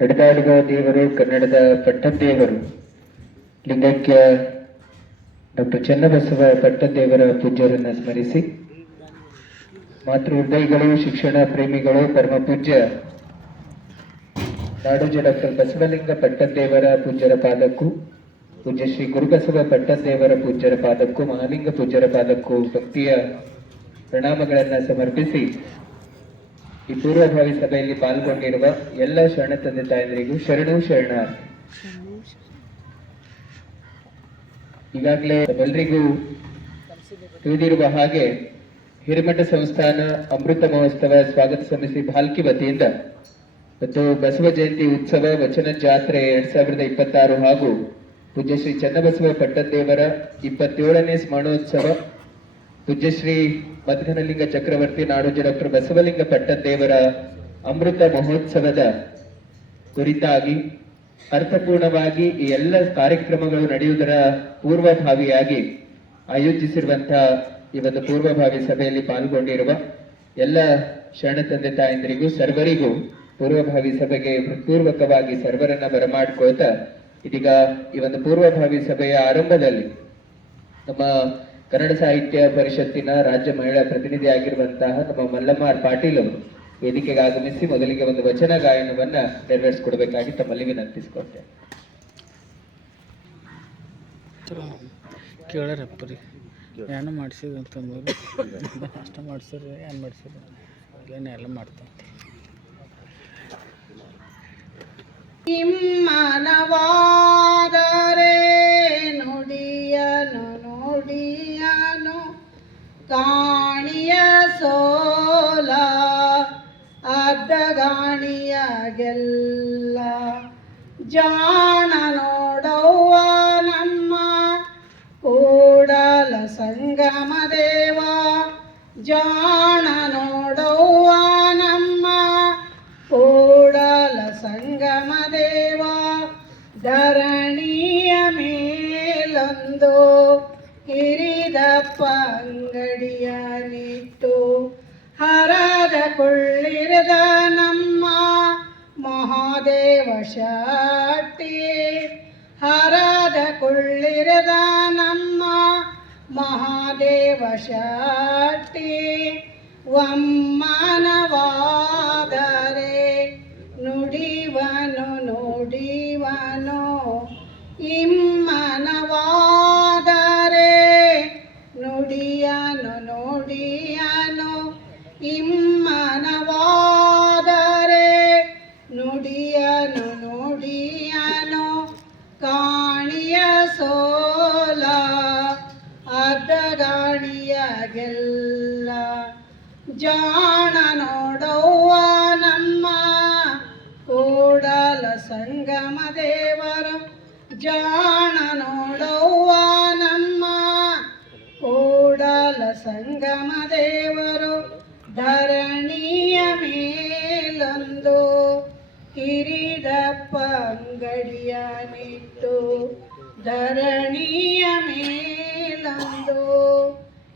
ನಡೆದಾಡುವ ದೇವರು ಕನ್ನಡದ ಪಟ್ಟದೇವರು ಲಿಂಗೈಕ್ಯ ಡಾಕ್ಟರ್ ಚನ್ನಬಸವ ಪಟ್ಟದೇವರ ಪೂಜ್ಯರನ್ನು ಸ್ಮರಿಸಿ, ಮಾತೃ ಹೃದಯಗಳು, ಶಿಕ್ಷಣ ಪ್ರೇಮಿಗಳು, ಪರಮ ಪೂಜ್ಯ ನಾಡೋಜ ಡಾಕ್ಟರ್ ಬಸವಲಿಂಗ ಪಟ್ಟದೇವರ ಪೂಜ್ಯರ ಪಾದಕ್ಕೂ, ಪೂಜ್ಯ ಶ್ರೀ ಗುರುಬಸವ ಪಟ್ಟದೇವರ ಪೂಜ್ಯರ ಪಾದಕ್ಕೂ, ಮಹಾಲಿಂಗ ಪೂಜ್ಯರ ಪಾದಕ್ಕೂ ಭಕ್ತಿಯ ಪ್ರಣಾಮಗಳನ್ನು ಸಮರ್ಪಿಸಿ, ಈ ಪೂರ್ವಭಾವಿ ಸಭೆಯಲ್ಲಿ ಪಾಲ್ಗೊಂಡಿರುವ ಎಲ್ಲ ಶರಣ ತಂದೆ ತಾಯಂದಿರಿಗೂ ಶರಣು ಶರಣಾರ್ಥಿ. ಈಗಾಗಲೇ ಎಲ್ಲರಿಗೂ ತಿಳಿದಿರುವ ಹಾಗೆ ಹಿರೇಮಠ ಸಂಸ್ಥಾನ ಅಮೃತ ಮಹೋತ್ಸವ ಸ್ವಾಗತ ಸಮಿತಿ ಭಾಲ್ಕಿ ವತಿಯಿಂದ ಮತ್ತು ಬಸವ ಜಯಂತಿ ಉತ್ಸವ ವಚನ ಜಾತ್ರೆ 2026 ಹಾಗೂ ಪೂಜ್ಯ ಶ್ರೀ ಚನ್ನಬಸವ ಪಟ್ಟದೇವರ 27ನೇ ಸ್ಮರಣೋತ್ಸವ, ಪೂಜ್ಯ ಶ್ರೀ ಮದ್ಗನಲಿಂಗ ಚಕ್ರವರ್ತಿ ನಾಡೋಜ ಡಾಕ್ಟರ್ ಬಸವಲಿಂಗ ಪಟ್ಟದೇವರ ಅಮೃತ ಮಹೋತ್ಸವದ ಕುರಿತಾಗಿ ಅರ್ಥಪೂರ್ಣವಾಗಿ ಈ ಎಲ್ಲ ಕಾರ್ಯಕ್ರಮಗಳು ನಡೆಯುವುದರ ಪೂರ್ವಭಾವಿಯಾಗಿ ಆಯೋಜಿಸಿರುವಂತಹ ಈ ಒಂದು ಪೂರ್ವಭಾವಿ ಸಭೆಯಲ್ಲಿ ಪಾಲ್ಗೊಂಡಿರುವ ಎಲ್ಲ ಶರಣ ತಂದೆ ತಾಯಂದಿರಿಗೂ ಸರ್ವರಿಗೂ ಪೂರ್ವಭಾವಿ ಸಭೆಗೆ ಪೂರ್ವಕವಾಗಿ ಸರ್ವರನ್ನ ಬರಮಾಡ್ಕೊಳ್ತಾ, ಇದೀಗ ಈ ಒಂದು ಪೂರ್ವಭಾವಿ ಸಭೆಯ ಆರಂಭದಲ್ಲಿ ನಮ್ಮ ಕನ್ನಡ ಸಾಹಿತ್ಯ ಪರಿಷತ್ತಿನ ರಾಜ್ಯ ಮಹಿಳಾ ಪ್ರತಿನಿಧಿ ಆಗಿರುವಂತಹ ನಮ್ಮ ಮಲ್ಲಮ್ಮ ಪಾಟೀಲ್ ಅವರು ವೇದಿಕೆಗೆ ಆಗಮಿಸಿ ಮೊದಲಿಗೆ ಒಂದು ವಚನ ಗಾಯನವನ್ನ ನೆರವೇರಿಸಿಕೊಡ್ಬೇಕಾಗಿ ತಮ್ಮಲ್ಲಿ ವಿನಂತಿಸಿಕೊಡ್ತೇನೆ. ಕೇಳರಪ್ಪರಿ ಏನು ಮಾಡಿಸಿದ್ರು ಅಂತಂದ್ರೆ ಅಷ್ಟ ಮಾಡಿಸಿದ್ರೆ ಏನು ಮಾಡಿಸಿದ್ರು ಎಲ್ಲ ಮಾಡ್ತಾರೆ. ನಿಮ್ಮನವಾದರೆ ನುಡಿಯನು ನುಡಿಯನು ಕಾಣಿಯ ಸೋಲ ಅರ್ಧಗಾಣಿಯ ಗೆಲ್ಲ ಜಾಣ ನೋಡವ್ವ ನಮ್ಮ ಕೂಡಲ ಸಂಗಮ ದೇವ, ಜಾಣ ನೋಡವ್ವ ನಮ್ಮ ಕೂಡಲ ಸಂಗಮ ದೇವ, ಧರಣಿಯ ಮೇಲೊಂದು ಹಿರಿದಪ್ಪ ಅಂಗಡಿಯ ನಿಟ್ಟು ಹರದ ಕೊಳ್ಳಿರದ ನಮ್ಮ ಮಹಾದೇವ ಶಕ್ತಿ, ಹರದ ಕೊಳ್ಳಿರದ ನಮ್ಮ ಮಹಾದೇವ ಶಕ್ತಿ, ಒಮ್ಮನವಾದರೆ ನುಡಿವನು ನುಡಿವನು, ಇಮ್ಮನವಾದರೆ ನುಡಿಯನು ನುಡಿಯನು, ಇಮ್ಮನವಾದರೆ ನುಡಿಯನು ನುಡಿಯನು, ಕಾಣಿಯ ಸೋಲ ಅರ್ಧಗಾಣಿಯ ಗೆಲ್ಲ, ಜಾಣ ನೋಡವ್ವ ನಮ್ಮ ಕೂಡಲ ಸಂಗಮ ದೇವರು, ಜಾಣ ನೋಡವ್ವ ನಮ್ಮ ಕೂಡಲ ಸಂಗಮ ದೇವರು, ಧರಣಿಯ ಮೇಲೊಂದು ಹಿರಿದಪ್ಪ ಅಂಗಡಿಯ ನಿಟ್ಟು, ಧರಣಿಯ ಮೇಲೊಂದು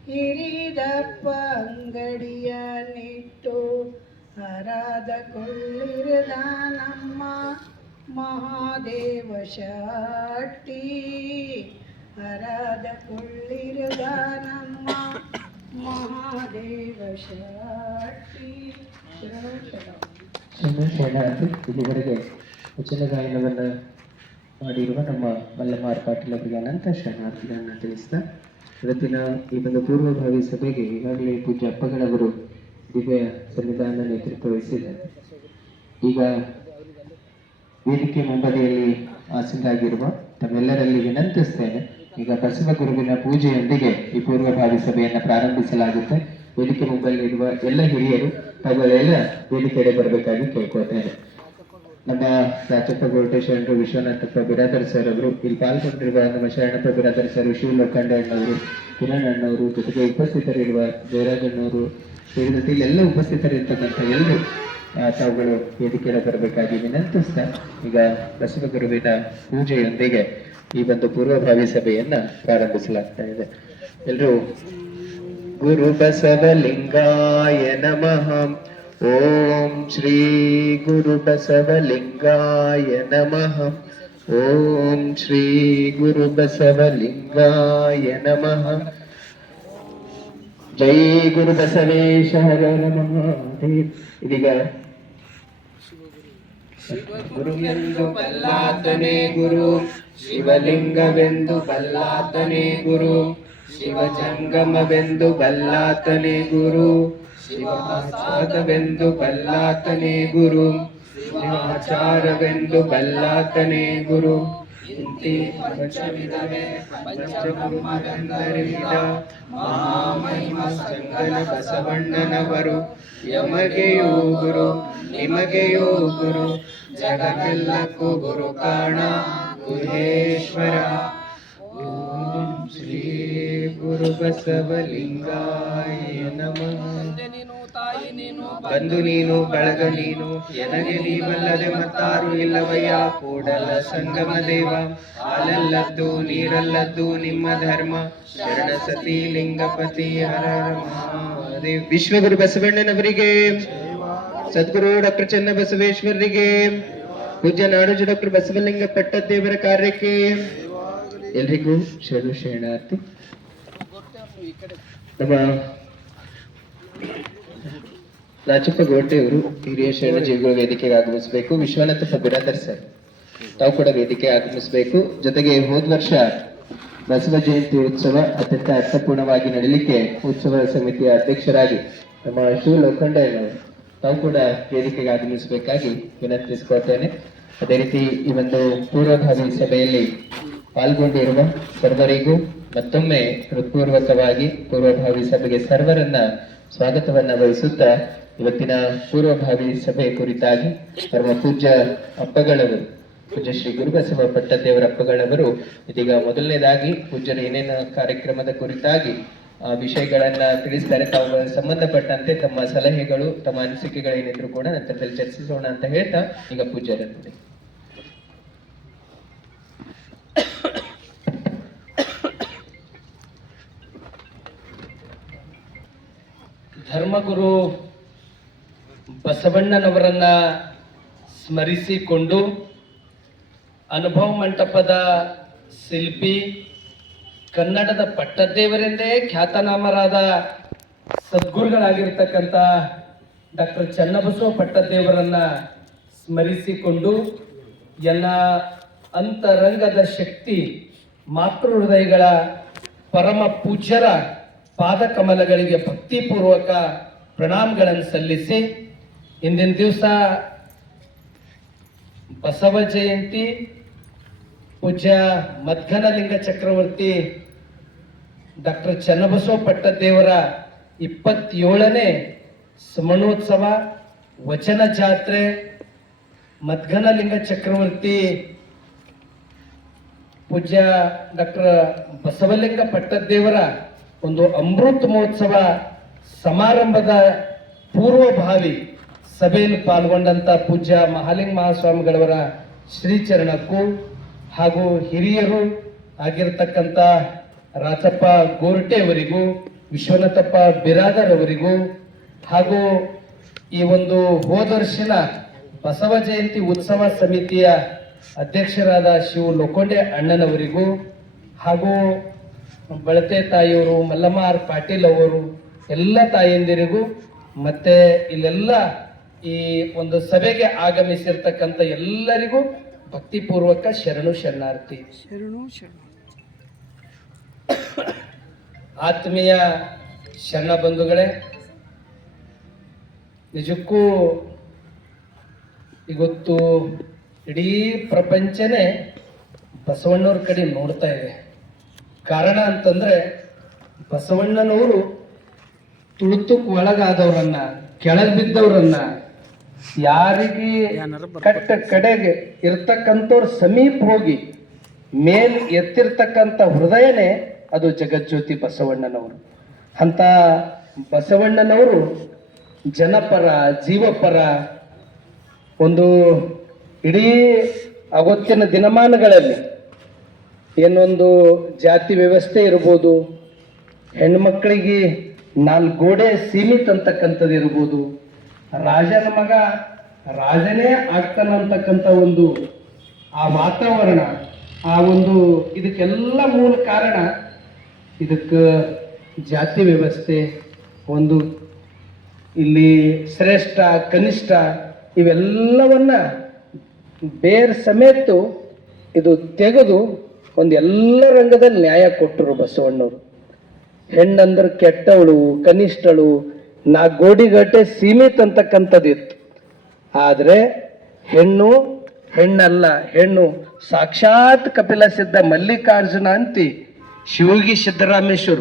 ಹಿರಿದಪ್ಪ ಅಂಗಡಿಯ ನಿಟ್ಟು, ಹರದ ಕೊಳ್ಳಿರದ ನಮ್ಮ ಮಹಾದೇವ ಶಕ್ತಿ, ಹರದ ಕೊಳ್ಳಿರದ ನಮ್ಮ ಮಹಾದೇವ ಶಕ್ತಿ. ಶರಣಾರ್ಥಿ. ಇಲ್ಲಿವರೆಗೆ ವಚನ ಗಾಯನವನ್ನು ಮಾಡಿರುವ ನಮ್ಮ ಮಲ್ಲಮ್ಮ ಪಾಟೀಲ್ ಅವರಿಗೆ ಅನಂತ ಶರಣಾರ್ಥಿಗಳನ್ನು ತಿಳಿಸ್ತಾ, ಇವತ್ತಿನ ಈ ಒಂದು ಪೂರ್ವಭಾವಿ ಸಭೆಗೆ ಈಗಾಗಲೇ ಪೂಜ್ಯ ಅಪ್ಪಗಳವರು ದಿವ್ಯ ಸಂವಿಧಾನ ನೇತೃತ್ವ ವಹಿಸಿದ್ದಾರೆ. ಈಗ ವೇದಿಕೆ ಮುಂಬದಿಯಲ್ಲಿ ಆಸೀನರಾಗಿರುವ ತಮ್ಮೆಲ್ಲರಲ್ಲಿ ವಿನಂತಿಸ್ತೇನೆ, ಈಗ ಬಸವ ಗುರುವಿನ ಪೂಜೆಯೊಂದಿಗೆ ಈ ಪೂರ್ವಭಾವಿ ಸಭೆಯನ್ನು ಪ್ರಾರಂಭಿಸಲಾಗುತ್ತೆ. ವೇದಿಕೆ ಮುಂಬೈಲಿರುವ ಎಲ್ಲ ಹಿರಿಯರು ತಾವುಗಳೆಲ್ಲ ವೇದಿಕೆಗೆ ಬರಬೇಕಾಗಿ ಕೇಳ್ಕೊಳ್ತೇನೆ. ನಮ್ಮ ರಾಜಪ್ಪ ಗೋಲ್ಟೇಶ್ವರರು, ವಿಶ್ವನಾಥಪ್ಪ ಬಿರಾದರ್ ಸರ್ ಅವರು, ಇಲ್ಲಿ ಪಾಲ್ಗೊಂಡಿರುವ ನಮ್ಮ ಶರಣಪ್ಪ ಬಿರಾದರ್ ಸರ್, ಶಿವ ಲೋಖಂಡ ಅಣ್ಣವರು, ಕಿರಣ್ ಅಣ್ಣವರು, ಜೊತೆಗೆ ಉಪಸ್ಥಿತರಿರುವ ಜಯರಾಜ್ ಅಣ್ಣವರು ಸೇರಿದಂತೆ ಇಲ್ಲೆಲ್ಲ ಉಪಸ್ಥಿತರಿರ್ತಕ್ಕಂಥ ಎಲ್ಲರೂ ತಾವುಗಳು ವೇದಿಕೆಗೆ ಬರಬೇಕಾಗಿ ವಿನಂತಿಸ್ತಾ, ಈಗ ಬಸವ ಗುರುವಿನ ಪೂಜೆಯೊಂದಿಗೆ ಈ ಒಂದು ಪೂರ್ವಭಾವಿ ಸಭೆಯನ್ನ ಪ್ರಾರಂಭಿಸಲಾಗ್ತಾ ಇದೆ. ಎಲ್ಲರೂ ಗುರು ಬಸವಲಿಂಗಾಯ ನಮಃ, ಓಂ ಶ್ರೀ ಗುರು ಬಸವಲಿಂಗಾಯ ನಮಃ. ಓಂ ಶ್ರೀ ಗುರು ಬಸವಲಿಂಗಾಯ ನಮಃ. ಜೈ ಗುರು ಬಸವೇಶ ಹರ ನಮಃ. ಇದೀಗ ಗುರುವೆಂದು ಬಲ್ಲಾತನೇ ಗುರು, ಶಿವಲಿಂಗವೆಂದು ಬಲ್ಲಾತನೇ ಗುರು, ಶಿವಜಂಗಮವೆಂದು ಬಲ್ಲಾತನೇ ಗುರು, ಶಿವಾಚಾರವೆಂದು ಬಲ್ಲಾತನೇ ಗುರು, ಶಿವಾಚಾರವೆಂದು ಬಲ್ಲಾತನೇ ಗುರು. ಇಂತಿ ಪಂಚವಿಧವೇ ಪಂಚಕರ್ಮವೆಂದರಿದ ಮಹಾಮಹಿಮ ಸಂಗನ ಬಸವಣ್ಣನವರು ಯಮಗೆಯೂ ಗುರು ನಿಮಗೆಯೂ ಗುರು, ಜಗಕ್ಕೆಲ್ಲಕ್ಕೂ ಗುರು ಕಾಣ ಗುಹೇಶ್ವರ. ಓಂ ಶ್ರೀ ಗುರು ಬಸವಲಿಂಗಾಯ ನಮಃ. ಬಂದು ನೀನು ಬಳಗ ನೀನು ಎನಗೆ ನೀವಲ್ಲದೆ ಮತ್ತಾರು ಇಲ್ಲವಯ್ಯ. ಕೂಡಲ ಸಂಗಮ ದೇವ ಹಾಲಲ್ಲದ್ದು ನೀರಲ್ಲದ್ದು ನಿಮ್ಮ ಧರ್ಮ. ಶರಣ ಸತಿ ಲಿಂಗಪತಿ ಹರ ಮಹಾದೇವ್. ವಿಶ್ವಗುರು ಬಸವಣ್ಣನವರಿಗೆ, ಸದ್ಗುರು ಡಾಕ್ಟರ್ ಚನ್ನಬಸವೇಶ್ವರರಿಗೆ, ಪೂಜ್ಯ ನಾಡೋಜ ಡಾಕ್ಟರ್ ಬಸವಲಿಂಗ ಪಟ್ಟದೇವರ ಕಾರ್ಯಕ್ಕೆ ಎಲ್ರಿಗೂ ಶರಣಾರ್ಥಿ. ನಮ್ಮ ರಾಜಪ್ಪ ಗೋಟೆಯವರು ಹಿರಿಯ ಶರಣ ಜೀವಿಗಳ ವೇದಿಕೆಗೆ ಆಗಮಿಸಬೇಕು. ವಿಶ್ವನಾಥಪ್ಪ ಬಿರಾದರ್ ಸರ್ ತಾವು ಕೂಡ ವೇದಿಕೆ ಆಗಮಿಸಬೇಕು. ಜೊತೆಗೆ ಹೋದ ವರ್ಷ ಬಸವ ಜಯಂತಿ ಉತ್ಸವ ಅತ್ಯಂತ ಅರ್ಥಪೂರ್ಣವಾಗಿ ನಡೀಲಿಕ್ಕೆ ಉತ್ಸವ ಸಮಿತಿಯ ಅಧ್ಯಕ್ಷರಾಗಿ ನಮ್ಮ ಶಿವ ಲೋಖಂಡಯ್ಯನವರು ತಾವು ಕೂಡ ವೇದಿಕೆಗೆ ಆಗಮಿಸಬೇಕಾಗಿ ವಿನಂತಿಸಿಕೊಳ್ತೇನೆ. ಅದೇ ರೀತಿ ಈ ಒಂದು ಪೂರ್ವಭಾವಿ ಸಭೆಯಲ್ಲಿ ಪಾಲ್ಗೊಂಡಿರುವ ಸರ್ವರಿಗೂ ಮತ್ತೊಮ್ಮೆ ಹೃತ್ಪೂರ್ವಕವಾಗಿ ಪೂರ್ವಭಾವಿ ಸಭೆಗೆ ಸರ್ವರನ್ನ ಸ್ವಾಗತವನ್ನ ವಹಿಸುತ್ತಾ ಇವತ್ತಿನ ಪೂರ್ವಭಾವಿ ಸಭೆ ಕುರಿತಾಗಿ ಪರಮ ಪೂಜ್ಯ ಅಪ್ಪಗಳವರು, ಪೂಜ್ಯ ಶ್ರೀ ಗುರುಬಸವ ಪಟ್ಟದೇವರ ಅಪ್ಪಗಳವರು ಇದೀಗ ಮೊದಲನೇದಾಗಿ ಪೂಜ್ಯರ ಏನೇನು ಕಾರ್ಯಕ್ರಮದ ಕುರಿತಾಗಿ ವಿಷಯಗಳನ್ನ ತಿಳಿಸ್ತಾರೆ. ತಾವು ಸಂಬಂಧಪಟ್ಟಂತೆ ತಮ್ಮ ಸಲಹೆಗಳು ತಮ್ಮ ಅನಿಸಿಕೆಗಳೇನಿದ್ರು ಕೂಡ ನಂತರದಲ್ಲಿ ಚರ್ಚಿಸೋಣ ಅಂತ ಹೇಳ್ತಾ ಈಗ ಪೂಜ್ಯರನ್ನು ಧರ್ಮಗುರು ಬಸವಣ್ಣನವರನ್ನ ಸ್ಮರಿಸಿಕೊಂಡು ಅನುಭವ ಮಂಟಪದ ಶಿಲ್ಪಿ, ಕನ್ನಡದ ಪಟ್ಟದೇವರೆಂದೇ ಖ್ಯಾತನಾಮರಾದ ಸದ್ಗುರುಗಳಾಗಿರ್ತಕ್ಕಂಥ ಡಾಕ್ಟರ್ ಚನ್ನಬಸವ ಪಟ್ಟದೇವರನ್ನ ಸ್ಮರಿಸಿಕೊಂಡು ಎಲ್ಲ ಅಂತರಂಗದ ಶಕ್ತಿ ಮಾತೃ ಹೃದಯಗಳ ಪರಮ ಪೂಜ್ಯರ ಪಾದಕಮಲಗಳಿಗೆ ಭಕ್ತಿಪೂರ್ವಕ ಪ್ರಣಾಮಗಳನ್ನು ಸಲ್ಲಿಸಿ, ಇಂದಿನ ದಿವಸ ಬಸವ ಜಯಂತಿ, ಪೂಜ್ಯ ಮದ್ಗನಲಿಂಗ ಚಕ್ರವರ್ತಿ ಡಾಕ್ಟರ್ ಚನ್ನಬಸವ ಪಟ್ಟದೇವರ 27ನೇ ಸ್ಮರಣೋತ್ಸವ, ವಚನ ಜಾತ್ರೆ, ಮದ್ಗನಲಿಂಗ ಚಕ್ರವರ್ತಿ ಪೂಜ್ಯ ಡಾಕ್ಟರ್ ಬಸವಲಿಂಗ ಪಟ್ಟದೇವರ ಒಂದು ಅಮೃತ ಮಹೋತ್ಸವ ಸಮಾರಂಭದ ಪೂರ್ವಭಾವಿ ಸಭೆಯಲ್ಲಿ ಪಾಲ್ಗೊಂಡಂತ ಪೂಜ್ಯ ಮಹಾಲಿಂಗ ಮಹಾಸ್ವಾಮಿಗಳವರ ಶ್ರೀಚರಣಕ್ಕೂ ಹಾಗೂ ಹಿರಿಯರು ಆಗಿರತಕ್ಕಂಥ ರಾಚಪ್ಪ ಗೋರ್ಟೆ ಅವರಿಗೂ, ವಿಶ್ವನಾಥಪ್ಪ ಬಿರಾದರ್ ಅವರಿಗೂ ಹಾಗೂ ಈ ಒಂದು ಹೋದ ವರ್ಷದ ಬಸವ ಜಯಂತಿ ಉತ್ಸವ ಸಮಿತಿಯ ಅಧ್ಯಕ್ಷರಾದ ಶಿವ ಲೋಖಂಡೆ ಅಣ್ಣನವರಿಗೂ ಹಾಗೂ ಬಳತೆ ತಾಯಿಯವರು, ಮಲ್ಲಮ್ಮ ಆರ್ ಪಾಟೀಲ್ ಅವರು, ಎಲ್ಲ ತಾಯಂದಿರಿಗೂ ಮತ್ತೆ ಇಲ್ಲೆಲ್ಲ ಈ ಒಂದು ಸಭೆಗೆ ಆಗಮಿಸಿರ್ತಕ್ಕಂಥ ಎಲ್ಲರಿಗೂ ಭಕ್ತಿಪೂರ್ವಕ ಶರಣು ಶರಣಾರ್ಥಿ. ಆತ್ಮೀಯ ಶರಣ ಬಂಧುಗಳೇ, ನಿಜಕ್ಕೂ ಇವತ್ತು ಇಡೀ ಪ್ರಪಂಚನೇ ಬಸವಣ್ಣವ್ರ ಕಡೆ ನೋಡ್ತಾ ಇದೆ. ಕಾರಣ ಅಂತಂದ್ರೆ ಬಸವಣ್ಣನವರು ತುಳುತುಕ್ ಒಳಗಾದವರನ್ನ, ಕೆಳಗೆ ಬಿದ್ದವರನ್ನ, ಯಾರಿಗೆ ಕಟ್ಟ ಕಡೆಗೆ ಇರ್ತಕ್ಕಂಥವ್ರ ಸಮೀಪ ಹೋಗಿ ಮೇಲ್ ಎತ್ತಿರ್ತಕ್ಕಂಥ ಹೃದಯನೇ ಅದು ಜಗಜ್ಯೋತಿ ಬಸವಣ್ಣನವರು. ಅಂತ ಬಸವಣ್ಣನವರು ಜನಪರ, ಜೀವಪರ, ಒಂದು ಇಡೀ ಅವತ್ತಿನ ದಿನಮಾನಗಳಲ್ಲಿ ಏನೊಂದು ಜಾತಿ ವ್ಯವಸ್ಥೆ ಇರ್ಬೋದು, ಹೆಣ್ಮಕ್ಳಿಗೆ 4 ಗೋಡೆ ಸೀಮಿತ ಅಂತಕ್ಕಂಥದ್ದು ಇರ್ಬೋದು, ರಾಜನ ಮಗ ರಾಜನೇ ಆಗ್ತಾನಂತಕ್ಕಂಥ ಒಂದು ಆ ವಾತಾವರಣ, ಆ ಒಂದು ಇದಕ್ಕೆಲ್ಲ ಮೂಲ ಕಾರಣ ಇದಕ್ಕೆ ಜಾತಿ ವ್ಯವಸ್ಥೆ, ಒಂದು ಇಲ್ಲಿ ಶ್ರೇಷ್ಠ ಕನಿಷ್ಠ ಇವೆಲ್ಲವನ್ನ ಬೇರೆ ಸಮೇತ ಇದು ತೆಗೆದು ಒಂದು ಎಲ್ಲ ರಂಗದಲ್ಲಿ ನ್ಯಾಯ ಕೊಟ್ಟರು ಬಸವಣ್ಣವರು. ಹೆಣ್ಣಂದ್ರೆ ಕೆಟ್ಟವಳು, ಕನಿಷ್ಠಳು, ನಾ ಗೋಡಿಗಟ್ಟೆ ಸೀಮಿತ ಅಂತಕ್ಕಂಥದ್ದು ಇತ್ತು. ಆದರೆ ಹೆಣ್ಣಲ್ಲ, ಹೆಣ್ಣು ಸಾಕ್ಷಾತ್ ಕಪಿಲ ಸಿದ್ಧ ಮಲ್ಲಿಕಾರ್ಜುನ ಅಂತಿ ಶಿವಗಿ ಸಿದ್ದರಾಮೇಶ್ವರ,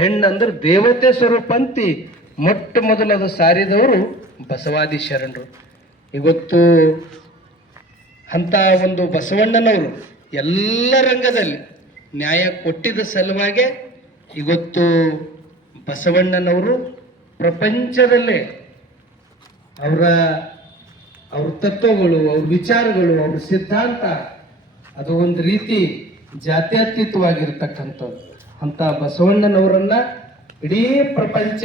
ಹೆಣ್ಣಂದ್ರೆ ದೇವತೆ ಸ್ವರೂಪ ಅಂತಿ ಮೊಟ್ಟ ಮೊದಲದು ಸಾರಿದವರು ಬಸವಾದಿ ಶರಣರು. ಇವತ್ತು ಅಂತ ಒಂದು ಬಸವಣ್ಣನವರು ಎಲ್ಲ ರಂಗದಲ್ಲಿ ನ್ಯಾಯ ಕೊಟ್ಟಿದ್ದ ಸಲುವಾಗಿ ಇವತ್ತು ಬಸವಣ್ಣನವರು ಪ್ರಪಂಚದಲ್ಲೇ ಅವರ ತತ್ವಗಳು, ಅವ್ರ ವಿಚಾರಗಳು, ಅವ್ರ ಸಿದ್ಧಾಂತ ಅದು ಒಂದು ರೀತಿ ಜಾತ್ಯತೀತವಾಗಿರ್ತಕ್ಕಂಥದ್ದು. ಅಂತ ಬಸವಣ್ಣನವರನ್ನ ಇಡೀ ಪ್ರಪಂಚ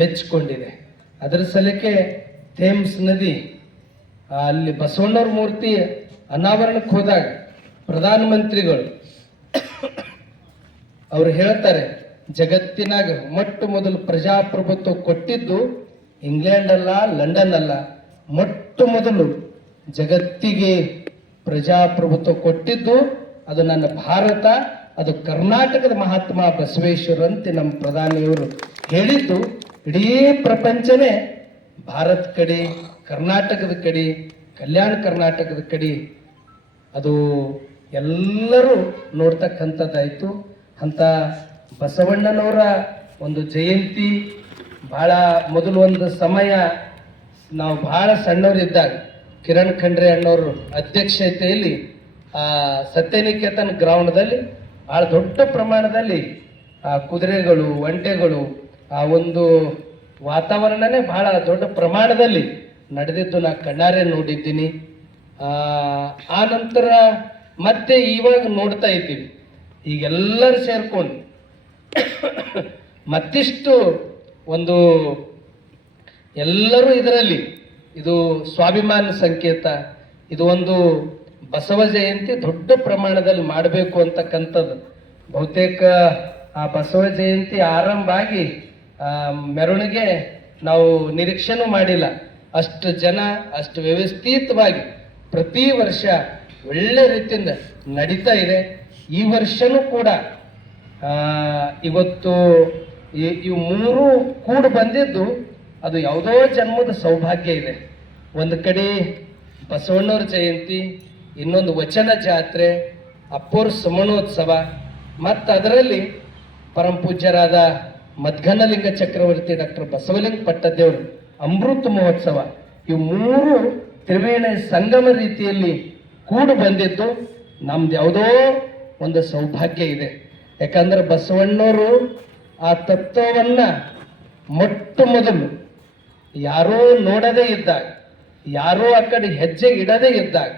ಮೆಚ್ಚಿಕೊಂಡಿದೆ. ಅದರ ಸಲಕ್ಕೆ ಥೇಮ್ಸ್ ನದಿ ಅಲ್ಲಿ ಬಸವಣ್ಣವ್ರ ಮೂರ್ತಿ ಅನಾವರಣಕ್ಕೆ ಹೋದಾಗ ಪ್ರಧಾನಮಂತ್ರಿಗಳು ಅವ್ರು ಹೇಳ್ತಾರೆ, ಜಗತ್ತಿನಾಗ ಮೊಟ್ಟ ಮೊದಲು ಪ್ರಜಾಪ್ರಭುತ್ವ ಕೊಟ್ಟಿದ್ದು ಇಂಗ್ಲೆಂಡ್ ಅಲ್ಲ, ಲಂಡನ್ ಅಲ್ಲ, ಮೊಟ್ಟ ಮೊದಲು ಜಗತ್ತಿಗೆ ಪ್ರಜಾಪ್ರಭುತ್ವ ಕೊಟ್ಟಿದ್ದು ಅದು ನನ್ನ ಭಾರತ, ಅದು ಕರ್ನಾಟಕದ ಮಹಾತ್ಮ ಬಸವೇಶ್ವರ ಅಂತ ನಮ್ಮ ಪ್ರಧಾನಿಯವರು ಹೇಳಿದ್ದು. ಇಡೀ ಪ್ರಪಂಚನೇ ಭಾರತ ಕಡೆ, ಕರ್ನಾಟಕದ ಕಡೆ, ಕಲ್ಯಾಣ ಕರ್ನಾಟಕದ ಕಡೆ ಅದು ಎಲ್ಲರೂ ನೋಡ್ತಕ್ಕಂಥದ್ದಾಯಿತು. ಅಂತ ಬಸವಣ್ಣನವರ ಒಂದು ಜಯಂತಿ ಭಾಳ ಮೊದಲು ಒಂದು ಸಮಯ ನಾವು ಭಾಳ ಸಣ್ಣವರಿದ್ದಾಗ ಕಿರಣ್ ಖಂಡ್ರೆ ಅಣ್ಣವರು ಅಧ್ಯಕ್ಷತೆಯಲ್ಲಿ ಸತ್ಯನಿಕೇತನ್ ಗ್ರೌಂಡ್ದಲ್ಲಿ ಭಾಳ ದೊಡ್ಡ ಪ್ರಮಾಣದಲ್ಲಿ ಕುದುರೆಗಳು, ಒಂಟೆಗಳು, ಆ ಒಂದು ವಾತಾವರಣನೇ ಭಾಳ ದೊಡ್ಡ ಪ್ರಮಾಣದಲ್ಲಿ ನಡೆದಿದ್ದು ನಾ ಕಣ್ಣಾರೆ ನೋಡಿದ್ದೀನಿ. ಆ ನಂತರ ಮತ್ತೆ ಇವಾಗ ನೋಡ್ತಾ ಇದ್ದೀವಿ, ಈಗೆಲ್ಲರೂ ಸೇರ್ಕೊಂಡು ಮತ್ತಿಷ್ಟು ಒಂದು ಎಲ್ಲರೂ ಇದರಲ್ಲಿ ಇದು ಸ್ವಾಭಿಮಾನ ಸಂಕೇತ, ಇದು ಒಂದು ಬಸವ ಜಯಂತಿ ದೊಡ್ಡ ಪ್ರಮಾಣದಲ್ಲಿ ಮಾಡಬೇಕು ಅಂತಕ್ಕಂಥದ್ದು. ಬಹುತೇಕ ಆ ಬಸವ ಜಯಂತಿ ಆರಂಭ ಆಗಿ ಮೆರವಣಿಗೆ ನಾವು ನಿರೀಕ್ಷೆನೂ ಮಾಡಿಲ್ಲ. ಅಷ್ಟು ಜನ, ಅಷ್ಟು ವ್ಯವಸ್ಥಿತವಾಗಿ ಪ್ರತಿ ವರ್ಷ ಒಳ್ಳೆ ರೀತಿಯಿಂದ ನಡೀತಾ ಇದೆ. ಈ ವರ್ಷನೂ ಕೂಡ ಇವತ್ತು ಇವು ಮೂರು ಕೂಡು ಬಂದಿದ್ದು ಅದು ಯಾವುದೋ ಜನ್ಮದ ಸೌಭಾಗ್ಯ ಇದೆ. ಒಂದು ಕಡೆ ಬಸವಣ್ಣವ್ರ ಜಯಂತಿ, ಇನ್ನೊಂದು ವಚನ ಜಾತ್ರೆ, ಅಪ್ಪೋರ ಸುಮನೋತ್ಸವ, ಮತ್ತು ಅದರಲ್ಲಿ ಪರಮ ಪೂಜ್ಯರಾದ ಮದ್ಘನಲಿಂಗ ಚಕ್ರವರ್ತಿ ಡಾಕ್ಟರ್ ಬಸವಲಿಂಗ ಪಟ್ಟದೇವರು ಅಮೃತ ಮಹೋತ್ಸವ, ಇವು ಮೂರು ತ್ರಿವೇಣಿ ಸಂಗಮ ರೀತಿಯಲ್ಲಿ ಕೂಡು ಬಂದಿದ್ದು ನಮ್ದು ಯಾವುದೋ ಒಂದು ಸೌಭಾಗ್ಯ ಇದೆ. ಯಾಕಂದ್ರೆ ಬಸವಣ್ಣವರು ಆ ತತ್ವವನ್ನ ಮೊಟ್ಟ ಮೊದಲು ಯಾರೋ ನೋಡದೇ ಇದ್ದಾಗ, ಯಾರೋ ಆ ಕಡೆ ಹೆಜ್ಜೆ ಇಡದೇ ಇದ್ದಾಗ,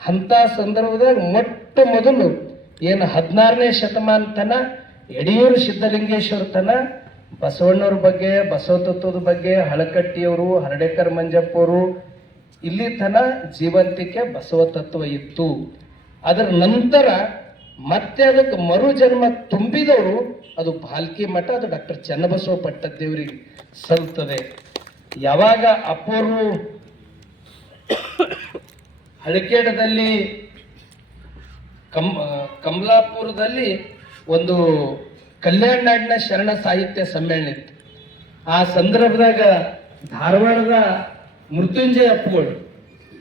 ಅಂಥ ಸಂದರ್ಭದಾಗ ಮೊಟ್ಟ ಮೊದಲು ಏನು 16ನೇ ಶತಮಾನ ತನ ಯಡಿಯೂರು ಸಿದ್ಧಲಿಂಗೇಶ್ವರ ತನ ಬಸವಣ್ಣವ್ರ ಬಗ್ಗೆ, ಬಸವ ತತ್ವದ ಬಗ್ಗೆ ಹಳಕಟ್ಟಿಯವರು, ಹರಡೇಕರ್ ಮಂಜಪ್ಪವರು ಇಲ್ಲಿ ತನ ಜೀವಂತಿಕೆ ಬಸವ ತತ್ವ ಇತ್ತು. ಅದರ ನಂತರ ಮತ್ತೆ ಅದಕ್ಕೆ ಮರು ಜನ್ಮ ತುಂಬಿದವರು ಅದು ಭಾಲ್ಕಿ ಮಠ, ಅದು ಡಾಕ್ಟರ್ ಚನ್ನಬಸವ ಪಟ್ಟದೇವರಿಗೆ ಸಲ್ತದೆ. ಯಾವಾಗ ಅಪ್ಪರು ಹಳಕೇಡದಲ್ಲಿ ಕಮಲಾಪುರದಲ್ಲಿ ಒಂದು ಕಲ್ಯಾಣ ನಾಡಿನ ಶರಣ ಸಾಹಿತ್ಯ ಸಮ್ಮೇಳನ ಇತ್ತು. ಆ ಸಂದರ್ಭದಾಗ ಧಾರವಾಡದ ಮೃತ್ಯುಂಜಯ ಅಪ್ಪಗಳು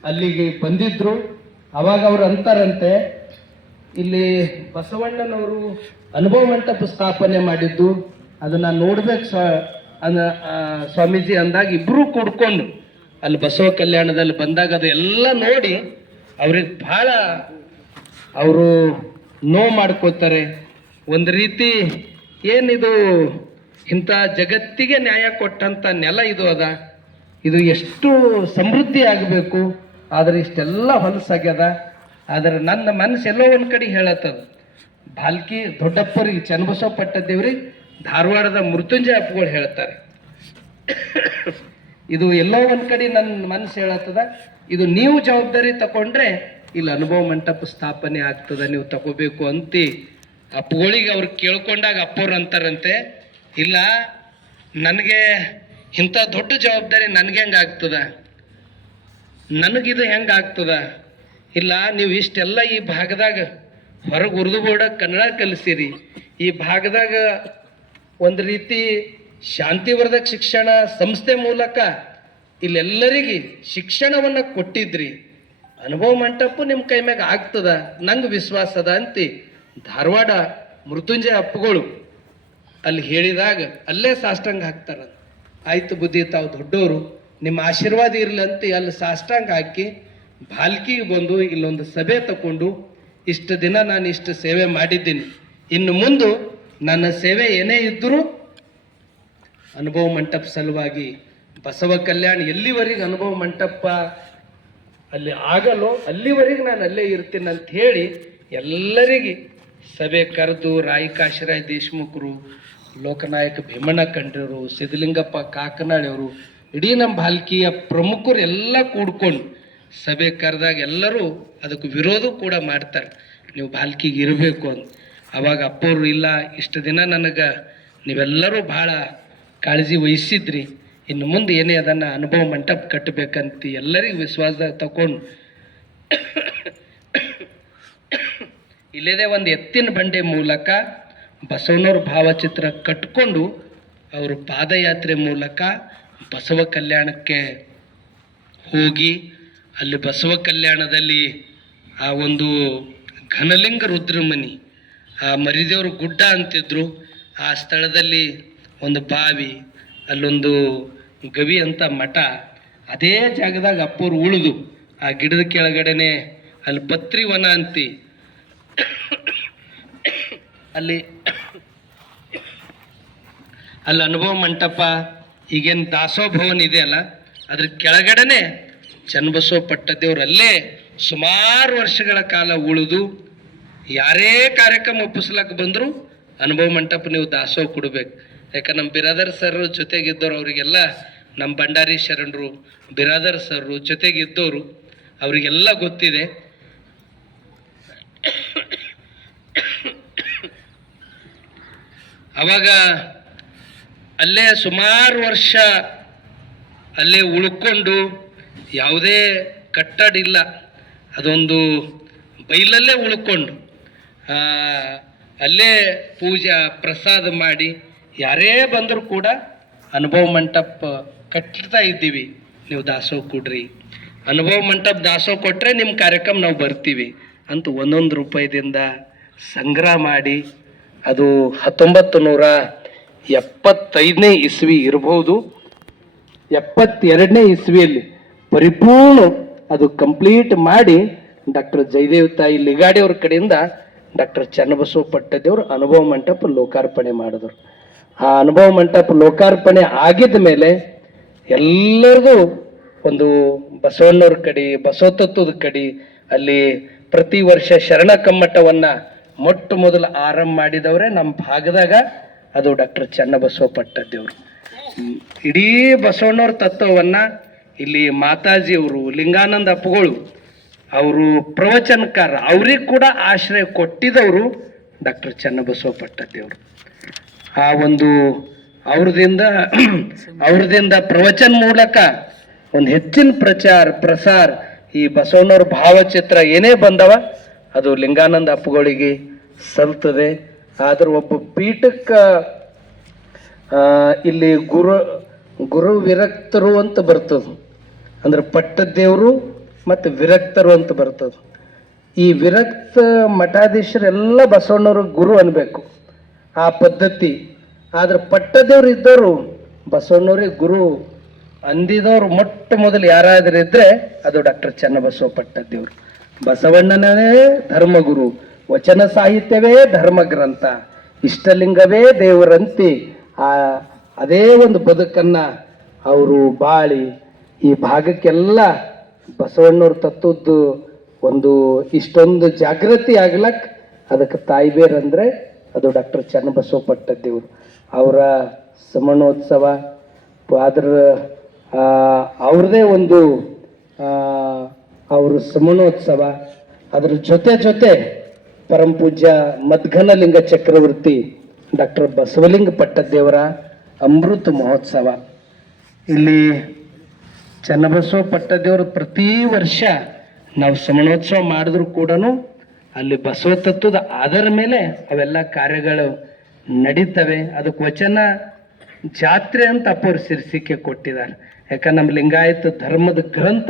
ಅಲ್ಲಿಗೆ ಬಂದಿದ್ರು. ಅವಾಗ ಅವರು ಅಂತಾರಂತೆ, ಇಲ್ಲಿ ಬಸವಣ್ಣನವರು ಅನುಭವ ಮಂಟಪ ಸ್ಥಾಪನೆ ಮಾಡಿದ್ದು ಅದನ್ನ ನೋಡ್ಬೇಕು ಸ್ವಾಮೀಜಿ ಅಂದಾಗ ಇಬ್ರು ಕೂಡ್ಕೊಂಡು ಅಲ್ಲಿ ಬಸವ ಕಲ್ಯಾಣದಲ್ಲಿ ಬಂದಾಗ ಅದು ಎಲ್ಲ ನೋಡಿ ಅವ್ರಿಗೆ ಬಹಳ ಅವರು ನೋವು ಮಾಡ್ಕೋತಾರೆ. ಒಂದು ರೀತಿ ಏನಿದು ಇಂಥ ಜಗತ್ತಿಗೆ ನ್ಯಾಯ ಕೊಟ್ಟಂಥ ನೆಲ ಇದು ಅದ, ಇದು ಎಷ್ಟು ಸಮೃದ್ಧಿ ಆಗಬೇಕು, ಆದರೆ ಇಷ್ಟೆಲ್ಲ ಹೊಲಸಾಗ್ಯದ. ಆದರೆ ನನ್ನ ಮನಸ್ಸು ಎಲ್ಲೋ ಒಂದು ಕಡೆ ಹೇಳತ್ತದ, ಭಾಲ್ಕಿ ದೊಡ್ಡಪ್ಪರಿಗೆ ಚನ್ನಬಸವ ಪಟ್ಟದೇವ್ರಿಗೆ ಧಾರವಾಡದ ಮೃತ್ಯುಂಜಯ ಅಪ್ಪಗಳು ಹೇಳ್ತಾರೆ, ಇದು ಎಲ್ಲೋ ಒಂದ್ ಕಡೆ ನನ್ನ ಮನಸ್ಸು ಹೇಳತ್ತದ, ಇದು ನೀವು ಜವಾಬ್ದಾರಿ ತಗೊಂಡ್ರೆ ಇಲ್ಲಿ ಅನುಭವ ಮಂಟಪ ಸ್ಥಾಪನೆ ಆಗ್ತದ, ನೀವು ತಗೋಬೇಕು ಅಂತಿ ಅಪ್ಪಗಳಿಗೆ ಅವ್ರು ಕೇಳ್ಕೊಂಡಾಗ ಅಪ್ಪವ್ರು ಅಂತಾರಂತೆ, ಇಲ್ಲ ನನಗೆ ಇಂಥ ದೊಡ್ಡ ಜವಾಬ್ದಾರಿ ನನಗೆ ಹೆಂಗೆ ಆಗ್ತದ, ನನಗಿದು ಹೆಂಗೆ ಆಗ್ತದ, ಇಲ್ಲ ನೀವು ಇಷ್ಟೆಲ್ಲ ಈ ಭಾಗದಾಗ ಹೊರಗೆ ಉರ್ದು ಬೋರ್ಡ ಕನ್ನಡ ಕಲಿಸಿರಿ, ಈ ಭಾಗದಾಗ ಒಂದು ರೀತಿ ಶಾಂತಿವರ್ಧಕ ಶಿಕ್ಷಣ ಸಂಸ್ಥೆ ಮೂಲಕ ಇಲ್ಲೆಲ್ಲರಿಗೆ ಶಿಕ್ಷಣವನ್ನು ಕೊಟ್ಟಿದ್ರಿ, ಅನುಭವ ಮಂಟಪ ನಿಮ್ಮ ಕೈ ಮ್ಯಾಗ ಆಗ್ತದ, ನಂಗೆ ವಿಶ್ವಾಸ ಅದ ಅಂತಿ ಧಾರವಾಡ ಮೃತ್ಯುಂಜಯ ಅಪ್ಪಗಳು ಅಲ್ಲಿ ಹೇಳಿದಾಗ ಅಲ್ಲೇ ಸಾಷ್ಟಾಂಗ ಹಾಕ್ತಾರ. ಆಯ್ತು ಬುದ್ಧಿ, ತಾವು ದೊಡ್ಡವರು, ನಿಮ್ಮ ಆಶೀರ್ವಾದ ಇರಲಿ ಅಂತ ಅಲ್ಲಿ ಸಾಷ್ಟಾಂಗ ಹಾಕಿ ಭಾಲ್ಕಿಗೆ ಬಂದು ಇಲ್ಲೊಂದು ಸಭೆ ತಗೊಂಡು ಇಷ್ಟು ದಿನ ನಾನು ಇಷ್ಟು ಸೇವೆ ಮಾಡಿದ್ದೀನಿ, ಇನ್ನು ಮುಂದೆ ನನ್ನ ಸೇವೆ ಏನೇ ಇದ್ದರೂ ಅನುಭವ ಮಂಟಪ ಸಲುವಾಗಿ ಬಸವ ಕಲ್ಯಾಣ ಎಲ್ಲಿವರೆಗೆ ಅನುಭವ ಮಂಟಪ ಅಲ್ಲಿ ಆಗಲ್ಲೋ ಅಲ್ಲಿವರೆಗೆ ನಾನು ಅಲ್ಲೇ ಇರ್ತೀನಿ ಅಂತ ಹೇಳಿ ಎಲ್ಲರಿಗೆ ಸಭೆ ಕರೆದು ರಾಯಿಕಾಶಿರಾಯ್ ದೇಶಮುಖರು, ಲೋಕನಾಯಕ ಭೀಮಣ್ಣ ಕಂಡ್ರವರು, ಸಿದ್ಧಲಿಂಗಪ್ಪ ಕಾಕನಾಳಿಯವರು, ಇಡೀ ನಮ್ಮ ಭಾಲ್ಕಿಯ ಪ್ರಮುಖರು ಎಲ್ಲ ಕೂಡ್ಕೊಂಡು ಸಭೆ ಕರೆದಾಗ ಎಲ್ಲರೂ ಅದಕ್ಕೆ ವಿರೋಧ ಕೂಡ ಮಾಡ್ತಾರೆ, ನೀವು ಭಾಲ್ಕಿಗೆ ಇರಬೇಕು ಅಂತ. ಅವಾಗ ಅಪ್ಪವರು ಇಲ್ಲ, ಇಷ್ಟು ದಿನ ನನಗೆ ನೀವೆಲ್ಲರೂ ಭಾಳ ಕಾಳಜಿ ವಹಿಸಿದ್ರಿ, ಇನ್ನು ಮುಂದೆ ಏನೇ ಅದನ್ನು ಅನುಭವ ಮಂಟಪ ಕಟ್ಟಬೇಕಂತ ಎಲ್ಲರಿಗೂ ವಿಶ್ವಾಸದಾಗ ತಗೊಂಡು ಇಲ್ಲದೇ ಒಂದು ಎತ್ತಿನ ಬಂಡೆ ಮೂಲಕ ಬಸವಣ್ಣವ್ರ ಭಾವಚಿತ್ರ ಕಟ್ಕೊಂಡು ಅವರು ಪಾದಯಾತ್ರೆ ಮೂಲಕ ಬಸವ ಕಲ್ಯಾಣಕ್ಕೆ ಹೋಗಿ ಅಲ್ಲಿ ಬಸವ ಕಲ್ಯಾಣದಲ್ಲಿ ಆ ಒಂದು ಘನಲಿಂಗ ರುದ್ರಮನಿ, ಆ ಮರಿದೇವ್ರ ಗುಡ್ಡ ಅಂತಿದ್ರು, ಆ ಸ್ಥಳದಲ್ಲಿ ಒಂದು ಬಾವಿ, ಅಲ್ಲೊಂದು ಗವಿ ಅಂತ ಮಠ, ಅದೇ ಜಾಗದಾಗ ಅಪ್ಪವ್ರು ಉಳಿದು ಆ ಗಿಡದ ಕೆಳಗಡೆನೆ ಅಲ್ಲಿ ಪತ್ರಿವನ ಅಂತಿ ಅಲ್ಲಿ ಅನುಭವ ಮಂಟಪ ಈಗೇನು ದಾಸೋಹ ಭವನ್ ಇದೆಯಲ್ಲ ಅದ್ರ ಕೆಳಗಡೆನೆ ಚನ್ನಬಸವ ಪಟ್ಟದೇವ್ರು ಅಲ್ಲೇ ಸುಮಾರು ವರ್ಷಗಳ ಕಾಲ ಉಳಿದು ಯಾರೇ ಕಾರ್ಯಕ್ರಮ ಒಪ್ಪಿಸ್ಲಕ್ಕೆ ಬಂದರೂ ಅನುಭವ ಮಂಟಪ ನೀವು ದಾಸೋಹ ಕೊಡ್ಬೇಕು. ಯಾಕಂದ್ರೆ ನಮ್ಮ ಬಿರಾದರ್ ಸರ್ ಜೊತೆಗಿದ್ದವ್ರು, ಅವರಿಗೆಲ್ಲ ನಮ್ಮ ಭಂಡಾರಿ ಶರಣರು ಬಿರಾದರ್ ಸರ್ ಜೊತೆಗಿದ್ದವರು ಅವರಿಗೆಲ್ಲ ಗೊತ್ತಿದೆ. ಅವಾಗ ಅಲ್ಲೇ ಸುಮಾರು ವರ್ಷ ಅಲ್ಲೇ ಉಳ್ಕೊಂಡು ಯಾವುದೇ ಕಟ್ಟಡ ಇಲ್ಲ, ಅದೊಂದು ಬೈಲಲ್ಲೇ ಉಳ್ಕೊಂಡು ಅಲ್ಲೇ ಪೂಜಾ ಪ್ರಸಾದ ಮಾಡಿ ಯಾರೇ ಬಂದರೂ ಕೂಡ ಅನುಭವ ಮಂಟಪ ಕಟ್ತಾ ಇದ್ದೀವಿ, ನೀವು ದಾಸೋಹ ಕೊಡ್ರಿ, ಅನುಭವ ಮಂಟಪ ದಾಸೋಹ ಕೊಟ್ಟರೆ ನಿಮ್ಮ ಕಾರ್ಯಕ್ರಮ ನಾವು ಬರ್ತೀವಿ ಅಂತ 1 ರೂಪಾಯಿದಿಂದ ಸಂಗ್ರಹ ಮಾಡಿ, ಅದು 1975ನೇ ಇಸ್ವಿ ಇರ್ಬೋದು, 72ನೇ ಇಸ್ವಿಯಲ್ಲಿ ಪರಿಪೂರ್ಣ ಅದು ಕಂಪ್ಲೀಟ್ ಮಾಡಿ ಡಾಕ್ಟರ್ ಜಯದೇವ್ ತಾಯಿ ಲಿಗಾಡಿ ಅವ್ರ ಕಡೆಯಿಂದ ಡಾಕ್ಟರ್ ಚನ್ನಬಸವ ಪಟ್ಟದೇವರು ಅನುಭವ ಮಂಟಪ ಲೋಕಾರ್ಪಣೆ ಮಾಡಿದ್ರು. ಆ ಅನುಭವ ಮಂಟಪ ಲೋಕಾರ್ಪಣೆ ಆಗಿದ ಮೇಲೆ ಎಲ್ಲರಿಗೂ ಒಂದು ಬಸವಣ್ಣವ್ರ ಕಡೆ, ಬಸವ ತತ್ವದ ಕಡೆ ಅಲ್ಲಿ ಪ್ರತಿ ವರ್ಷ ಶರಣ ಕಮ್ಮಟವನ್ನು ಮೊಟ್ಟ ಮೊದಲು ಆರಂಭ ಮಾಡಿದವರೇ ನಮ್ಮ ಭಾಗದಾಗ ಅದು ಡಾಕ್ಟರ್ ಚನ್ನಬಸವ ಪಟ್ಟದೇವರು. ಇಡೀ ಬಸವಣ್ಣವ್ರ ತತ್ವವನ್ನು ಇಲ್ಲಿ ಮಾತಾಜಿಯವರು, ಲಿಂಗಾನಂದ ಅಪ್ಪಗಳು ಅವರು ಪ್ರವಚನಕಾರ, ಅವ್ರಿಗೆ ಕೂಡ ಆಶ್ರಯ ಕೊಟ್ಟಿದ್ದವರು ಡಾಕ್ಟರ್ ಚನ್ನಬಸವ ಪಟ್ಟದೇವರು. ಆ ಒಂದು ಅವ್ರದಿಂದ ಪ್ರವಚನ ಮೂಲಕ ಒಂದು ಹೆಚ್ಚಿನ ಪ್ರಸಾರ ಈ ಬಸವಣ್ಣವ್ರ ಭಾವಚಿತ್ರ ಏನೇ ಬಂದವ ಅದು ಲಿಂಗಾನಂದ ಅಪ್ಪಗಳಿಗೆ ಸಲ್ತದೆ. ಆದ್ರೆ ಒಬ್ಬ ಪೀಠಕ್ಕೆ ಇಲ್ಲಿ ಗುರು ವಿರಕ್ತರು ಅಂತ ಬರ್ತದೆ, ಅಂದ್ರೆ ಪಟ್ಟದೇವರು ಮತ್ತು ವಿರಕ್ತರು ಅಂತ ಬರ್ತದೆ. ಈ ವಿರಕ್ತ ಮಠಾಧೀಶರೆಲ್ಲ ಬಸವಣ್ಣವ್ರ ಗುರು ಅನ್ಬೇಕು ಆ ಪದ್ಧತಿ. ಆದ್ರೆ ಪಟ್ಟದೇವ್ರು ಇದ್ದವರು ಬಸವಣ್ಣವ್ರಿಗೆ ಗುರು ಅಂದಿದವರು ಮೊಟ್ಟ ಮೊದಲು ಯಾರಾದರೂ ಇದ್ರೆ ಅದು ಡಾಕ್ಟರ್ ಚನ್ನಬಸವ ಪಟ್ಟದೇವರು. ಬಸವಣ್ಣನೇ ಧರ್ಮಗುರು, ವಚನ ಸಾಹಿತ್ಯವೇ ಧರ್ಮ ಗ್ರಂಥ, ಇಷ್ಟಲಿಂಗವೇ ದೇವರಂತಿ ಅದೇ ಒಂದು ಬದುಕನ್ನು ಅವರು ಬಾಳಿ ಈ ಭಾಗಕ್ಕೆಲ್ಲ ಬಸವಣ್ಣವ್ರ ತತ್ವದ್ದು ಒಂದು ಇಷ್ಟೊಂದು ಜಾಗೃತಿ ಆಗ್ಲಕ್ ಅದಕ್ಕೆ ತಾಯಿಬೇರಂದರೆ ಅದು ಡಾಕ್ಟರ್ ಚನ್ನಬಸವ ಪಟ್ಟದೇವರು. ಅವರ ಸಮಣೋತ್ಸವ, ಅದ್ರ ಅವ್ರದ್ದೇ ಒಂದು ಅವ್ರ ಸಮಣೋತ್ಸವ, ಅದ್ರ ಜೊತೆ ಪರಂ ಪೂಜ್ಯ ಮದ್ಘನಲಿಂಗ ಚಕ್ರವರ್ತಿ ಡಾಕ್ಟರ್ ಬಸವಲಿಂಗ ಪಟ್ಟದೇವರ ಅಮೃತ ಮಹೋತ್ಸವ. ಇಲ್ಲಿ ಚನ್ನಬಸವ ಪಟ್ಟದೇವರು ಪ್ರತಿ ವರ್ಷ ನಾವು ಸಮಣೋತ್ಸವ ಮಾಡಿದ್ರು ಕೂಡ ಅಲ್ಲಿ ಬಸವ ತತ್ವದ ಆಧಾರ ಮೇಲೆ ಅವೆಲ್ಲ ಕಾರ್ಯಗಳು ನಡೀತವೆ. ಅದಕ್ಕೆ ವಚನ ಜಾತ್ರೆ ಅಂತ ಅಪ್ಪವ್ರು ಶೀರ್ಷಿಕೆ ಕೊಟ್ಟಿದ್ದಾರೆ. ಯಾಕಂದ್ರೆ ನಮ್ಮ ಲಿಂಗಾಯತ ಧರ್ಮದ ಗ್ರಂಥ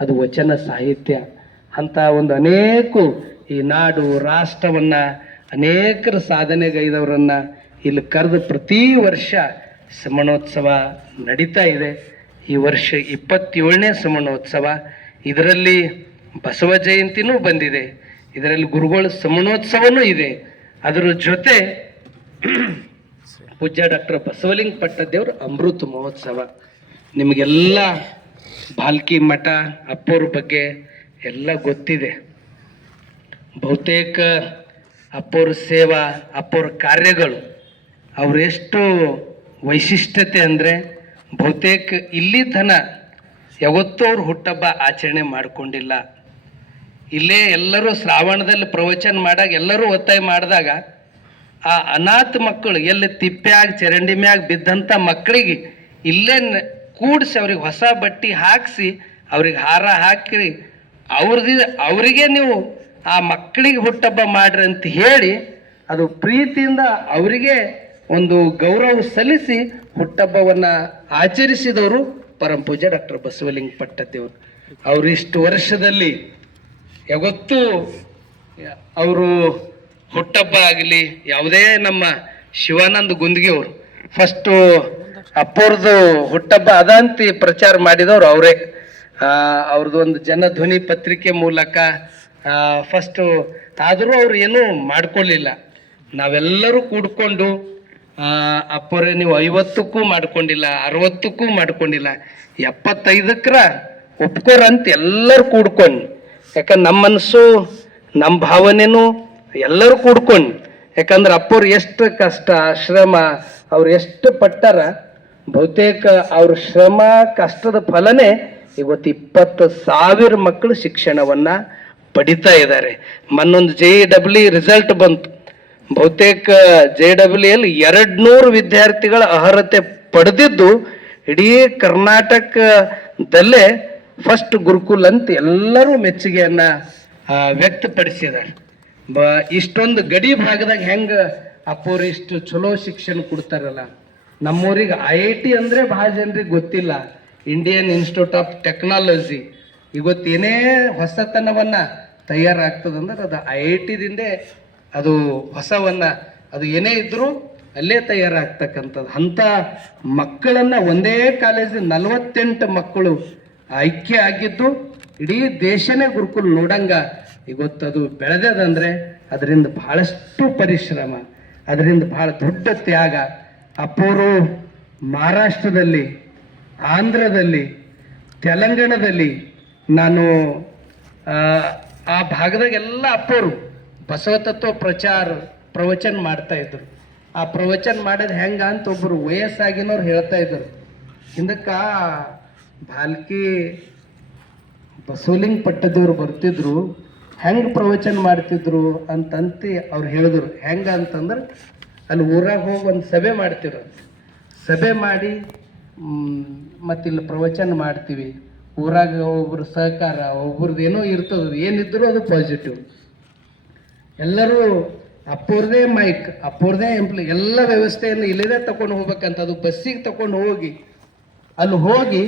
ಅದು ವಚನ ಸಾಹಿತ್ಯ ಅಂತ ಒಂದು ಅನೇಕ ಈ ನಾಡು ರಾಷ್ಟ್ರವನ್ನ ಅನೇಕರ ಸಾಧನೆಗೈದವರನ್ನ ಇಲ್ಲಿ ಕರೆದು ಪ್ರತಿ ವರ್ಷ ಸಮಣೋತ್ಸವ ನಡೀತಾ ಇದೆ. ಈ ವರ್ಷ 27ನೇ ಸಮಣೋತ್ಸವ. ಇದರಲ್ಲಿ ಬಸವ ಜಯಂತಿನೂ ಬಂದಿದೆ, ಇದರಲ್ಲಿ ಗುರುಗಳ ಸಮಣೋತ್ಸವನೂ ಇದೆ. ಅದರ ಜೊತೆ ಪೂಜ್ಯ ಡಾಕ್ಟರ್ ಬಸವಲಿಂಗ ಪಟ್ಟದೇವ್ರ ಅಮೃತ ಮಹೋತ್ಸವ. ನಿಮಗೆಲ್ಲ ಭಾಲ್ಕಿ ಮಠ ಅಪ್ಪವ್ರ ಬಗ್ಗೆ ಎಲ್ಲ ಗೊತ್ತಿದೆ. ಬಹುತೇಕ ಅಪ್ಪವ್ರ ಸೇವಾ, ಅಪ್ಪವ್ರ ಕಾರ್ಯಗಳು ಅವರೆಷ್ಟು ವೈಶಿಷ್ಟ್ಯತೆ ಅಂದರೆ ಬಹುತೇಕ ಇಲ್ಲಿ ತನ ಯಾವತ್ತೂ ಅವ್ರು ಹುಟ್ಟಹಬ್ಬ ಆಚರಣೆ ಮಾಡಿಕೊಂಡಿಲ್ಲ. ಇಲ್ಲೇ ಎಲ್ಲರೂ ಶ್ರಾವಣದಲ್ಲಿ ಪ್ರವಚನ ಮಾಡಾಗ ಎಲ್ಲರೂ ಒತ್ತಾಯ ಮಾಡಿದಾಗ ಆ ಅನಾಥ ಮಕ್ಕಳು ಎಲ್ಲಿ ತಿಪ್ಪ್ಯಾಗ ಚರಂಡಿ ಮ್ಯಾಗ ಬಿದ್ದಂಥ ಮಕ್ಕಳಿಗೆ ಇಲ್ಲೇ ಕೂಡಿಸಿ ಅವ್ರಿಗೆ ಹೊಸ ಬಟ್ಟೆ ಹಾಕಿಸಿ ಅವ್ರಿಗೆ ಹಾರ ಹಾಕಿ ಅವರಿಗೆ ನೀವು ಆ ಮಕ್ಕಳಿಗೆ ಹುಟ್ಟಹಬ್ಬ ಮಾಡ್ರಿ ಅಂತ ಹೇಳಿ ಅದು ಪ್ರೀತಿಯಿಂದ ಅವರಿಗೆ ಒಂದು ಗೌರವ ಸಲ್ಲಿಸಿ ಹುಟ್ಟಹಬ್ಬವನ್ನು ಆಚರಿಸಿದವರು ಪರಂ ಪೂಜ್ಯ ಡಾಕ್ಟರ್ ಬಸವಲಿಂಗ ಪಟ್ಟದೇವರು. ಅವರು ಇಷ್ಟು ವರ್ಷದಲ್ಲಿ ಯಾವತ್ತೂ ಅವರು ಹುಟ್ಟಹಬ್ಬ ಆಗಲಿ ಯಾವುದೇ ನಮ್ಮ ಶಿವಾನಂದ ಗುಂದಗಿಯವರು ಫಸ್ಟು ಅಪ್ಪವ್ರದ್ದು ಹುಟ್ಟಹಬ್ಬ ಅದಂತಿ ಪ್ರಚಾರ ಮಾಡಿದವರು ಅವರೇ. ಅವ್ರದ್ದು ಒಂದು ಜನಧ್ವನಿ ಪತ್ರಿಕೆ ಮೂಲಕ ಫಸ್ಟು. ಆದರೂ ಅವ್ರು ಏನೂ ಮಾಡ್ಕೊಳ್ಳಿಲ್ಲ. ನಾವೆಲ್ಲರೂ ಕೂಡ್ಕೊಂಡು ಅಪ್ಪರೇ ನೀವು 50ಕ್ಕೂ ಮಾಡ್ಕೊಂಡಿಲ್ಲ, 60ಕ್ಕೂ ಮಾಡ್ಕೊಂಡಿಲ್ಲ, 75ಕ್ಕರ ಒಪ್ಕೋರಂತ ಎಲ್ಲರೂ ಕೂಡ್ಕೊಂಡು. ಯಾಕಂದ್ರೆ ನಮ್ಮ ಮನಸ್ಸು ನಮ್ಮ ಭಾವನೆನೂ ಎಲ್ಲರೂ ಕೂಡ್ಕೊಂಡು. ಯಾಕಂದ್ರೆ ಅಪ್ಪವ್ರು ಎಷ್ಟು ಕಷ್ಟ ಶ್ರಮ ಅವ್ರು ಎಷ್ಟು ಪಟ್ಟಾರ, ಬಹುತೇಕ ಅವ್ರ ಶ್ರಮ ಕಷ್ಟದ ಫಲನೇ ಇವತ್ತು 20,000 ಮಕ್ಕಳು ಶಿಕ್ಷಣವನ್ನ ಪಡಿತಾ ಇದ್ದಾರೆ. ಮೊನ್ನೊಂದು JEE ರಿಸಲ್ಟ್ ಬಂತು. ಬಹುತೇಕ JEE 200 ವಿದ್ಯಾರ್ಥಿಗಳ ಅರ್ಹತೆ ಪಡೆದಿದ್ದು ಇಡೀ ಕರ್ನಾಟಕದಲ್ಲೇ ಫಸ್ಟ್ ಗುರುಕುಲ್ ಅಂತ ಎಲ್ಲರೂ ಮೆಚ್ಚುಗೆಯನ್ನ ವ್ಯಕ್ತಪಡಿಸಿದ್ದಾರೆ. ಇಷ್ಟೊಂದು ಗಡಿ ಭಾಗದಾಗ ಹೆಂಗ ಅಪ್ಪವ್ರು ಇಷ್ಟು ಚಲೋ ಶಿಕ್ಷಣ ಕೊಡ್ತಾರಲ್ಲ. ನಮ್ಮೂರಿಗೆ IIT ಅಂದ್ರೆ ಬಹಳ ಜನರಿಗೆ ಗೊತ್ತಿಲ್ಲ. ಇಂಡಿಯನ್ ಇನ್ಸ್ಟಿಟ್ಯೂಟ್ ಆಫ್ ಟೆಕ್ನಾಲಜಿ ಇವತ್ತೇನೇ ಹೊಸತನವನ್ನ ತಯಾರಾಗ್ತದಂದ್ರೆ ಅದು IIT ದಿಂದೇ ಅದು ಹೊಸವನ್ನ ಅದು ಏನೇ ಇದ್ರೂ ಅಲ್ಲೇ ತಯಾರಾಗ್ತಕ್ಕಂಥದ್ದು. ಅಂಥ ಮಕ್ಕಳನ್ನ ಒಂದೇ ಕಾಲೇಜಿನ 48 ಮಕ್ಕಳು ಐಕ್ಯ ಆಗಿದ್ದು ಇಡೀ ದೇಶನೇ ಗುರುಕುಲ್ ನೋಡಂಗ ಇವತ್ತದು ಬೆಳೆದದಂದ್ರೆ ಅದರಿಂದ ಬಹಳಷ್ಟು ಪರಿಶ್ರಮ, ಅದರಿಂದ ಬಹಳ ದೊಡ್ಡ ತ್ಯಾಗ. ಅಪ್ಪವರು ಮಹಾರಾಷ್ಟ್ರದಲ್ಲಿ, ಆಂಧ್ರದಲ್ಲಿ, ತೆಲಂಗಾಣದಲ್ಲಿ ನಾನು ಆ ಭಾಗದಾಗೆಲ್ಲ ಅಪ್ಪವರು ಬಸವ ತತ್ವ ಪ್ರವಚನ ಮಾಡ್ತಾ ಇದ್ರು. ಆ ಪ್ರವಚನ ಮಾಡೋದು ಹೆಂಗ ಅಂತ ಒಬ್ಬರು ವಯಸ್ಸಾಗಿನವ್ರು ಹೇಳ್ತಾ ಇದ್ರು. ಹಿಂದಕ್ಕ ಭಾಲ್ಕಿ ಬಸವಲಿಂಗ ಪಟ್ಟದೇವ್ರು ಬರ್ತಿದ್ರು, ಹೆಂಗೆ ಪ್ರವಚನ ಮಾಡ್ತಿದ್ರು ಅಂತಂತ ಅವ್ರು ಹೇಳಿದ್ರು. ಹೆಂಗ ಅಂತಂದ್ರೆ ಅಲ್ಲಿ ಊರಾಗ ಹೋಗಿ ಒಂದು ಸಭೆ ಮಾಡ್ತಿರು. ಸಭೆ ಮಾಡಿ ಮತ್ತಿಲ್ಲಿ ಪ್ರವಚನ ಮಾಡ್ತೀವಿ. ಊರಾಗ ಒಬ್ಬರು ಸಹಕಾರ ಒಬ್ರದ್ದು ಏನೋ ಇರ್ತದೆ, ಏನಿದ್ರು ಅದು ಪಾಸಿಟಿವ್. ಎಲ್ಲರೂ ಅಪ್ಪವ್ರದೇ ಮೈಕ್, ಅಪ್ಪವ್ರದೇ ಎಲ್ಲ ವ್ಯವಸ್ಥೆಯನ್ನು ಇಲ್ಲದೇ ತಗೊಂಡು ಹೋಗ್ಬೇಕಂತ. ಅದು ಬಸ್ಸಿಗೆ ತಗೊಂಡು ಹೋಗಿ ಅಲ್ಲಿ ಹೋಗಿ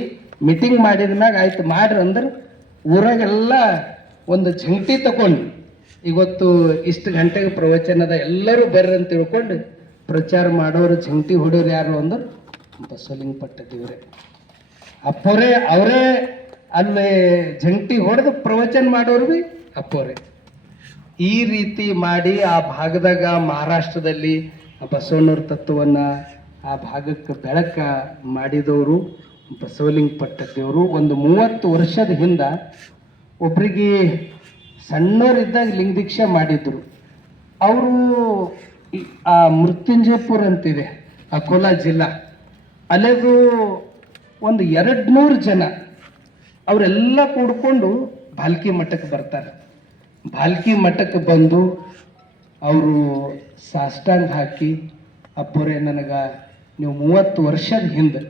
ಮೀಟಿಂಗ್ ಮಾಡಿದ ಮ್ಯಾಗ ಆಯ್ತು ಮಾಡ್ರಿ ಅಂದ್ರೆ ಊರಾಗೆಲ್ಲ ಒಂದು ಝಂಟಿ ತಗೊಂಡು ಇವತ್ತು ಇಷ್ಟು ಗಂಟೆಗೆ ಪ್ರವಚನದ ಎಲ್ಲರೂ ಬರ್ರಿ ಅಂತ ತಿಳ್ಕೊಂಡು ಪ್ರಚಾರ ಮಾಡೋರು ಝಂಟಿ ಹೊಡೋರು ಯಾರು ಅಂದ್ರೆ ಬಸವಲಿಂಗ ಪಟ್ಟದೇವರೇ. ಅಪ್ಪವರೇ ಅವರೇ ಅಲ್ಲಿ ಝಂಟಿ ಹೊಡೆದು ಪ್ರವಚನ ಮಾಡೋರು ಭೀ ಅಪ್ಪವರೇ. ಈ ರೀತಿ ಮಾಡಿ ಆ ಭಾಗದಾಗ ಮಹಾರಾಷ್ಟ್ರದಲ್ಲಿ ಬಸವಣ್ಣವ್ರ ತತ್ವವನ್ನು ಆ ಭಾಗಕ್ಕೆ ಬೆಳಕ ಮಾಡಿದವರು ಬಸವಲಿಂಗ ಪಟ್ಟದೇವರು. ಒಂದು 30 ವರ್ಷದ ಹಿಂದೆ ಒಬ್ರಿಗೆ ಸಣ್ಣವರಿದ್ದಾಗ ಲಿಂಗ ದೀಕ್ಷೆ ಮಾಡಿದ್ರು. ಅವರು ಆ ಮೃತ್ಯುಂಜಯಪುರ ಅಂತಿದೆ, ಅಕೋಲಾ ಜಿಲ್ಲಾ. ಅಲ್ಲದು ಒಂದು 200 ಜನ ಅವರೆಲ್ಲ ಕೂಡ್ಕೊಂಡು ಭಾಲ್ಕಿ ಮಠಕ್ಕೆ ಬರ್ತಾರೆ. ಭಾಲ್ಕಿ ಮಠಕ್ಕೆ ಬಂದು ಅವರು ಸಾಷ್ಟಾಂಗ ಹಾಕಿ, ಅಪ್ಪರೇ ನನಗೆ ನೀವು 30 ವರ್ಷದ ಹಿಂದೆ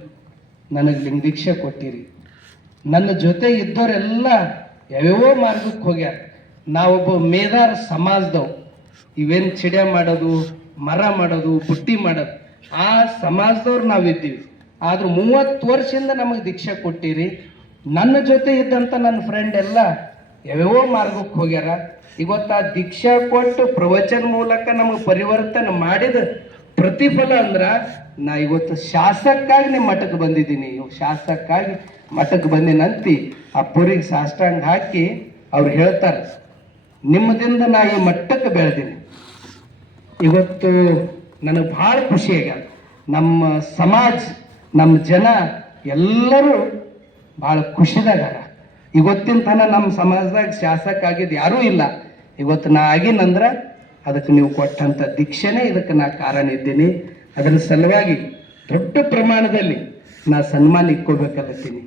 ನನಗೆ ಲಿಂಗದೀಕ್ಷೆ ಕೊಟ್ಟಿರಿ, ನನ್ನ ಜೊತೆ ಇದ್ದವರೆಲ್ಲ ಯಾವ್ಯಾವೋ ಮಾರ್ಗಕ್ಕೆ ಹೋಗ್ಯಾರ, ನಾವೊಬ್ಬ ಮೇದಾರ ಸಮಾಜದವು, ಇವೇನು ಚಿಡ್ಯ ಮಾಡೋದು, ಮರ ಮಾಡೋದು, ಬುಟ್ಟಿ ಮಾಡೋದು ಆ ಸಮಾಜದವ್ರು ನಾವಿದ್ದೀವಿ. ಆದ್ರೂ 30 ವರ್ಷದಿಂದ ನಮಗೆ ದೀಕ್ಷೆ ಕೊಟ್ಟಿರಿ, ನನ್ನ ಜೊತೆ ಇದ್ದಂಥ ನನ್ನ ಫ್ರೆಂಡ್ ಎಲ್ಲ ಯಾವ್ಯಾವೋ ಮಾರ್ಗಕ್ಕೆ ಹೋಗ್ಯಾರ, ಇವತ್ತು ಆ ದೀಕ್ಷಾ ಕೊಟ್ಟು ಪ್ರವಚನ ಮೂಲಕ ನಮಗೆ ಪರಿವರ್ತನೆ ಮಾಡಿದ ಪ್ರತಿಫಲ ಅಂದ್ರೆ ನಾ ಇವತ್ತು ಶಾಸಕ್ಕಾಗಿ ನಿಮ್ಮ ಮಠಕ್ಕೆ ಬಂದಿದ್ದೀನಿ, ಶಾಸಕ್ಕಾಗಿ ಮಠಕ್ಕೆ ಬಂದಿನಂತಿ ಅಪ್ಪರಿಗೆ ಸಾಷ್ಟಾಂಗ ಹಾಕಿ ಅವ್ರು ಹೇಳ್ತಾರೆ, ನಿಮ್ಮದಿಂದ ನಾ ಈ ಮಟ್ಟಕ್ಕೆ ಬೆಳೆದೀನಿ. ಇವತ್ತು ನನಗೆ ಭಾಳ ಖುಷಿ ಆಗ್ಯಾದ. ನಮ್ಮ ಸಮಾಜ, ನಮ್ಮ ಜನ ಎಲ್ಲರೂ ಭಾಳ ಖುಷಿದಾಗಾರ. ಇವತ್ತಿನ ತನಕ ನಮ್ಮ ಸಮಾಜದಾಗ ಶಾಸಕ ಆಗಿದ್ದು ಯಾರೂ ಇಲ್ಲ. ಇವತ್ತು ನಾ ಆಗಿನಂದ್ರೆ ಅದಕ್ಕೆ ನೀವು ಕೊಟ್ಟಂಥ ದೀಕ್ಷೆನೇ ಇದಕ್ಕೆ ನಾ ಕಾರಣ ಇದ್ದೀನಿ. ಅದರ ಸಲುವಾಗಿ ದೊಡ್ಡ ಪ್ರಮಾಣದಲ್ಲಿ ನಾ ಸನ್ಮಾನ ಇಕ್ಕೋಬೇಕಲ್ಲತ್ತೀನಿ,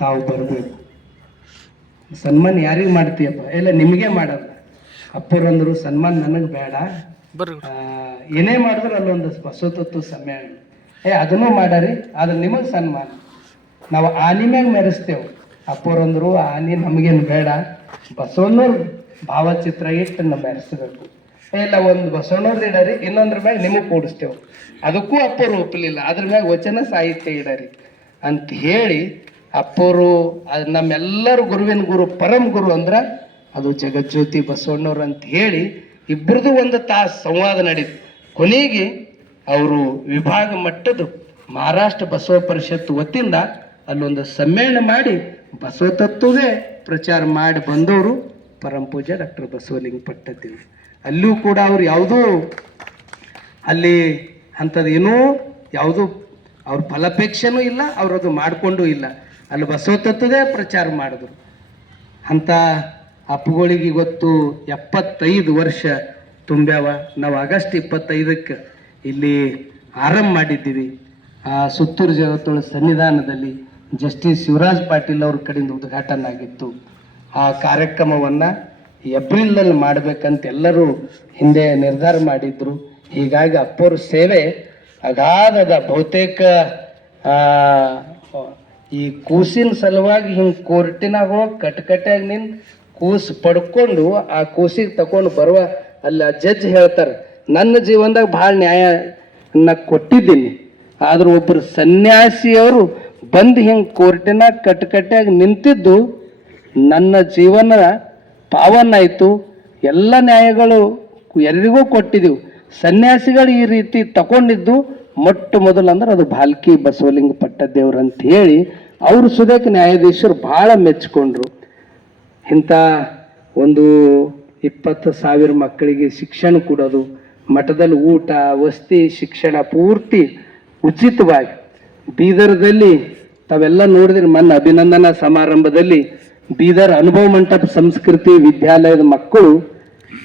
ತಾವು ಬರಬೇಕು. ಸನ್ಮಾನ ಯಾರಿಗೆ ಮಾಡ್ತೀಯಪ್ಪ? ಇಲ್ಲ ನಿಮಗೆ ಮಾಡಲ್ಲ. ಅಪ್ಪರಂದ್ರು ಸನ್ಮಾನ ನನಗೆ ಬೇಡ, ಏನೇ ಮಾಡಿದ್ರು ಅಲ್ಲೊಂದು ಬಸವತತ್ವ ಸಮ್ಮೇಳನ ಅದನ್ನೂ ಮಾಡಾರಿ, ಆದ್ರೆ ನಿಮಗೆ ಸನ್ಮಾನ ನಾವು ಆನಿ ಮ್ಯಾಗ ಮೆರೆಸ್ತೇವೆ. ಅಪ್ಪರಂದ್ರು ಆನಿ ನಮಗೇನು ಬೇಡ, ಬಸವಣ್ಣವ್ರ ಭಾವಚಿತ್ರ ಇಟ್ಟು ನಾವು ಮೆರೆಸಬೇಕು. ಇಲ್ಲ ಒಂದು ಬಸವಣ್ಣವ್ರದ್ದು ಇಡರಿ, ಇನ್ನೊಂದ್ರ ಮ್ಯಾಗ ನಿಮಗೆ ಕೂಡಿಸ್ತೇವೆ. ಅದಕ್ಕೂ ಅಪ್ಪರು ಒಪ್ಪಲಿಲ್ಲ, ಅದ್ರ ಮ್ಯಾಗ ವಚನ ಸಾಹಿತ್ಯ ಇಡರಿ ಅಂತ ಹೇಳಿ ಅಪ್ಪರು ನಮ್ಮೆಲ್ಲರ ಗುರುವಿನ ಗುರು, ಪರಂ ಗುರು ಅಂದ್ರೆ ಅದು ಜಗಜ್ಯೋತಿ ಬಸವಣ್ಣವ್ರು ಅಂತ ಹೇಳಿ ಇಬ್ಬರದು ಒಂದು ತಾಸು ಸಂವಾದ ನಡೀತು. ಕೊನೆಗೆ ಅವರು ವಿಭಾಗ ಮಟ್ಟದ ಮಹಾರಾಷ್ಟ್ರ ಬಸವ ಪರಿಷತ್ ವತಿಯಿಂದ ಅಲ್ಲೊಂದು ಸಮ್ಮೇಳನ ಮಾಡಿ ಬಸವ ತತ್ವವೇ ಪ್ರಚಾರ ಮಾಡಿ ಬಂದವರು ಪರಂ ಪೂಜ್ಯ ಡಾಕ್ಟರ್ ಬಸವಲಿಂಗ ಪಟ್ಟದೇವರು. ಅಲ್ಲೂ ಕೂಡ ಅವ್ರು ಯಾವುದೂ ಅಲ್ಲಿ ಅಂಥದ್ದು ಏನೂ ಯಾವುದೂ ಅವ್ರ ಫಲಾಪೇಕ್ಷೆನೂ ಇಲ್ಲ, ಅವ್ರು ಅದು ಮಾಡಿಕೊಂಡೂ ಇಲ್ಲ. ಅಲ್ಲಿ ಬಸವ ತತ್ವದೇ ಪ್ರಚಾರ ಮಾಡಿದ್ರು. ಅಂಥ ಅಪ್ಪುಗಳಿಗೆ ಇವತ್ತು 75 ವರ್ಷ ತುಂಬ್ಯಾವ. ನಾವು ಆಗಸ್ಟ್ 25ಕ್ಕೆ ಇಲ್ಲಿ ಆರಂಭ ಮಾಡಿದ್ದೀವಿ. ಸುತ್ತೂರು ಜಗತ್ತೊಳ ಸನ್ನಿಧಾನದಲ್ಲಿ ಜಸ್ಟಿಸ್ ಶಿವರಾಜ್ ಪಾಟೀಲ್ ಅವ್ರ ಕಡೆಯಿಂದ ಉದ್ಘಾಟನೆ ಆಗಿತ್ತು. ಆ ಕಾರ್ಯಕ್ರಮವನ್ನು ಏಪ್ರಿಲ್ನಲ್ಲಿ ಮಾಡಬೇಕಂತ ಎಲ್ಲರೂ ಹಿಂದೆ ನಿರ್ಧಾರ ಮಾಡಿದ್ರು. ಹೀಗಾಗಿ ಅಪ್ಪವ್ರ ಸೇವೆ ಅಗಾಧದ. ಬಹುತೇಕ ಈ ಕೂಸಿನ ಸಲುವಾಗಿ ಹಿಂಗೆ ಕೋರ್ಟಿನಾಗ ಹೋಗಿ ಕಟ್ಕಟ್ಟಾಗಿ ನಿಂತು ಕೂಸು ಪಡ್ಕೊಂಡು ಆ ಕೂಸಿಗೆ ತಗೊಂಡು ಬರುವ ಅಲ್ಲಿ ಆ ಜಡ್ಜ್ ಹೇಳ್ತಾರೆ, ನನ್ನ ಜೀವನದಾಗ ಭಾಳ ನ್ಯಾಯನ ಕೊಟ್ಟಿದ್ದೀನಿ, ಆದ್ರೆ ಒಬ್ಬರು ಸನ್ಯಾಸಿಯವರು ಬಂದು ಹಿಂಗೆ ಕೋರ್ಟಿನಾಗ ಕಟ್ಕಟ್ಟಾಗಿ ನಿಂತಿದ್ದು ನನ್ನ ಜೀವನ ಪಾವನಾಯಿತು. ಎಲ್ಲ ನ್ಯಾಯಗಳು ಎಲ್ಲರಿಗೂ ಕೊಟ್ಟಿದ್ದೀವಿ. ಸನ್ಯಾಸಿಗಳು ಈ ರೀತಿ ತಗೊಂಡಿದ್ದು ಮೊಟ್ಟ ಮೊದಲು ಅಂದ್ರೆ ಅದು ಭಾಲ್ಕಿ ಬಸವಲಿಂಗ ಪಟ್ಟದೇವ್ರು ಅಂತ ಹೇಳಿ ಅವರು ಸುದೇಕ ನ್ಯಾಯಾಧೀಶರು ಭಾಳ ಮೆಚ್ಕೊಂಡ್ರು. ಇಂಥ ಒಂದು 20,000 ಮಕ್ಕಳಿಗೆ ಶಿಕ್ಷಣ ಕೊಡೋದು, ಮಠದಲ್ಲಿ ಊಟ ವಸತಿ ಶಿಕ್ಷಣ ಪೂರ್ತಿ ಉಚಿತವಾಗಿ. ಬೀದರ್ದಲ್ಲಿ ತಾವೆಲ್ಲ ನೋಡಿದ್ರೆ ಮೊನ್ನೆ ಅಭಿನಂದನಾ ಸಮಾರಂಭದಲ್ಲಿ ಬೀದರ್ ಅನುಭವ ಮಂಟಪ ಸಂಸ್ಕೃತಿ ವಿದ್ಯಾಲಯದ ಮಕ್ಕಳು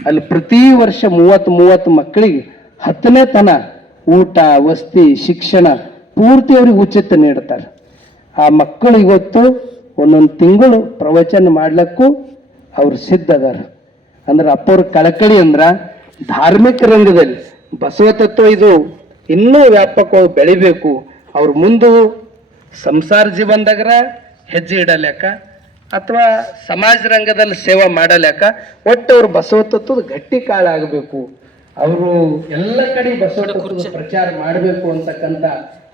ಅಲ್ಲಿ ಪ್ರತಿ ವರ್ಷ 30 ಮಕ್ಕಳಿಗೆ 10ನೇ ತನ ಊಟ ವಸತಿ ಶಿಕ್ಷಣ ಪೂರ್ತಿ ಅವ್ರಿಗೆ ಉಚಿತ ನೀಡ್ತಾರೆ. ಆ ಮಕ್ಕಳು ಇವತ್ತು ಒಂದೊಂದು ತಿಂಗಳು ಪ್ರವಚನ ಮಾಡ್ಲಿಕ್ಕೂ ಅವ್ರು ಸಿದ್ಧ ಅದಾರ. ಅಂದ್ರೆ ಅಪ್ಪವ್ರ ಕಳಕಳಿ ಅಂದ್ರ ಧಾರ್ಮಿಕ ರಂಗದಲ್ಲಿ ಬಸವ ತತ್ವ ಇದು ಇನ್ನೂ ವ್ಯಾಪಕವಾಗಿ ಬೆಳಿಬೇಕು. ಅವ್ರ ಮುಂದೆ ಸಂಸಾರ ಜೀವನದಾಗರ ಹೆಜ್ಜೆ ಇಡಲ್ಯಾಕ ಅಥವಾ ಸಮಾಜ ರಂಗದಲ್ಲಿ ಸೇವಾ ಮಾಡಲ್ಯಾಕ ಒಟ್ಟು ಅವ್ರು ಬಸವ ತತ್ವದ ಗಟ್ಟಿ ಕಾಳಾಗಬೇಕು. ಅವರು ಎಲ್ಲ ಕಡೆ ಬಸವ ತತ್ವದ ಪ್ರಚಾರ ಮಾಡಬೇಕು ಅಂತಕ್ಕಂಥ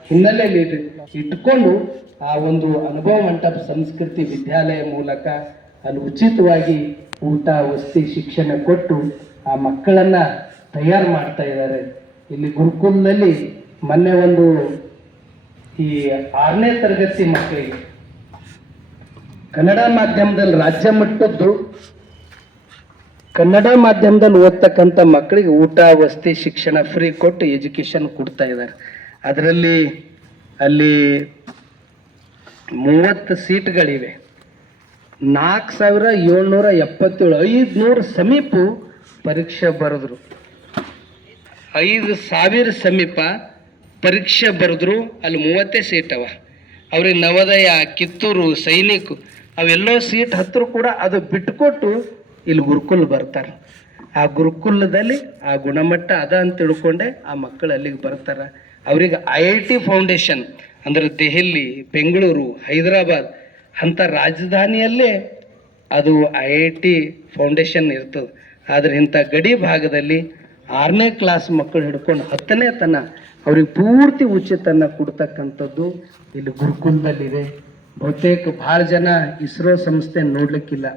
ಹಿನ್ನೆಲೆಯಲ್ಲಿ ಇಟ್ಕೊಂಡು ಆ ಒಂದು ಅನುಭವ ಮಂಟಪ ಸಂಸ್ಕೃತಿ ವಿದ್ಯಾಲಯ ಮೂಲಕ ಅಲ್ಲಿ ಉಚಿತವಾಗಿ ಊಟ ವಸತಿ ಶಿಕ್ಷಣ ಕೊಟ್ಟು ಆ ಮಕ್ಕಳನ್ನ ತಯಾರು ಮಾಡ್ತಾ ಇದ್ದಾರೆ. ಇಲ್ಲಿ ಗುರುಕುಲದಲ್ಲಿ ಮೊನ್ನೆ ಒಂದು ಈ 6ನೇ ತರಗತಿ ಮಕ್ಕಳಿಗೆ ಕನ್ನಡ ಮಾಧ್ಯಮದಲ್ಲಿ ರಾಜ್ಯ ಮಟ್ಟದ್ದು ಕನ್ನಡ ಮಾಧ್ಯಮದಲ್ಲಿ ಓದ್ತಕ್ಕಂಥ ಮಕ್ಕಳಿಗೆ ಊಟ ವಸತಿ ಶಿಕ್ಷಣ ಫ್ರೀ ಕೊಟ್ಟು ಎಜುಕೇಶನ್ ಕೊಡ್ತಾ ಇದ್ದಾರೆ. ಅದರಲ್ಲಿ ಅಲ್ಲಿ 30 ಸೀಟ್ಗಳಿವೆ. 4,777 500 ಸಮೀಪ ಪರೀಕ್ಷೆ ಬರೆದ್ರು. 5,000 ಸಮೀಪ ಪರೀಕ್ಷೆ ಬರೆದ್ರು. ಅಲ್ಲಿ 30 ಸೀಟ್ ಅವ. ಅವ್ರಿಗೆ ನವೋದಯ, ಕಿತ್ತೂರು, ಸೈನಿಕ್ ಅವೆಲ್ಲೋ ಸೀಟ್ ಹತ್ತಿರ ಕೂಡ ಅದು ಬಿಟ್ಟುಕೊಟ್ಟು ಇಲ್ಲಿ ಗುರುಕುಲ್ ಬರ್ತಾರೆ. ಆ ಗುರುಕುಲದಲ್ಲಿ ಆ ಗುಣಮಟ್ಟ ಅದ ಅಂತ ತಿಳ್ಕೊಂಡೆ ಆ ಮಕ್ಕಳು ಅಲ್ಲಿಗೆ ಬರ್ತಾರೆ. ಅವ್ರಿಗೆ IIT ಫೌಂಡೇಶನ್ ಅಂದ್ರೆ ದೆಹಲಿ, ಬೆಂಗಳೂರು, ಹೈದರಾಬಾದ್ ಅಂಥ ರಾಜಧಾನಿಯಲ್ಲೇ ಅದು IIT ಫೌಂಡೇಶನ್ ಇರ್ತದೆ. ಆದರೆ ಇಂಥ ಗಡಿ ಭಾಗದಲ್ಲಿ 6ನೇ ಕ್ಲಾಸ್ ಮಕ್ಕಳು ಹಿಡ್ಕೊಂಡು 10ನೇ ತನ ಅವ್ರಿಗೆ ಪೂರ್ತಿ ಉಚಿತನ ಕೊಡ್ತಕ್ಕಂಥದ್ದು ಇಲ್ಲಿ ಗುರುಕುಲದಲ್ಲಿದೆ. ಬಹುತೇಕ ಭಾಳ ಜನ ಇಸ್ರೋ ಸಂಸ್ಥೆ ನೋಡ್ಲಿಕ್ಕಿಲ್ಲ.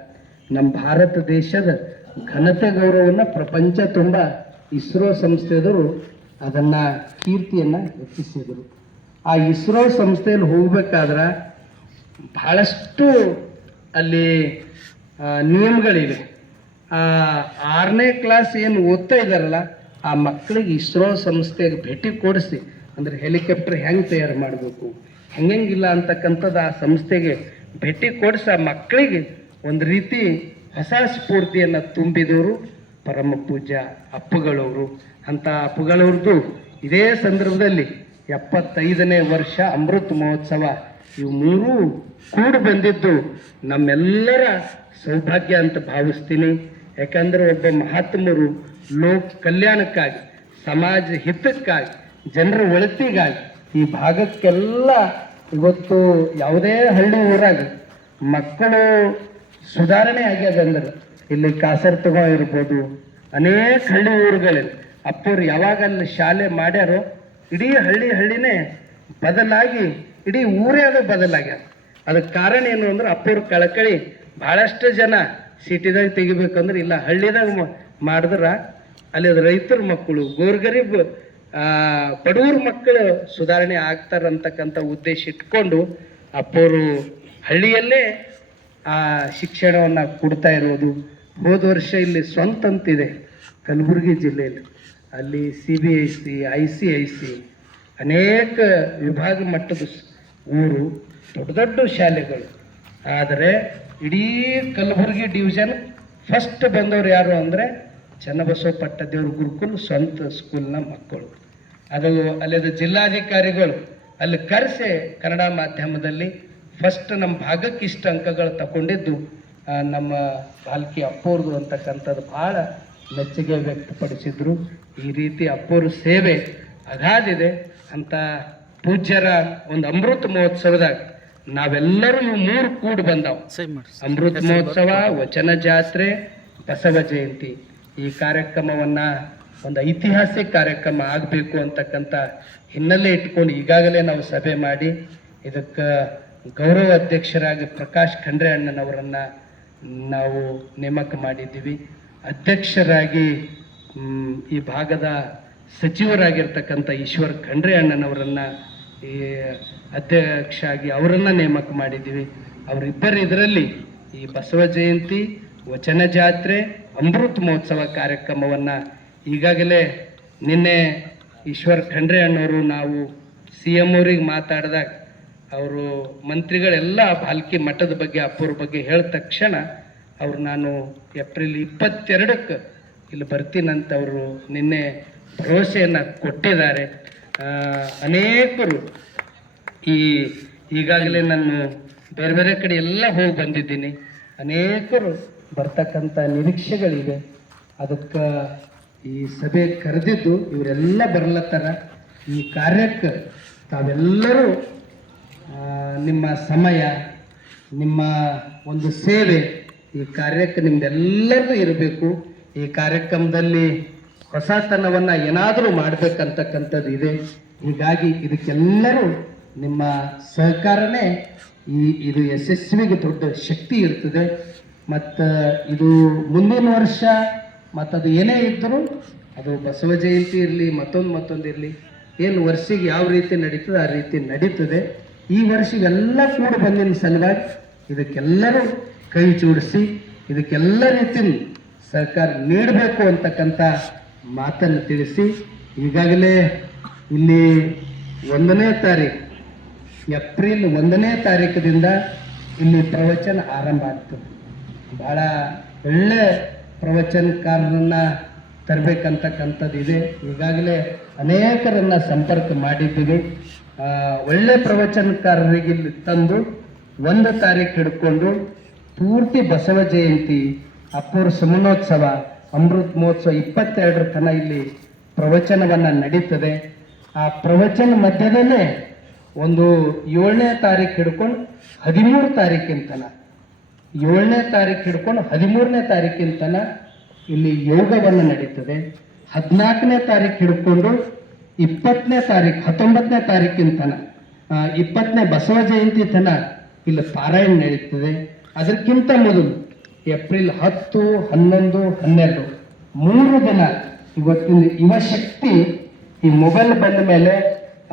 ನಮ್ಮ ಭಾರತ ದೇಶದ ಘನತೆ ಗೌರವವನ್ನು ಪ್ರಪಂಚ ತುಂಬ ಇಸ್ರೋ ಸಂಸ್ಥೆಯವರು ಅದನ್ನು ಕೀರ್ತಿಯನ್ನು ಹೆಚ್ಚಿಸಿದರು. ಆ ಇಸ್ರೋ ಸಂಸ್ಥೆಯಲ್ಲಿ ಹೋಗ್ಬೇಕಾದ್ರೆ ಬಹಳಷ್ಟು ಅಲ್ಲಿ ನಿಯಮಗಳಿವೆ. 6ನೇ ಕ್ಲಾಸ್ ಏನು ಓದ್ತಾ ಇದ್ದಾರಲ್ಲ ಆ ಮಕ್ಕಳಿಗೆ ಇಸ್ರೋ ಸಂಸ್ಥೆಗೆ ಭೇಟಿ ಕೊಡಿಸಿ, ಅಂದರೆ ಹೆಲಿಕಾಪ್ಟರ್ ಹೆಂಗೆ ತಯಾರು ಮಾಡಬೇಕು, ಹೆಂಗಿಲ್ಲ ಅಂತಕ್ಕಂಥದ್ದು ಆ ಸಂಸ್ಥೆಗೆ ಭೇಟಿ ಕೊಡಿಸಿ ಆ ಮಕ್ಕಳಿಗೆ ಒಂದು ರೀತಿ ಹೊಸ ಸ್ಫೂರ್ತಿಯನ್ನು ತುಂಬಿದವರು ಪರಮ ಪೂಜ್ಯ ಅಪ್ಪುಗಳವರು. ಅಂಥ ಅಪ್ಪುಗಳವ್ರದ್ದು ಇದೇ ಸಂದರ್ಭದಲ್ಲಿ 75ನೇ ವರ್ಷ ಅಮೃತ ಮಹೋತ್ಸವ ಇವು ಮೂರೂ ಕೂಡಿ ಬಂದಿದ್ದು ನಮ್ಮೆಲ್ಲರ ಸೌಭಾಗ್ಯ ಅಂತ ಭಾವಿಸ್ತೀನಿ. ಯಾಕಂದರೆ ಒಬ್ಬ ಮಹಾತ್ಮರು ಲೋಕ ಕಲ್ಯಾಣಕ್ಕಾಗಿ, ಸಮಾಜ ಹಿತಕ್ಕಾಗಿ, ಜನರ ಒಳಿತಿಗಾಗಿ ಈ ಭಾಗಕ್ಕೆಲ್ಲ ಇವತ್ತು ಯಾವುದೇ ಹಳ್ಳಿ ಊರಾಗ ಮಕ್ಕಳು ಸುಧಾರಣೆ ಆಗ್ಯದ ಅಂದ್ರೆ ಇಲ್ಲಿ ಕಾಸರತಗೋ ಇರ್ಬೋದು, ಅನೇಕ ಹಳ್ಳಿ ಊರುಗಳಲ್ಲಿ ಅಪ್ಪರು ಯಾವಾಗ ಅಲ್ಲಿ ಶಾಲೆ ಮಾಡ್ಯಾರೋ ಇಡೀ ಹಳ್ಳಿನೇ ಬದಲಾಗಿ ಇಡೀ ಊರೇ ಅದು ಬದಲಾಗ್ಯಾರ. ಅದಕ್ಕೆ ಕಾರಣ ಏನು ಅಂದ್ರೆ ಅಪ್ಪವ್ರ ಕಳಕಳಿ. ಭಾಳಷ್ಟು ಜನ ಸಿಟಿದಾಗ ತೆಗಿಬೇಕಂದ್ರೆ ಇಲ್ಲ ಹಳ್ಳಿದಾಗ ಮಾಡಿದ್ರೆ ಅಲ್ಲಿ ಅದು ರೈತರ ಮಕ್ಕಳು, ಗೋರ್ಗರೀಬ್ ಬಡವ್ರ ಮಕ್ಕಳು ಸುಧಾರಣೆ ಆಗ್ತಾರಂತಕ್ಕಂಥ ಉದ್ದೇಶ ಇಟ್ಕೊಂಡು ಅಪ್ಪವರು ಹಳ್ಳಿಯಲ್ಲೇ ಆ ಶಿಕ್ಷಣವನ್ನು ಕೊಡ್ತಾ ಇರೋದು. ಹೋದ ವರ್ಷ ಇಲ್ಲಿ ಸ್ವಂತ ಅಂತಿದೆ ಕಲಬುರಗಿ ಜಿಲ್ಲೆಯಲ್ಲಿ, ಅಲ್ಲಿ CBSE, ICIC ಅನೇಕ ವಿಭಾಗ ಮಟ್ಟದ ಊರು, ದೊಡ್ಡ ದೊಡ್ಡ ಶಾಲೆಗಳು. ಆದರೆ ಇಡೀ ಕಲಬುರಗಿ ಡಿವಿಷನ್ ಫಸ್ಟ್ ಬಂದವರು ಯಾರು ಅಂದರೆ ಚನ್ನಬಸವ ಪಟ್ಟದೇವ್ರ ಗುರುಕುಲ್ ಸ್ವಂತ ಸ್ಕೂಲ್ನ ಮಕ್ಕಳು. ಅದು ಅಲ್ಲಿದ ಜಿಲ್ಲಾಧಿಕಾರಿಗಳು ಅಲ್ಲಿ ಕರೆಸಿ ಕನ್ನಡ ಮಾಧ್ಯಮದಲ್ಲಿ ಫಸ್ಟ್ ನಮ್ಮ ಭಾಗಕ್ಕೆ ಇಷ್ಟು ಅಂಕಗಳು ತಗೊಂಡಿದ್ದು ನಮ್ಮ ಬಾಲ್ಕಿ ಅಪ್ಪೋರ್ದು ಅಂತಕ್ಕಂಥದ್ದು ಭಾಳ ಮೆಚ್ಚುಗೆ ವ್ಯಕ್ತಪಡಿಸಿದ್ರು. ಈ ರೀತಿ ಅಪ್ಪೋರ ಸೇವೆ ಅಗಾಧಿದೆ. ಅಂತ ಪೂಜ್ಯರ ಒಂದು ಅಮೃತ ಮಹೋತ್ಸವದಾಗ ನಾವೆಲ್ಲರೂ ಇವು 3 ಕೂಡಿ ಬಂದಾವು. ಅಮೃತ ಮಹೋತ್ಸವ, ವಚನ ಜಾತ್ರೆ, ಬಸವ ಜಯಂತಿ. ಈ ಕಾರ್ಯಕ್ರಮವನ್ನು ಒಂದು ಐತಿಹಾಸಿಕ ಕಾರ್ಯಕ್ರಮ ಆಗಬೇಕು ಅಂತಕ್ಕಂಥ ಹಿನ್ನೆಲೆ ಇಟ್ಕೊಂಡು ಈಗಾಗಲೇ ನಾವು ಸಭೆ ಮಾಡಿ ಇದಕ್ಕೆ ಗೌರವ ಅಧ್ಯಕ್ಷರಾಗಿ ಪ್ರಕಾಶ್ ಖಂಡ್ರೆ ಅಣ್ಣನವರನ್ನು ನಾವು ನೇಮಕ ಮಾಡಿದ್ದೀವಿ. ಅಧ್ಯಕ್ಷರಾಗಿ ಈ ಭಾಗದ ಸಚಿವರಾಗಿರ್ತಕ್ಕಂಥ ಈಶ್ವರ್ ಖಂಡ್ರೆ ಅಣ್ಣನವರನ್ನು ಈ ಅಧ್ಯಕ್ಷ ಆಗಿ ಅವರನ್ನು ನೇಮಕ ಮಾಡಿದ್ದೀವಿ. ಅವರಿಬ್ಬರು ಇದರಲ್ಲಿ ಈ ಬಸವ ಜಯಂತಿ, ವಚನ ಜಾತ್ರೆ, ಅಮೃತ ಮಹೋತ್ಸವ ಕಾರ್ಯಕ್ರಮವನ್ನು ಈಗಾಗಲೇ ನಿನ್ನೆ ಈಶ್ವರ್ ಖಂಡ್ರೆ ಅಣ್ಣವರು ನಾವು CM ಅವ್ರಿಗೆ ಮಾತಾಡಿದಾಗ ಅವರು ಮಂತ್ರಿಗಳೆಲ್ಲ ಬಾಲ್ಕಿ ಮಠದ ಬಗ್ಗೆ ಅಪ್ಪವ್ರ ಬಗ್ಗೆ ಹೇಳಿದ ತಕ್ಷಣ ಅವರು ನಾನು ಏಪ್ರಿಲ್ 22ಕ್ಕೆ ಇಲ್ಲಿ ಬರ್ತೀನಂತ ಅವರು ನಿನ್ನೆ ಭರವಸೆಯನ್ನು ಕೊಟ್ಟಿದ್ದಾರೆ. ಅನೇಕರು ಈಗಾಗಲೇ ನಾನು ಬೇರೆ ಬೇರೆ ಕಡೆ ಎಲ್ಲ ಹೋಗಿ ಬಂದಿದ್ದೀನಿ. ಅನೇಕರು ಬರ್ತಕ್ಕಂಥ ನಿರೀಕ್ಷೆಗಳಿವೆ. ಅದಕ್ಕೆ ಈ ಸಭೆ ಕರೆದಿದ್ದು ಇವರೆಲ್ಲ ಬರ್ಲತ್ತಾರ. ಈ ಕಾರ್ಯಕ್ಕೆ ತಾವೆಲ್ಲರೂ ನಿಮ್ಮ ಸಮಯ, ನಿಮ್ಮ ಒಂದು ಸೇವೆ ಈ ಕಾರ್ಯಕ್ಕೆ ನಿಮ್ದೆಲ್ಲರಿಗೂ ಇರಬೇಕು. ಈ ಕಾರ್ಯಕ್ರಮದಲ್ಲಿ ಹೊಸತನವನ್ನು ಏನಾದರೂ ಮಾಡಬೇಕಂತಕ್ಕಂಥದ್ದು ಇದೆ. ಹೀಗಾಗಿ ಇದಕ್ಕೆಲ್ಲರೂ ನಿಮ್ಮ ಸಹಕಾರನೇ ಇದು ಯಶಸ್ವಿಗೆ ದೊಡ್ಡ ಶಕ್ತಿ ಇರ್ತದೆ. ಮತ್ತು ಇದು ಮುಂದಿನ ವರ್ಷ ಮತ್ತು ಅದು ಏನೇ ಇದ್ದರೂ ಅದು ಬಸವ ಜಯಂತಿ ಇರಲಿ, ಮತ್ತೊಂದು ಇರಲಿ, ಏನು ವರ್ಷಿಗೆ ಯಾವ ರೀತಿ ನಡೀತದೆ ಆ ರೀತಿ ನಡೀತದೆ. ಈ ವರ್ಷ ಇವೆಲ್ಲ ಕೂಡ ಬಂದಿನ ಸಲುವಾಗಿ ಇದಕ್ಕೆಲ್ಲರೂ ಕೈ ಜೋಡಿಸಿ ಇದಕ್ಕೆಲ್ಲ ರೀತಿ ಸರ್ಕಾರ ನೀಡಬೇಕು ಅಂತಕ್ಕಂಥ ಮಾತನ್ನು ತಿಳಿಸಿ ಈಗಾಗಲೇ ಇಲ್ಲಿ 1ನೇ ತಾರೀಕು ಏಪ್ರಿಲ್ 1ನೇ ತಾರೀಕದಿಂದ ಇಲ್ಲಿ ಪ್ರವಚನ ಆರಂಭ ಆಗ್ತದೆ. ಭಾಳ ಒಳ್ಳೆ ಪ್ರವಚನಕಾರರನ್ನು ತರಬೇಕಂತಕ್ಕಂಥದ್ದು ಇದೆ. ಈಗಾಗಲೇ ಅನೇಕರನ್ನು ಸಂಪರ್ಕ ಮಾಡಿದ್ದೀವಿ. ಒಳ್ಳೆ ಪ್ರವಚನಕಾರರಿಗೆ ಇಲ್ಲಿ ತಂದು 1 ತಾರೀಕು ಹಿಡ್ಕೊಂಡು ಪೂರ್ತಿ ಬಸವ ಜಯಂತಿ, ಅಪೂರ ಸುಮನೋತ್ಸವ, ಅಮೃತ ಮಹೋತ್ಸವ 22 ತನ ಇಲ್ಲಿ ಪ್ರವಚನವನ್ನ ನಡೀತದೆ. ಆ ಪ್ರವಚನ ಮಧ್ಯದಲ್ಲೇ ಒಂದು 7ನೇ ತಾರೀಕು ಹಿಡ್ಕೊಂಡು 13 ತಾರೀಕಿನ ತನ 7ನೇ ತಾರೀಕು ಹಿಡ್ಕೊಂಡು 13ನೇ ತಾರೀಕಿನ ತನ ಇಲ್ಲಿ ಯೋಗವನ್ನು ನಡೀತದೆ. 14ನೇ ತಾರೀಕು ಹಿಡ್ಕೊಂಡು 20ನೇ ತಾರೀಕು 19ನೇ ತಾರೀಕಿನ ತನ 20ನೇ ಬಸವ ಜಯಂತಿ ತನ ಇಲ್ಲಿ ಪಾರಾಯಣ ನಡೀತದೆ. ಅದಕ್ಕಿಂತ ಮೊದಲು ಏಪ್ರಿಲ್ 10, 11, 12 3 ದಿನ ಇವತ್ತಿನ ಯುವಶಕ್ತಿ ಈ ಮೊಬೈಲ್ ಬಂದ ಮೇಲೆ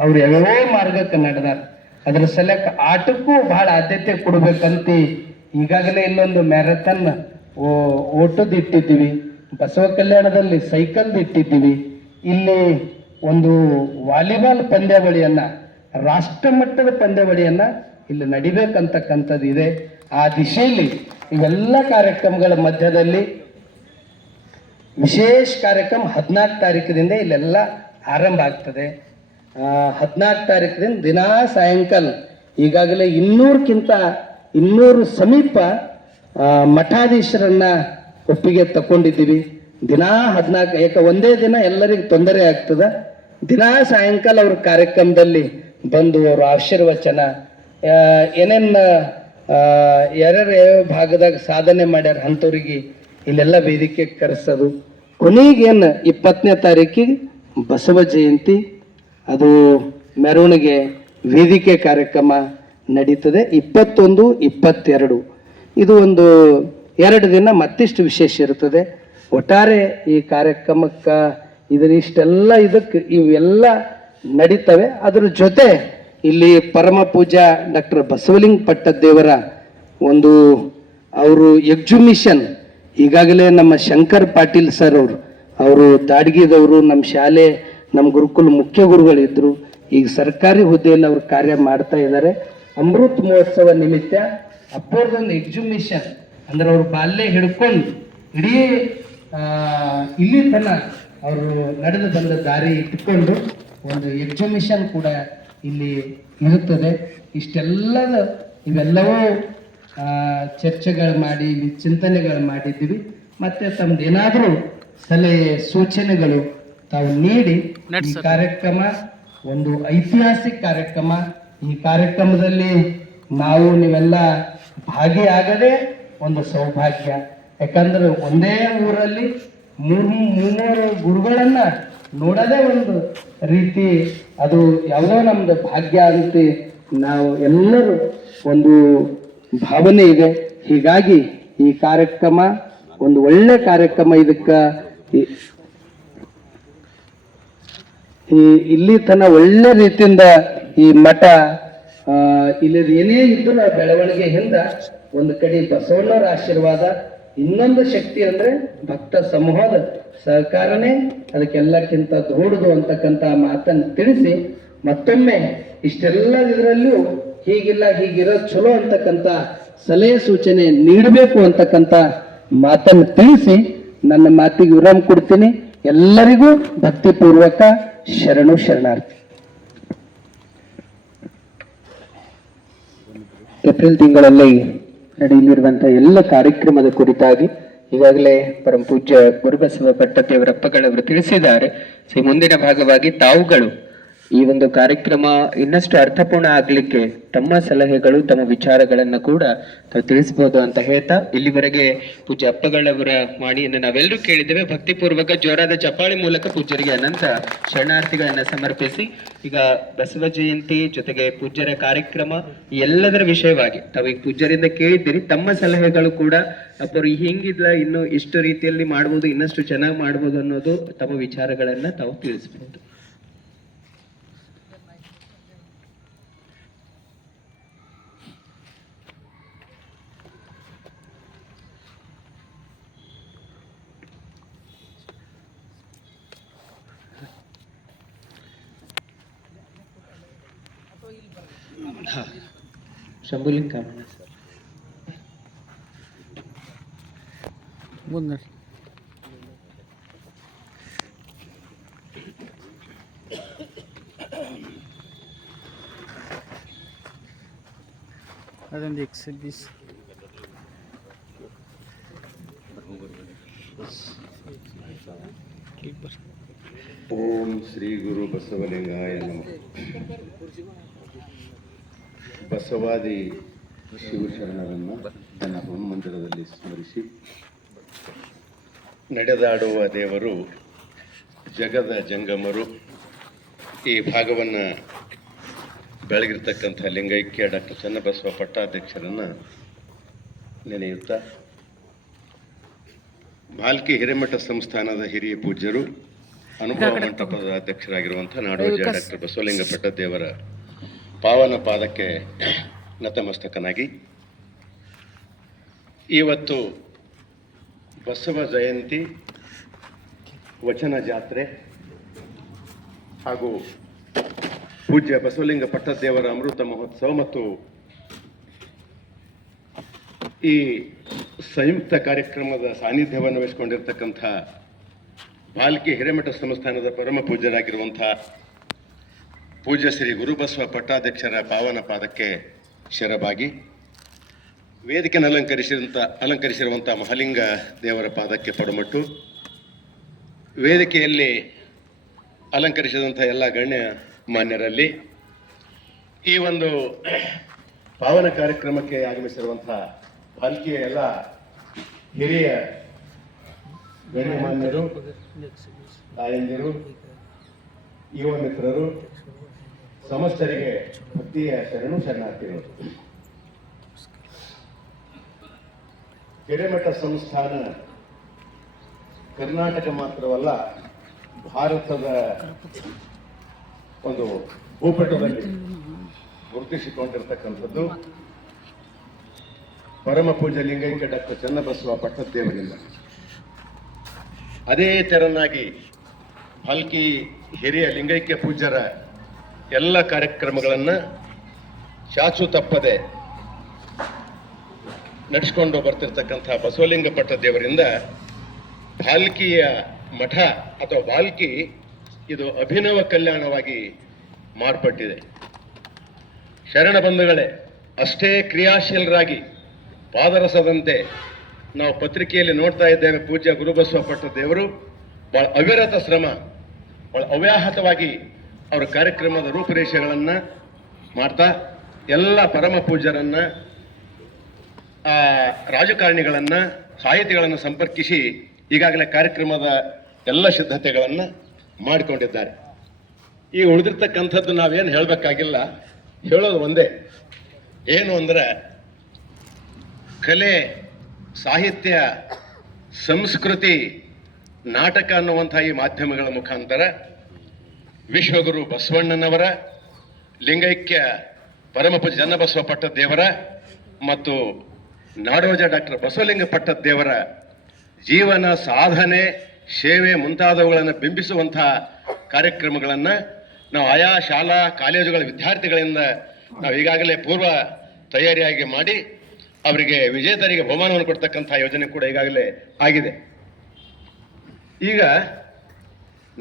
ಅವ್ರು ಯಾವ್ಯಾವ ಮಾರ್ಗಕ್ಕೆ ನಡೆದಾರ. ಅದ್ರ ಸಲಕ್ಕೆ ಆಟಕ್ಕೂ ಬಹಳ ಆದ್ಯತೆ ಕೊಡ್ಬೇಕಂತ ಈಗಾಗಲೇ ಇಲ್ಲೊಂದು ಮ್ಯಾರಥಾನ್ ಓಟದ್ದು ಇಟ್ಟಿದ್ದೀವಿ, ಬಸವ ಕಲ್ಯಾಣದಲ್ಲಿ ಸೈಕಲ್ದು ಇಟ್ಟಿದ್ದೀವಿ, ಇಲ್ಲಿ ಒಂದು ವಾಲಿಬಾಲ್ ಪಂದ್ಯಾವಳಿಯನ್ನ, ರಾಷ್ಟ್ರ ಮಟ್ಟದ ಪಂದ್ಯಾವಳಿಯನ್ನ ಇಲ್ಲಿ ನಡಿಬೇಕಂತಕ್ಕಂಥದ್ದು ಇದೆ. ಆ ದಿಶೆಯಲ್ಲಿ ಇವೆಲ್ಲ ಕಾರ್ಯಕ್ರಮಗಳ ಮಧ್ಯದಲ್ಲಿ ವಿಶೇಷ ಕಾರ್ಯಕ್ರಮ 14 ತಾರೀಕಿನಿಂದ ಇಲ್ಲೆಲ್ಲ ಆರಂಭ ಆಗ್ತದೆ. 14 ತಾರೀಕಿನಿಂದ ದಿನಾ ಸಾಯಂಕಾಲ ಈಗಾಗಲೇ 200 ಸಮೀಪ ಮಠಾಧೀಶರನ್ನ ಒಪ್ಪಿಗೆ ತಗೊಂಡಿದ್ದೀವಿ. ದಿನಾ 14, ಯಾಕೆ ಒಂದೇ ದಿನ ಎಲ್ಲರಿಗೂ ತೊಂದರೆ ಆಗ್ತದ. ದಿನಾ ಸಾಯಂಕಾಲ ಅವ್ರ ಕಾರ್ಯಕ್ರಮದಲ್ಲಿ ಬಂದು ಅವ್ರ ಆಶೀರ್ವಚನ ಏನೇನು ಯಾರ್ಯಾರು ಯಾವ ಭಾಗದಾಗ ಸಾಧನೆ ಮಾಡ್ಯಾರ ಅಂಥವ್ರಿಗೆ ಇಲ್ಲೆಲ್ಲ ವೇದಿಕೆ ಕರೆಸೋದು. ಕೊನೆಗೇನು 20ನೇ ತಾರೀಕಿಗೆ ಬಸವ ಜಯಂತಿ, ಅದು ಮೆರವಣಿಗೆ ವೇದಿಕೆ ಕಾರ್ಯಕ್ರಮ ನಡೀತದೆ. 21, 22 ಇದು ಒಂದು 2 ದಿನ ಮತ್ತಿಷ್ಟು ವಿಶೇಷ ಇರ್ತದೆ. ಒಟ್ಟಾರೆ ಈ ಕಾರ್ಯಕ್ರಮಕ್ಕೆ ಇಷ್ಟೆಲ್ಲ ಇವೆಲ್ಲ ನಡೀತವೆ. ಅದ್ರ ಜೊತೆ ಇಲ್ಲಿ ಪರಮ ಪೂಜ್ಯ ಡಾಕ್ಟರ್ ಬಸವಲಿಂಗ ಪಟ್ಟದೇವರ ಒಂದು ಅವರು ಎಕ್ಸಿಬಿಷನ್, ಈಗಾಗಲೇ ನಮ್ಮ ಶಂಕರ್ ಪಾಟೀಲ್ ಸರ್ ಅವರು ದಾಡ್ಗಿದವರು, ನಮ್ಮ ಶಾಲೆ ನಮ್ಮ ಗುರುಕುಲ ಮುಖ್ಯ ಗುರುಗಳಿದ್ರು, ಈಗ ಸರ್ಕಾರಿ ಹುದ್ದೆಯಲ್ಲಿ ಅವರು ಕಾರ್ಯ ಮಾಡ್ತಾ ಇದ್ದಾರೆ. ಅಮೃತ ಮಹೋತ್ಸವ ನಿಮಿತ್ತ ಅಪ್ಪೋರ್ದೊಂದು ಎಕ್ಸಿಬಿಷನ್ ಅಂದ್ರೆ ಅವ್ರ ಬಾಲ್ಯ ಹಿಡ್ಕೊಂಡು ಇಡೀ ಇಲ್ಲಿ ತನ ಅವರು ನಡೆದು ಬಂದ ದಾರಿ ಇಟ್ಕೊಂಡು ಒಂದು ಎಕ್ಸಿಬಿಷನ್ ಕೂಡ ಇಲ್ಲಿ ಇರುತ್ತದೆ. ಇವೆಲ್ಲವೂ ಚರ್ಚೆಗಳು ಮಾಡಿ, ಚಿಂತನೆಗಳು ಮಾಡಿದ್ದೀವಿ. ಮತ್ತೆ ತಮ್ದೇನಾದರೂ ಸಲಹೆ ಸೂಚನೆಗಳು ತಾವು ನೀಡಿ ಈ ಕಾರ್ಯಕ್ರಮ ಒಂದು ಐತಿಹಾಸಿಕ ಕಾರ್ಯಕ್ರಮ. ಈ ಕಾರ್ಯಕ್ರಮದಲ್ಲಿ ನೀವೆಲ್ಲ ಭಾಗಿಯಾಗದೆ ಒಂದು ಸೌಭಾಗ್ಯ. ಯಾಕಂದ್ರೆ ಒಂದೇ ಊರಲ್ಲಿ ಮೂರು ಗುರುಗಳನ್ನ ನೋಡೋದೇ ಒಂದು ರೀತಿ, ಅದು ಯಾವುದೋ ನಮ್ದು ಭಾಗ್ಯ ಅಂತ ನಾವು ಎಲ್ಲರೂ ಒಂದು ಭಾವನೆ ಇದೆ. ಹೀಗಾಗಿ ಈ ಕಾರ್ಯಕ್ರಮ ಒಂದು ಒಳ್ಳೆ ಕಾರ್ಯಕ್ರಮ. ಇದಕ್ಕೆ ಇಲ್ಲಿ ತನ ಒಳ್ಳೆ ರೀತಿಯಿಂದ ಈ ಮಠ ಇಲ್ಲಿ ಏನೇ ಇದ್ದು ಬೆಳವಣಿಗೆ ಹಿಂದ ಒಂದು ಕಡೆ ಬಸವಣ್ಣವರ ಆಶೀರ್ವಾದ, ಇನ್ನೊಂದು ಶಕ್ತಿ ಅಂದ್ರೆ ಭಕ್ತ ಸಮೂಹದ ಸಹಕಾರನೇ ಅದಕ್ಕೆಲ್ಲಕ್ಕಿಂತ ದೊಡ್ಡದು ಅಂತಕ್ಕಂಥ ಮಾತನ್ನು ತಿಳಿಸಿ, ಮತ್ತೊಮ್ಮೆ ಇಷ್ಟೆಲ್ಲ ಇದರಲ್ಲೂ ಹೀಗಿಲ್ಲ ಹೀಗಿರೋದು ಚಲೋ ಅಂತಕ್ಕಂಥ ಸಲಹೆ ಸೂಚನೆ ನೀಡಬೇಕು ಅಂತಕ್ಕಂಥ ಮಾತನ್ನು ತಿಳಿಸಿ ನನ್ನ ಮಾತಿಗೆ ವಿರಾಮ ಕೊಡ್ತೀನಿ. ಎಲ್ಲರಿಗೂ ಭಕ್ತಿಪೂರ್ವಕ ಶರಣು ಶರಣಾರ್ಥಿ. ಏಪ್ರಿಲ್ ತಿಂಗಳಲ್ಲಿ ನಡೆಯಲಿರುವಂತಹ ಎಲ್ಲ ಕಾರ್ಯಕ್ರಮದ ಕುರಿತಾಗಿ ಈಗಾಗಲೇ ಪರಮ ಪೂಜ್ಯ ಗುರುಬಸವ ಪಟ್ಟದೇವರಪ್ಪಗಳವರು ತಿಳಿಸಿದ್ದಾರೆ. ಮುಂದಿನ ಭಾಗವಾಗಿ ತಾವುಗಳು ಈ ಒಂದು ಕಾರ್ಯಕ್ರಮ ಇನ್ನಷ್ಟು ಅರ್ಥಪೂರ್ಣ ಆಗ್ಲಿಕ್ಕೆ ತಮ್ಮ ಸಲಹೆಗಳು, ತಮ್ಮ ವಿಚಾರಗಳನ್ನ ಕೂಡ ತಾವು ತಿಳಿಸಬಹುದು ಅಂತ ಹೇಳ್ತಾ, ಇಲ್ಲಿವರೆಗೆ ಪೂಜ್ಯ ಅಪ್ಪಗಳವರ ವಾಣಿಯನ್ನು ನಾವೆಲ್ಲರೂ ಕೇಳಿದ್ದೇವೆ. ಭಕ್ತಿಪೂರ್ವಕ ಜೋರಾದ ಚಪ್ಪಾಳಿ ಮೂಲಕ ಪೂಜ್ಯರಿಗೆ ಅನಂತ ಶರಣಾರ್ಥಿಗಳನ್ನ ಸಮರ್ಪಿಸಿ, ಈಗ ಬಸವ ಜಯಂತಿ ಜೊತೆಗೆ ಪೂಜ್ಯರ ಕಾರ್ಯಕ್ರಮ ಎಲ್ಲದರ ವಿಷಯವಾಗಿ ತಾವು ಈಗ ಪೂಜ್ಯರಿಂದ ಕೇಳಿದ್ದೀರಿ. ತಮ್ಮ ಸಲಹೆಗಳು ಕೂಡ ಅಪ್ಪರು ಹಿಂಗಿಲ್ಲ, ಇನ್ನು ಇಷ್ಟು ರೀತಿಯಲ್ಲಿ ಮಾಡ್ಬೋದು, ಇನ್ನಷ್ಟು ಚೆನ್ನಾಗಿ ಮಾಡ್ಬೋದು ಅನ್ನೋದು ತಮ್ಮ ವಿಚಾರಗಳನ್ನ ತಾವು ತಿಳಿಸಬಹುದು. ಶಂಭುಲಿಂಗ ಮುಂದೆ ಅದೊಂದು ಎಕ್ಸಿಬಿಸ್ ಓಂ ಶ್ರೀ ಗುರು ಬಸವಲಿಂಗಾಯ ನಮಃ. ಬಸವಾದಿ ಶಿವಶರಣರನ್ನು ತನ್ನ ಹನುಮಂದಿರದಲ್ಲಿ ಸ್ಮರಿಸಿ, ನಡೆದಾಡುವ ದೇವರು, ಜಗದ ಜಂಗಮರು, ಈ ಭಾಗವನ್ನು ಬೆಳಗಿರ್ತಕ್ಕಂಥ ಲಿಂಗೈಕ್ಯ ಡಾಕ್ಟರ್ ಚನ್ನಬಸವ ಪಟ್ಟಾಧ್ಯಕ್ಷರನ್ನು ನೆನೆಯುತ್ತಾ, ಭಾಲ್ಕಿ ಹಿರೇಮಠ ಸಂಸ್ಥಾನದ ಹಿರಿಯ ಪೂಜ್ಯರು, ಅನುಭವ ಮಂಟಪದ ಅಧ್ಯಕ್ಷರಾಗಿರುವಂಥ ನಾಡೋಜ ಡಾಕ್ಟರ್ ಬಸವಲಿಂಗ ಪಟ್ಟದೇವರ ಪಾವನ ಪಾದಕ್ಕೆ ನತಮಸ್ತಕನಾಗಿ, ಇವತ್ತು ಬಸವ ಜಯಂತಿ, ವಚನ ಜಾತ್ರೆ ಹಾಗೂ ಪೂಜ್ಯ ಬಸವಲಿಂಗ ಪಟ್ಟದೇವರ ಅಮೃತ ಮಹೋತ್ಸವ ಮತ್ತು ಈ ಸಂಯುಕ್ತ ಕಾರ್ಯಕ್ರಮದ ಸಾನ್ನಿಧ್ಯವನ್ನು ವಹಿಸಿಕೊಂಡಿರ್ತಕ್ಕಂಥ ಭಾಲ್ಕಿ ಹಿರೇಮಠ ಸಂಸ್ಥಾನದ ಪರಮ ಪೂಜ್ಯರಾಗಿರುವಂಥ ಪೂಜ್ಯ ಶ್ರೀ ಗುರುಬಸವ ಪಟ್ಟಾಧ್ಯಕ್ಷರ ಪಾವನ ಪಾದಕ್ಕೆ ಶರಬಾಗಿ, ವೇದಿಕೆಯನ್ನು ಅಲಂಕರಿಸಿರುವಂಥ ಮಹಾಲಿಂಗ ದೇವರ ಪಾದಕ್ಕೆ ಪಡಮಟ್ಟು, ವೇದಿಕೆಯಲ್ಲಿ ಅಲಂಕರಿಸಿದಂಥ ಎಲ್ಲ ಗಣ್ಯ ಮಾನ್ಯರಲ್ಲಿ, ಈ ಒಂದು ಪಾವನ ಕಾರ್ಯಕ್ರಮಕ್ಕೆ ಆಗಮಿಸಿರುವಂಥ ಭಾಲ್ಕಿಯ ಎಲ್ಲ ಹಿರಿಯ ಗಣ್ಯಮಾನ್ಯರು, ತಾಯಂದಿರು, ಯುವ ಮಿತ್ರರು, ಸಮಸ್ತರಿಗೆ ಭಕ್ತಿಯ ಶರಣಾರ್ಥಿಗಳು. ಹಿರೇಮಠ ಸಂಸ್ಥಾನ ಕರ್ನಾಟಕ ಮಾತ್ರವಲ್ಲ, ಭಾರತದ ಒಂದು ಭೂಪಟದಲ್ಲಿ ಗುರುತಿಸಿಕೊಂಡಿರ್ತಕ್ಕಂಥದ್ದು ಪರಮ ಪೂಜ್ಯ ಲಿಂಗೈಕ್ಯ ಡಾಕ್ಟರ್ ಚನ್ನಬಸವ ಪಟ್ಟದೇವರಿಂದ. ಅದೇ ತೆರನಾಗಿ ಭಾಲ್ಕಿ ಹಿರಿಯ ಲಿಂಗೈಕ್ಯ ಪೂಜ್ಯರ ಎಲ್ಲ ಕಾರ್ಯಕ್ರಮಗಳನ್ನು ಚಾಚು ತಪ್ಪದೆ ನಡೆಸ್ಕೊಂಡು ಬರ್ತಿರ್ತಕ್ಕಂಥ ಬಸವಲಿಂಗ ಪಟ್ಟದೇವರಿಂದ ಭಾಲ್ಕಿಯ ಮಠ ಅಥವಾ ಭಾಲ್ಕಿ ಇದು ಅಭಿನವ ಕಲ್ಯಾಣವಾಗಿ ಮಾರ್ಪಟ್ಟಿದೆ. ಶರಣ ಬಂಧುಗಳೇ, ಅಷ್ಟೇ ಕ್ರಿಯಾಶೀಲರಾಗಿ ಪಾದರಸದಂತೆ ನಾವು ಪತ್ರಿಕೆಯಲ್ಲಿ ನೋಡ್ತಾ ಇದ್ದೇವೆ. ಪೂಜ್ಯ ಗುರುಬಸವ ಪಟ್ಟದೇವರು ಬಹಳ ಅವಿರತ ಶ್ರಮ, ಬಹಳ ಅವ್ಯಾಹತವಾಗಿ ಅವರ ಕಾರ್ಯಕ್ರಮದ ರೂಪುರೇಷೆಗಳನ್ನು ಮಾಡ್ತಾ ಎಲ್ಲ ಪರಮ ಪೂಜ್ಯರನ್ನು, ರಾಜಕಾರಣಿಗಳನ್ನು, ಸಾಹಿತಿಗಳನ್ನು ಸಂಪರ್ಕಿಸಿ ಈಗಾಗಲೇ ಕಾರ್ಯಕ್ರಮದ ಎಲ್ಲ ಸಿದ್ಧತೆಗಳನ್ನು ಮಾಡಿಕೊಂಡಿದ್ದಾರೆ. ಈಗ ಉಳಿದಿರ್ತಕ್ಕಂಥದ್ದು ನಾವೇನು ಹೇಳಬೇಕಾಗಿಲ್ಲ, ಹೇಳೋದು ಒಂದೇ, ಏನು ಅಂದರೆ ಕಲೆ, ಸಾಹಿತ್ಯ, ಸಂಸ್ಕೃತಿ, ನಾಟಕ ಅನ್ನುವಂಥ ಈ ಮಾಧ್ಯಮಗಳ ಮುಖಾಂತರ ವಿಶ್ವಗುರು ಬಸವಣ್ಣನವರ, ಲಿಂಗೈಕ್ಯ ಪರಮಪೂಜ್ಯ ಚನ್ನಬಸವ ಪಟ್ಟದೇವರ ಮತ್ತು ನಾಡೋಜ ಡಾಕ್ಟರ್ ಬಸವಲಿಂಗ ಪಟ್ಟದೇವರ ಜೀವನ, ಸಾಧನೆ, ಸೇವೆ ಮುಂತಾದವುಗಳನ್ನು ಬಿಂಬಿಸುವಂಥ ಕಾರ್ಯಕ್ರಮಗಳನ್ನು ನಾವು ಆಯಾ ಶಾಲಾ ಕಾಲೇಜುಗಳ ವಿದ್ಯಾರ್ಥಿಗಳಿಂದ ನಾವು ಈಗಾಗಲೇ ಪೂರ್ವ ತಯಾರಿಯಾಗಿ ಮಾಡಿ ಅವರಿಗೆ ವಿಜೇತರಿಗೆ ಬಹುಮಾನವನ್ನು ಕೊಡ್ತಕ್ಕಂಥ ಯೋಜನೆ ಕೂಡ ಈಗಾಗಲೇ ಆಗಿದೆ. ಈಗ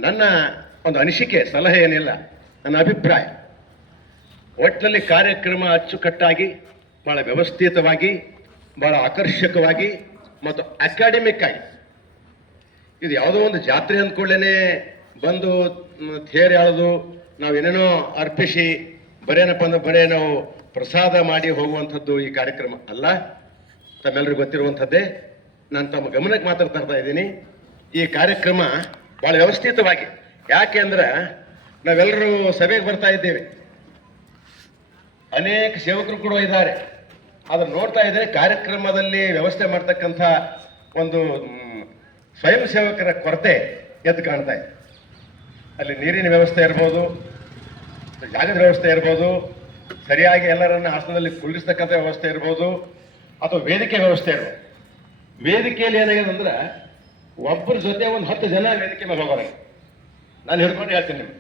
ನನ್ನ ಒಂದು ಅನಿಸಿಕೆ, ಸಲಹೆ ಏನಿಲ್ಲ, ನನ್ನ ಅಭಿಪ್ರಾಯ, ಒಟ್ಟಿನಲ್ಲಿ ಕಾರ್ಯಕ್ರಮ ಅಚ್ಚುಕಟ್ಟಾಗಿ, ಭಾಳ ವ್ಯವಸ್ಥಿತವಾಗಿ, ಭಾಳ ಆಕರ್ಷಕವಾಗಿ ಮತ್ತು ಅಕಾಡೆಮಿಕ್ ಆಗಿ, ಇದು ಯಾವುದೋ ಒಂದು ಜಾತ್ರೆ ಅಂದ್ಕೊಳ್ಳೇನೆ ಬಂದು ಥೇರ್ ಎಳೆದು ನಾವೇನೇನೋ ಅರ್ಪಿಸಿ ಬರೇನಪ್ಪ ಅಂದ್ರೆ ಬರೇ ನಾವು ಪ್ರಸಾದ ಮಾಡಿ ಹೋಗುವಂಥದ್ದು ಈ ಕಾರ್ಯಕ್ರಮ ಅಲ್ಲ. ತಮ್ಮೆಲ್ಲರಿಗೂ ಗೊತ್ತಿರುವಂಥದ್ದೇ. ನಾನು ತಮ್ಮ ಗಮನಕ್ಕೆ ಮಾತ್ರ ತರ್ತಾ ಇದ್ದೀನಿ. ಈ ಕಾರ್ಯಕ್ರಮ ಭಾಳ ವ್ಯವಸ್ಥಿತವಾಗಿ, ಯಾಕೆ ಅಂದ್ರೆ ನಾವೆಲ್ಲರೂ ಸಭೆಗೆ ಬರ್ತಾ ಇದ್ದೇವೆ, ಅನೇಕ ಸೇವಕರು ಕೂಡ ಇದ್ದಾರೆ. ಅದನ್ನು ನೋಡ್ತಾ ಇದ್ದರೆ ಕಾರ್ಯಕ್ರಮದಲ್ಲಿ ವ್ಯವಸ್ಥೆ ಮಾಡ್ತಕ್ಕಂಥ ಒಂದು ಸ್ವಯಂ ಸೇವಕರ ಕೊರತೆ ಎದ್ದು ಕಾಣ್ತಾ ಇದೆ. ಅಲ್ಲಿ ನೀರಿನ ವ್ಯವಸ್ಥೆ ಇರ್ಬೋದು, ಜಾಗದ ವ್ಯವಸ್ಥೆ ಇರ್ಬೋದು, ಸರಿಯಾಗಿ ಎಲ್ಲರನ್ನ ಆಸನದಲ್ಲಿ ಕುಳ್ಳಿಸ್ತಕ್ಕಂಥ ವ್ಯವಸ್ಥೆ ಇರ್ಬೋದು, ಅಥವಾ ವೇದಿಕೆ ವ್ಯವಸ್ಥೆ ಇರ್ಬೋದು. ವೇದಿಕೆಯಲ್ಲಿ ಏನಾಗಿದೆ ಅಂದ್ರೆ ಒಬ್ಬರ ಜೊತೆ ಒಂದು 10 ಜನ ವೇದಿಕೆ ಮೇಲೆ ಹೋಗೋಣ. ನಾನು ಹಿಡ್ಕೊಂಡು ಹೇಳ್ತೀನಿ ನಿಮ್ಗೆ,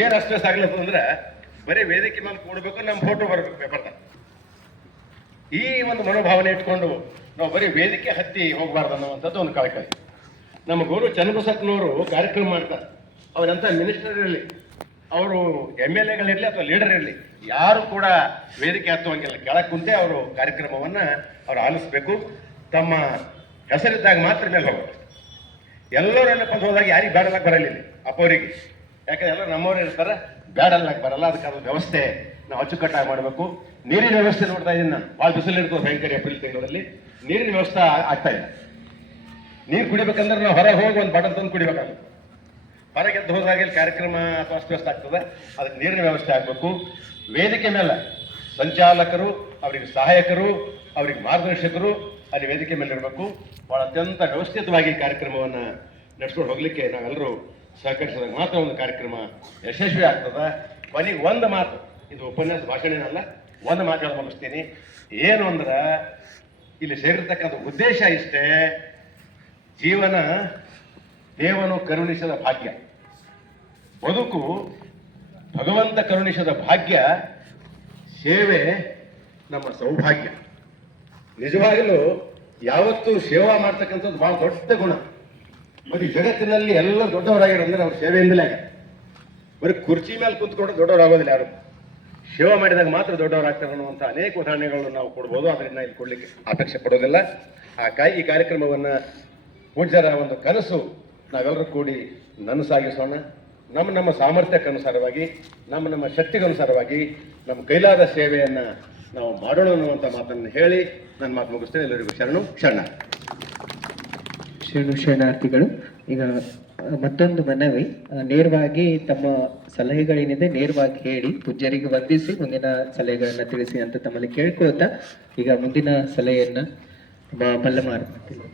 ಏನು ಅಸ್ಟ್ರೆಸ್ ಆಗ್ಲತ್ತಂದ್ರೆ ಬರೀ ವೇದಿಕೆ ಮೇಲೆ ಕೂಡಬೇಕು, ನಮ್ಮ ಫೋಟೋ ಬರಬೇಕು ಪೇಪರ್ದಾಗ. ಈ ಒಂದು ಮನೋಭಾವನೆ ಇಟ್ಕೊಂಡು ನಾವು ಬರೀ ವೇದಿಕೆ ಹತ್ತಿ ಹೋಗಬಾರ್ದು ಅನ್ನುವಂಥದ್ದು ಒಂದು ಕಳಕಳಿ. ನಮ್ಮ ಗುರು ಚನ್ನಬಸಪ್ಪನವರು ಕಾರ್ಯಕ್ರಮ ಮಾಡ್ತಾರೆ, ಅವರಂತ ಮಿನಿಸ್ಟರ್ ಇರಲಿ, ಅವರು MLA ಗಳಿರಲಿ ಅಥವಾ ಲೀಡರ್ ಇರಲಿ, ಯಾರು ಕೂಡ ವೇದಿಕೆ ಹತ್ತುವಂಗಿಲ್ಲ. ಕೆಳಗೆ ಕುಂತೆ ಅವರು ಕಾರ್ಯಕ್ರಮವನ್ನು ಅವ್ರು ಆಲಿಸ್ಬೇಕು. ತಮ್ಮ ಹೆಸರಿದ್ದಾಗ ಮಾತ್ರ ಮೇಲೆ ಹೋಗೋದು. ಎಲ್ಲರೂ ಏನಪ್ಪ ಅಂತ ಹೋದಾಗ ಯಾರಿಗೆ ಬೇಡಲಾಗ ಬರಲಿಲ್ಲ ಅಪ್ಪವರಿಗೆ, ಯಾಕಂದ್ರೆ ಎಲ್ಲರೂ ನಮ್ಮವ್ರು ಇರ್ತಾರೆ, ಬೇಡಲಾಗ ಬರಲ್ಲ. ಅದಕ್ಕೆ ಅದು ವ್ಯವಸ್ಥೆ ನಾವು ಅಚ್ಚುಕಟ್ಟಾಗಿ ಮಾಡಬೇಕು. ನೀರಿನ ವ್ಯವಸ್ಥೆ ನೋಡ್ತಾ ಇದ್ದೀನಿ ನಾನು, ಭಾಳ ಬಿಸಿಲು ಇರ್ತದೆ ಭಯಂಕರ ಏಪ್ರಿಲ್ ತಿಂಗಳಲ್ಲಿ. ನೀರಿನ ವ್ಯವಸ್ಥೆ ಆಗ್ತಾ ಇಲ್ಲ. ನೀರು ಕುಡಿಬೇಕಂದ್ರೆ ನಾವು ಹೊರಗೆ ಹೋಗಿ ಒಂದು ಬಟನ್ ತಂದು ಕುಡಿಬೇಕಾಗುತ್ತೆ. ಹೊರಗೆದ್ದು ಹೋದಾಗ ಇಲ್ಲಿ ಕಾರ್ಯಕ್ರಮ ಅಥವಾ ಅಸ್ತವ್ಯಸ್ತ ಆಗ್ತದೆ. ಅದಕ್ಕೆ ನೀರಿನ ವ್ಯವಸ್ಥೆ ಆಗಬೇಕು. ವೇದಿಕೆ ಮೇಲೆ ಸಂಚಾಲಕರು, ಅವರಿಗೆ ಸಹಾಯಕರು, ಅವರಿಗೆ ಮಾರ್ಗದರ್ಶಕರು ಅಲ್ಲಿ ವೇದಿಕೆ ಮೇಲೆ ಇರಬೇಕು. ಭಾಳ ಅತ್ಯಂತ ವ್ಯವಸ್ಥಿತವಾಗಿ ಕಾರ್ಯಕ್ರಮವನ್ನು ನಡೆಸ್ಕೊಂಡು ಹೋಗ್ಲಿಕ್ಕೆ ನಾವೆಲ್ಲರೂ ಸಹಕರಿಸಿದಾಗ ಮಾತ್ರ ಒಂದು ಕಾರ್ಯಕ್ರಮ ಯಶಸ್ವಿ ಆಗ್ತದೆ. ಕೊನೆಗೆ ಒಂದು ಮಾತು, ಇದು ಉಪನ್ಯಾಸ ಭಾಷಣ ಏನಲ್ಲ, ಒಂದು ಮಾತು ಹೇಳಿ ಮುಗಿಸ್ತೀನಿ. ಏನು ಅಂದ್ರೆ ಇಲ್ಲಿ ಸೇರಿರ್ತಕ್ಕಂಥ ಉದ್ದೇಶ ಇಷ್ಟೇ, ಜೀವನ ದೇವನು ಕರುಣಿಸಿದ ಭಾಗ್ಯ, ಬದುಕು ಭಗವಂತ ಕರುಣಿಸಿದ ಭಾಗ್ಯ, ಸೇವೆ ನಮ್ಮ ಸೌಭಾಗ್ಯ. ನಿಜವಾಗಲೂ ಯಾವತ್ತೂ ಸೇವಾ ಮಾಡ್ತಕ್ಕಂಥದ್ದು ಬಹಳ ದೊಡ್ಡ ಗುಣ. ಮತ್ತು ಈ ಜಗತ್ತಿನಲ್ಲಿ ಎಲ್ಲ ದೊಡ್ಡವರಾಗಿರೋಂದ್ರೆ ಅವ್ರ ಸೇವೆಯಿಂದಲೇ ಆಗ. ಬರೀ ಕುರ್ಚಿ ಮೇಲೆ ಕುಂತ್ಕೊಂಡು ದೊಡ್ಡವರಾಗೋದಿಲ್ಲ ಯಾರು, ಸೇವಾ ಮಾಡಿದಾಗ ಮಾತ್ರ ದೊಡ್ಡವರಾಗ್ತಾರೆ ಅನ್ನುವಂಥ ಅನೇಕ ಉದಾಹರಣೆಗಳನ್ನು ನಾವು ಕೊಡ್ಬೋದು. ಅದರಿಂದ ಇಲ್ಲಿ ಕೊಡ್ಲಿಕ್ಕೆ ಅಪೇಕ್ಷೆ ಪಡೋದಿಲ್ಲ. ಈ ಕಾರ್ಯಕ್ರಮವನ್ನು ಪೂಜ್ಯರ ಒಂದು ಕನಸು ನಾವೆಲ್ಲರೂ ಕೂಡಿ ನನಸಾಗಿಸೋಣ. ನಮ್ಮ ಸಾಮರ್ಥ್ಯಕ್ಕನುಸಾರವಾಗಿ, ನಮ್ಮ ಶಕ್ತಿಗನುಸಾರವಾಗಿ ನಮ್ಮ ಕೈಲಾದ ಸೇವೆಯನ್ನು ನಾವು ಮಾಡೋಣ ಅನ್ನುವಂಥ ಮಾತನ್ನು ಹೇಳಿ ನನ್ನ ಮಾತು ಮುಗಿಸ್ತೇನೆ. ಎಲ್ಲರಿಗೂ ಶರಣು ಶರಣಾರ್ಥಿಗಳು. ಈಗ ಮತ್ತೊಂದು ಮನವಿ, ನೇರವಾಗಿ ತಮ್ಮ ಸಲಹೆಗಳೇನಿದೆ ನೇರವಾಗಿ ಹೇಳಿ, ಪೂಜ್ಯರಿಗೆ ವಂದಿಸಿ ಮುಂದಿನ ಸಲಹೆಗಳನ್ನ ತಿಳಿಸಿ ಅಂತ ತಮ್ಮಲ್ಲಿ ಕೇಳ್ಕೊಳ್ತಾ ಈಗ ಮುಂದಿನ ಸಲಹೆಯನ್ನ ಮಲ್ಲಮಾರ್ ಪಾಟೀಲ್.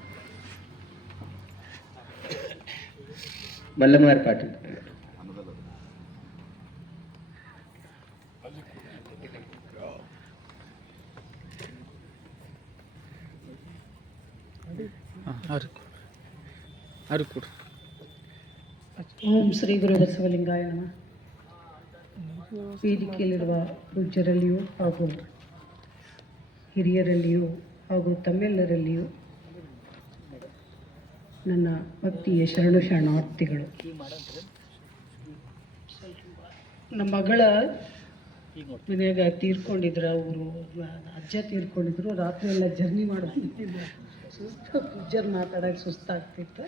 ಓಂ ಶ್ರೀ ಗುರು ಬಸವಲಿಂಗಾಯ ನಮಃ. ವೇದಿಕೆಯಲ್ಲಿರುವ ಪೂಜ್ಯರಲ್ಲಿಯೂ ಹಾಗೂ ಹಿರಿಯರಲ್ಲಿಯೂ ಹಾಗೂ ತಮ್ಮೆಲ್ಲರಲ್ಲಿಯೂ ನನ್ನ ಭಕ್ತಿಯ ಶರಣಾರ್ಥಿಗಳು. ನಮ್ಮ ಮಗಳ ಮನೆಯಾಗ ತೀರ್ಕೊಂಡಿದ್ರು, ಅವರು ಅಜ್ಜ ತೀರ್ಕೊಂಡಿದ್ರು. ರಾತ್ರಿ ಎಲ್ಲ ಜರ್ನಿ ಮಾಡ್ತಿದ್ದೆ, ಪೂಜ್ಯರು ಮಾತಾಡೋಕೆ ಸುಸ್ತಾಗ್ತಿತ್ತು.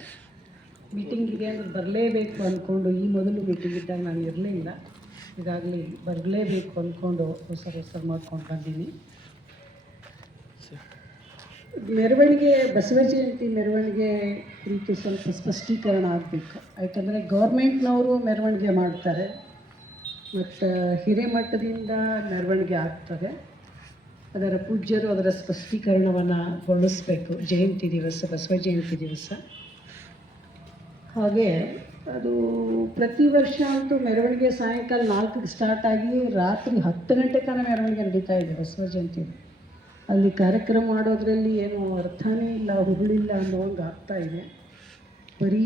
ಮೀಟಿಂಗಿಗೆ ಅಂದ್ರೆ ಬರಲೇಬೇಕು ಅಂದ್ಕೊಂಡು, ಈ ಮೊದಲು ಮೀಟಿಂಗ್ ಇದ್ದಾಗ ನಾನು ಇರಲಿಲ್ಲ, ಈಗಾಗಲೇ ಬರಲೇಬೇಕು ಅಂದ್ಕೊಂಡು ಹೊಸ ಮಾಡ್ಕೊಂಡು ಬಂದೀನಿ. ಮೆರವಣಿಗೆ, ಬಸವ ಜಯಂತಿ ಮೆರವಣಿಗೆ ಕುರಿತು ಸ್ವಲ್ಪ ಸ್ಪಷ್ಟೀಕರಣ ಆಗಬೇಕು. ಯಾಕಂದರೆ ಗೌರ್ಮೆಂಟ್ನವರು ಮೆರವಣಿಗೆ ಮಾಡ್ತಾರೆ ಮತ್ತು ಹಿರೇಮಠದಿಂದ ಮೆರವಣಿಗೆ ಆಗ್ತದೆ. ಅದರ ಪೂಜ್ಯರು ಅದರ ಸ್ಪಷ್ಟೀಕರಣವನ್ನು ಗೊಳಿಸಬೇಕು. ಜಯಂತಿ ದಿವಸ, ಬಸವ ಜಯಂತಿ ದಿವಸ. ಹಾಗೆ ಅದು ಪ್ರತಿ ವರ್ಷ ಅಂತೂ ಮೆರವಣಿಗೆ ಸಾಯಂಕಾಲ 4ಕ್ಕೆ ಸ್ಟಾರ್ಟ್ ಆಗಿ ರಾತ್ರಿ 10 ಗಂಟೆ ತನಕ ಮೆರವಣಿಗೆ ನಡೀತಾ ಇದೆ ಬಸವ ಜಯಂತಿ. ಅಲ್ಲಿ ಕಾರ್ಯಕ್ರಮ ಮಾಡೋದ್ರಲ್ಲಿ ಏನೋ ಅರ್ಥನೇ ಇಲ್ಲ, ಹುರುಳಿಲ್ಲ ಅನ್ನೋಂಗೆ ಆಗ್ತಾಯಿದೆ. ಬರೀ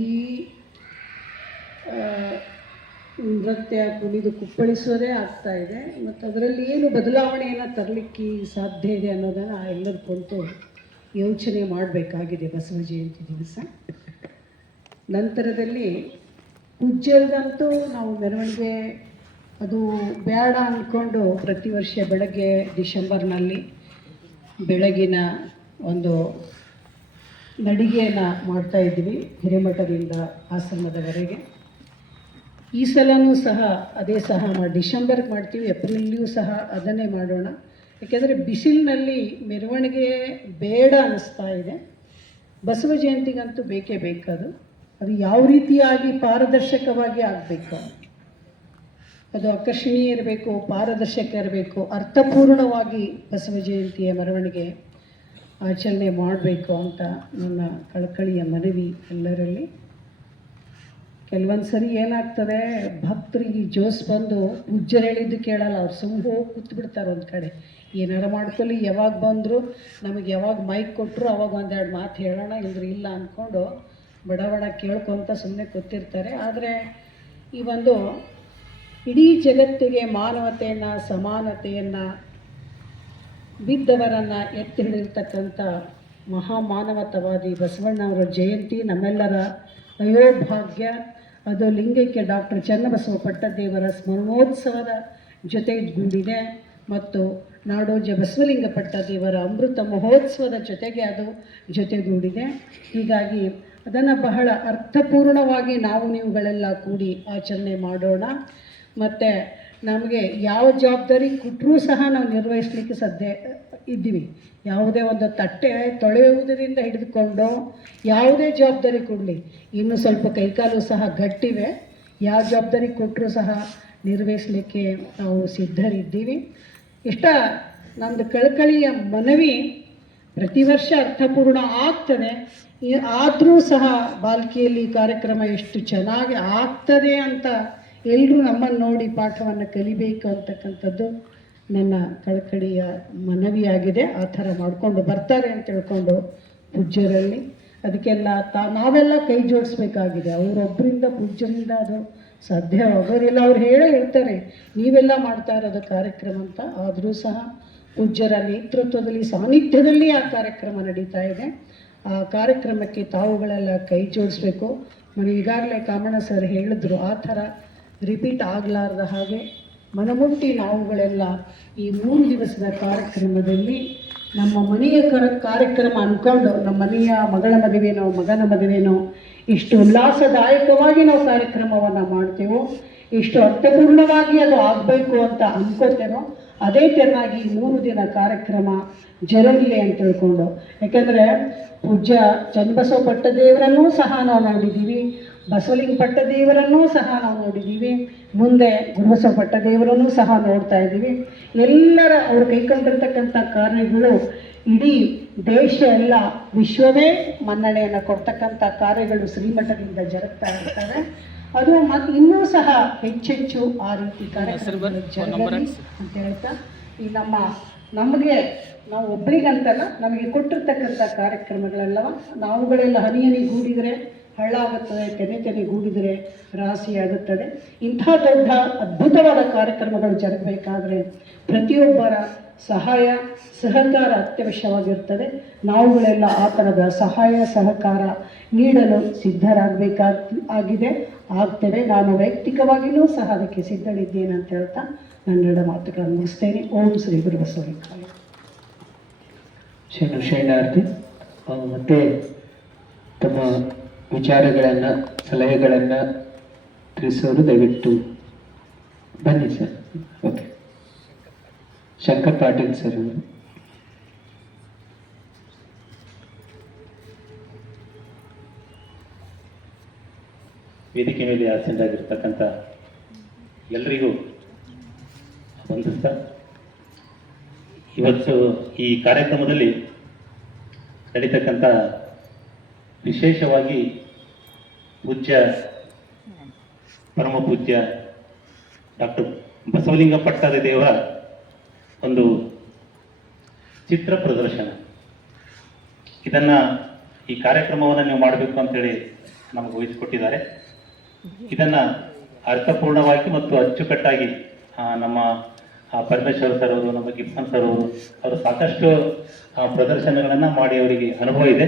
ನೃತ್ಯ ಕುಣಿದು ಕುಪ್ಪಳಿಸೋದೇ ಆಗ್ತಾಯಿದೆ. ಮತ್ತು ಅದರಲ್ಲಿ ಏನು ಬದಲಾವಣೆಯನ್ನು ತರಲಿಕ್ಕೆ ಸಾಧ್ಯ ಇದೆ ಅನ್ನೋದನ್ನು ಎಲ್ಲರೂ ಕುರಿತು ಯೋಚನೆ ಮಾಡಬೇಕಾಗಿದೆ ಬಸವ ಜಯಂತಿ ದಿವಸ. ನಂತರದಲ್ಲಿ ಪೂಜ್ಯರದಂತೂ ನಾವು ಮೆರವಣಿಗೆ ಅದು ಬೇಡ ಅಂದ್ಕೊಂಡು ಪ್ರತಿ ವರ್ಷ ಬೆಳಗ್ಗೆ ಡಿಸೆಂಬರ್ನಲ್ಲಿ ಬೆಳಗಿನ ಒಂದು ನಡಿಗೆಯನ್ನು ಮಾಡ್ತಾಯಿದ್ವಿ ಹಿರೇಮಠದಿಂದ ಆಶ್ರಮದವರೆಗೆ. ಈ ಸಲನೂ ಸಹ ಅದೇ ಸಹ ಡಿಸೆಂಬರ್ಗೆ ಮಾಡ್ತೀವಿ, ಏಪ್ರಿಲಲ್ಲಿಯೂ ಸಹ ಅದನ್ನೇ ಮಾಡೋಣ. ಯಾಕೆಂದರೆ ಬಿಸಿಲಿನಲ್ಲಿ ಮೆರವಣಿಗೆ ಬೇಡ ಅನ್ನಿಸ್ತಾ ಇದೆ. ಬಸವ ಜಯಂತಿಗಂತೂ ಬೇಕೇ ಬೇಕದು. ಅದು ಯಾವ ರೀತಿಯಾಗಿ ಪಾರದರ್ಶಕವಾಗಿ ಆಗಬೇಕು, ಅದು ಆಕರ್ಷಣೀಯ ಇರಬೇಕು, ಪಾರದರ್ಶಕ ಇರಬೇಕು, ಅರ್ಥಪೂರ್ಣವಾಗಿ ಬಸವ ಜಯಂತಿಯ ಮೆರವಣಿಗೆ ಆಚರಣೆ ಮಾಡಬೇಕು ಅಂತ ನನ್ನ ಕಳಕಳಿಯ ಮನವಿ ಎಲ್ಲರಲ್ಲಿ. ಕೆಲವೊಂದು ಸರಿ ಏನಾಗ್ತದೆ, ಭಕ್ತರಿಗೆ ಜೋಸ್ ಬಂದು ಪೂಜ್ಯರು ಹೇಳಿದ್ದು ಕೇಳಲ್ಲ, ಅವ್ರು ಸುಮ್ಮನೆ ಹೋಗಿ ಕೂತ್ಬಿಡ್ತಾರೆ ಒಂದು ಕಡೆ. ಏನಾರು ಮಾಡ್ಕೊಳ್ಳಿ, ಯಾವಾಗ ಬಂದರು ನಮಗೆ ಯಾವಾಗ ಮೈಕ್ ಕೊಟ್ಟರು ಅವಾಗ ಒಂದೆರಡು ಮಾತು ಹೇಳೋಣ, ಇಲ್ಲದ್ರೆ ಇಲ್ಲ ಅಂದ್ಕೊಂಡು ಬಡ ಕೇಳ್ಕೊತ ಸುಮ್ಮನೆ ಕೂತಿರ್ತಾರೆ. ಆದರೆ ಈ ಒಂದು ಇಡೀ ಜಗತ್ತಿಗೆ ಮಾನವತೆಯನ್ನು, ಸಮಾನತೆಯನ್ನು, ಬಿದ್ದವರನ್ನು ಎತ್ತಿ ಹಿಡಿದಿರ್ತಕ್ಕಂಥ ಮಹಾಮಾನವತವಾದಿ ಬಸವಣ್ಣವರ ಜಯಂತಿ ನಮ್ಮೆಲ್ಲರ ಅಯೋಭಾಗ್ಯ. ಅದು ಲಿಂಗೈಕ್ಯ ಡಾಕ್ಟರ್ ಚನ್ನಬಸವ ಪಟ್ಟದೇವರ ಸ್ಮರಣೋತ್ಸವದ ಜೊತೆಗೂಡಿದೆ ಮತ್ತು ನಾಡೋಜ ಬಸವಲಿಂಗ ಪಟ್ಟದೇವರ ಅಮೃತ ಮಹೋತ್ಸವದ ಜೊತೆಗೆ ಅದು ಜೊತೆಗೂಡಿದೆ. ಹೀಗಾಗಿ ಅದನ್ನು ಬಹಳ ಅರ್ಥಪೂರ್ಣವಾಗಿ ನಾವು ನೀವುಗಳೆಲ್ಲ ಕೂಡಿ ಆಚರಣೆ ಮಾಡೋಣ. ಮತ್ತು ನಮಗೆ ಯಾವ ಜವಾಬ್ದಾರಿ ಕೊಟ್ಟರೂ ಸಹ ನಾವು ನಿರ್ವಹಿಸಲಿಕ್ಕೆ ಇದ್ದೀವಿ. ಯಾವುದೇ ಒಂದು ತಟ್ಟೆ ತೊಳೆಯುವುದರಿಂದ ಹಿಡಿದುಕೊಂಡು ಯಾವುದೇ ಜವಾಬ್ದಾರಿ ಕೊಡಲಿ, ಇನ್ನೂ ಸ್ವಲ್ಪ ಕೈಕಾಲು ಸಹ ಗಟ್ಟಿವೆ, ಯಾವ ಜವಾಬ್ದಾರಿ ಕೊಟ್ಟರೂ ಸಹ ನಿರ್ವಹಿಸಲಿಕ್ಕೆ ನಾವು ಸಿದ್ಧರಿದ್ದೀವಿ. ನಂದು ಕಳಕಳಿಯ ಮನವಿ, ಪ್ರತಿ ವರ್ಷ ಅರ್ಥಪೂರ್ಣ ಆಗ್ತದೆ, ಆದರೂ ಸಹ ಬಾಲ್ಕಿಯಲ್ಲಿ ಕಾರ್ಯಕ್ರಮ ಎಷ್ಟು ಚೆನ್ನಾಗಿ ಆಗ್ತದೆ ಅಂತ ಎಲ್ಲರೂ ನಮ್ಮನ್ನು ನೋಡಿ ಪಾಠವನ್ನು ಕಲಿಬೇಕು ಅಂತಕ್ಕಂಥದ್ದು ನನ್ನ ಕಳಕಳಿಯ ಮನವಿಯಾಗಿದೆ. ಆ ಥರ ಮಾಡಿಕೊಂಡು ಬರ್ತಾರೆ ಅಂತ ತಿಳ್ಕೊಂಡು ಪೂಜ್ಯರಲ್ಲಿ ಅದಕ್ಕೆಲ್ಲ ನಾವೆಲ್ಲ ಕೈ ಜೋಡಿಸ್ಬೇಕಾಗಿದೆ. ಅವರೊಬ್ಬರಿಂದ ಪೂಜ್ಯರಿಂದ ಅದು ಸಾಧ್ಯವಾಗೋರಿಲ್ಲ. ಅವ್ರು ಹೇಳ್ತಾರೆ ನೀವೆಲ್ಲ ಮಾಡ್ತಾ ಇರೋದು ಕಾರ್ಯಕ್ರಮ ಅಂತ. ಆದರೂ ಸಹ ಪೂಜ್ಯರ ನೇತೃತ್ವದಲ್ಲಿ ಸಾನ್ನಿಧ್ಯದಲ್ಲಿ ಆ ಕಾರ್ಯಕ್ರಮ ನಡೀತಾ ಇದೆ. ಆ ಕಾರ್ಯಕ್ರಮಕ್ಕೆ ತಾವುಗಳೆಲ್ಲ ಕೈ ಜೋಡಿಸ್ಬೇಕು. ಈಗಾಗಲೇ ಕಾಮಣ್ಣ ಸರ್ ಹೇಳಿದ್ರು, ಆ ಥರ ರಿಪೀಟ್ ಆಗಲಾರ್ದ ಹಾಗೆ ಮನಮುಟ್ಟಿ ನಾವುಗಳೆಲ್ಲ ಈ 3 ದಿವಸದ ಕಾರ್ಯಕ್ರಮದಲ್ಲಿ ನಮ್ಮ ಮನೆಯ ಕಾರ್ಯಕ್ರಮ ಅಂದ್ಕೊಂಡು, ನಮ್ಮ ಮನೆಯ ಮಗಳ ಮದುವೆನೋ ಮಗನ ಮದುವೆನೋ ಇಷ್ಟು ಉಲ್ಲಾಸದಾಯಕವಾಗಿ ನಾವು ಕಾರ್ಯಕ್ರಮವನ್ನು ಮಾಡ್ತೇವೋ, ಇಷ್ಟು ಅರ್ಥಪೂರ್ಣವಾಗಿ ಅದು ಆಗಬೇಕು ಅಂತ ಅಂದ್ಕೋತೇನೋ, ಅದೇ ಚೆನ್ನಾಗಿ 3 ದಿನ ಕಾರ್ಯಕ್ರಮ ಜರಗಲಿ ಅಂತ ತಿಳ್ಕೊಂಡು. ಯಾಕೆಂದರೆ ಪೂಜ್ಯ ಚನ್ನಬಸವ ಪಟ್ಟದೇವರನ್ನೂ ಸಹ ನಾವು ನೋಡಿದ್ದೀವಿ, ಬಸವಲಿಂಗ ಪಟ್ಟದೇವರನ್ನೂ ಸಹ ನಾವು ನೋಡಿದ್ದೀವಿ, ಮುಂದೆ ಗುರುಬಸವ ಪಟ್ಟದೇವರನ್ನೂ ಸಹ ನೋಡ್ತಾ ಇದ್ದೀವಿ. ಎಲ್ಲರ ಅವರು ಕೈಗೊಂಡಿರ್ತಕ್ಕಂಥ ಕಾರ್ಯಗಳು ಇಡೀ ದೇಶ ಎಲ್ಲ ವಿಶ್ವವೇ ಮನ್ನಣೆಯನ್ನು ಕೊಡ್ತಕ್ಕಂಥ ಕಾರ್ಯಗಳು ಶ್ರೀಮಠದಿಂದ ಜರುಗ್ತಾ ಇರ್ತವೆ. ಅದು ಮತ್ತು ಇನ್ನೂ ಸಹ ಹೆಚ್ಚೆಚ್ಚು ಆ ರೀತಿ ಕಾರ್ಯಕ್ರಮಗಳು ಜರಗಲಿ ಅಂತ ಹೇಳ್ತಾ, ಈ ನಮಗೆ ನಾವು ಒಬ್ಬರಿಗಂತಲ್ಲ, ನಮಗೆ ಕೊಟ್ಟಿರ್ತಕ್ಕಂಥ ಕಾರ್ಯಕ್ರಮಗಳೆಲ್ಲವ ನಾವುಗಳೆಲ್ಲ ಹನಿ ಹನಿ ಗೂಡಿದರೆ ಹಳ್ಳ ಆಗುತ್ತದೆ, ತೆನೆ ತೆನೆ ಗೂಡಿದರೆ ರಾಶಿ ಆಗುತ್ತದೆ. ಇಂಥ ದೊಡ್ಡ ಅದ್ಭುತವಾದ ಕಾರ್ಯಕ್ರಮಗಳು ಜರಗಬೇಕಾದ್ರೆ ಪ್ರತಿಯೊಬ್ಬರ ಸಹಾಯ ಸಹಕಾರ ಅತ್ಯವಶ್ಯವಾಗಿರ್ತದೆ. ನಾವುಗಳೆಲ್ಲ ಆ ಥರದ ಸಹಾಯ ಸಹಕಾರ ನೀಡಲು ಸಿದ್ಧರಾಗಬೇಕಾಗಿದೆ, ಆಗ್ತೇವೆ. ನಾನು ವೈಯಕ್ತಿಕವಾಗಿಯೂ ಸಹ ಅದಕ್ಕೆ ಸಿದ್ಧಳಿದ್ದೇನೆ ಅಂತ ಹೇಳ್ತಾ ನನ್ನೆರಡು ಮಾತುಗಳನ್ನು ಮುಗಿಸ್ತೇನೆ. ಓಂ ಶ್ರೀ ಗುರು ಬಸವಲಿಂಗಾಯ. ಶರಣಾರ್ಥಿ. ಮತ್ತೆ ತಮ್ಮ ವಿಚಾರಗಳನ್ನು ಸಲಹೆಗಳನ್ನು ತಿಳಿಸೋರು ದಯವಿಟ್ಟು ಬನ್ನಿ sir. Okay, Shankar Patil sir ಅವರು. ವೇದಿಕೆ ಮೇಲೆ ಆಸೀನರಾಗಿರ್ತಕ್ಕಂಥ ಎಲ್ಲರಿಗೂ ವಂದಿಸ್ತಾ, ಇವತ್ತು ಈ ಕಾರ್ಯಕ್ರಮದಲ್ಲಿ ನಡೀತಕ್ಕಂಥ ವಿಶೇಷವಾಗಿ ಪೂಜ್ಯ ಪರಮ ಪೂಜ್ಯ ಡಾಕ್ಟರ್ ಬಸವಲಿಂಗ ಪಟ್ಟದೇವರ ಒಂದು ಚಿತ್ರ ಪ್ರದರ್ಶನ. ಈ ಕಾರ್ಯಕ್ರಮವನ್ನು ನೀವು ಮಾಡಬೇಕು ಅಂತೇಳಿ ನಮಗೆ ವಹಿಸಿಕೊಟ್ಟಿದ್ದಾರೆ. ಇದನ್ನು ಅರ್ಥಪೂರ್ಣವಾಗಿ ಮತ್ತು ಅಚ್ಚುಕಟ್ಟಾಗಿ ನಮ್ಮ ಪರಮೇಶ್ವರ್ ಸರ್ ಅವರು, ನಮ್ಮ ಗಿಬ್ಸನ್ ಸರ್ ಅವರು ಸಾಕಷ್ಟು ಪ್ರದರ್ಶನಗಳನ್ನು ಮಾಡಿ ಅವರಿಗೆ ಅನುಭವ ಇದೆ.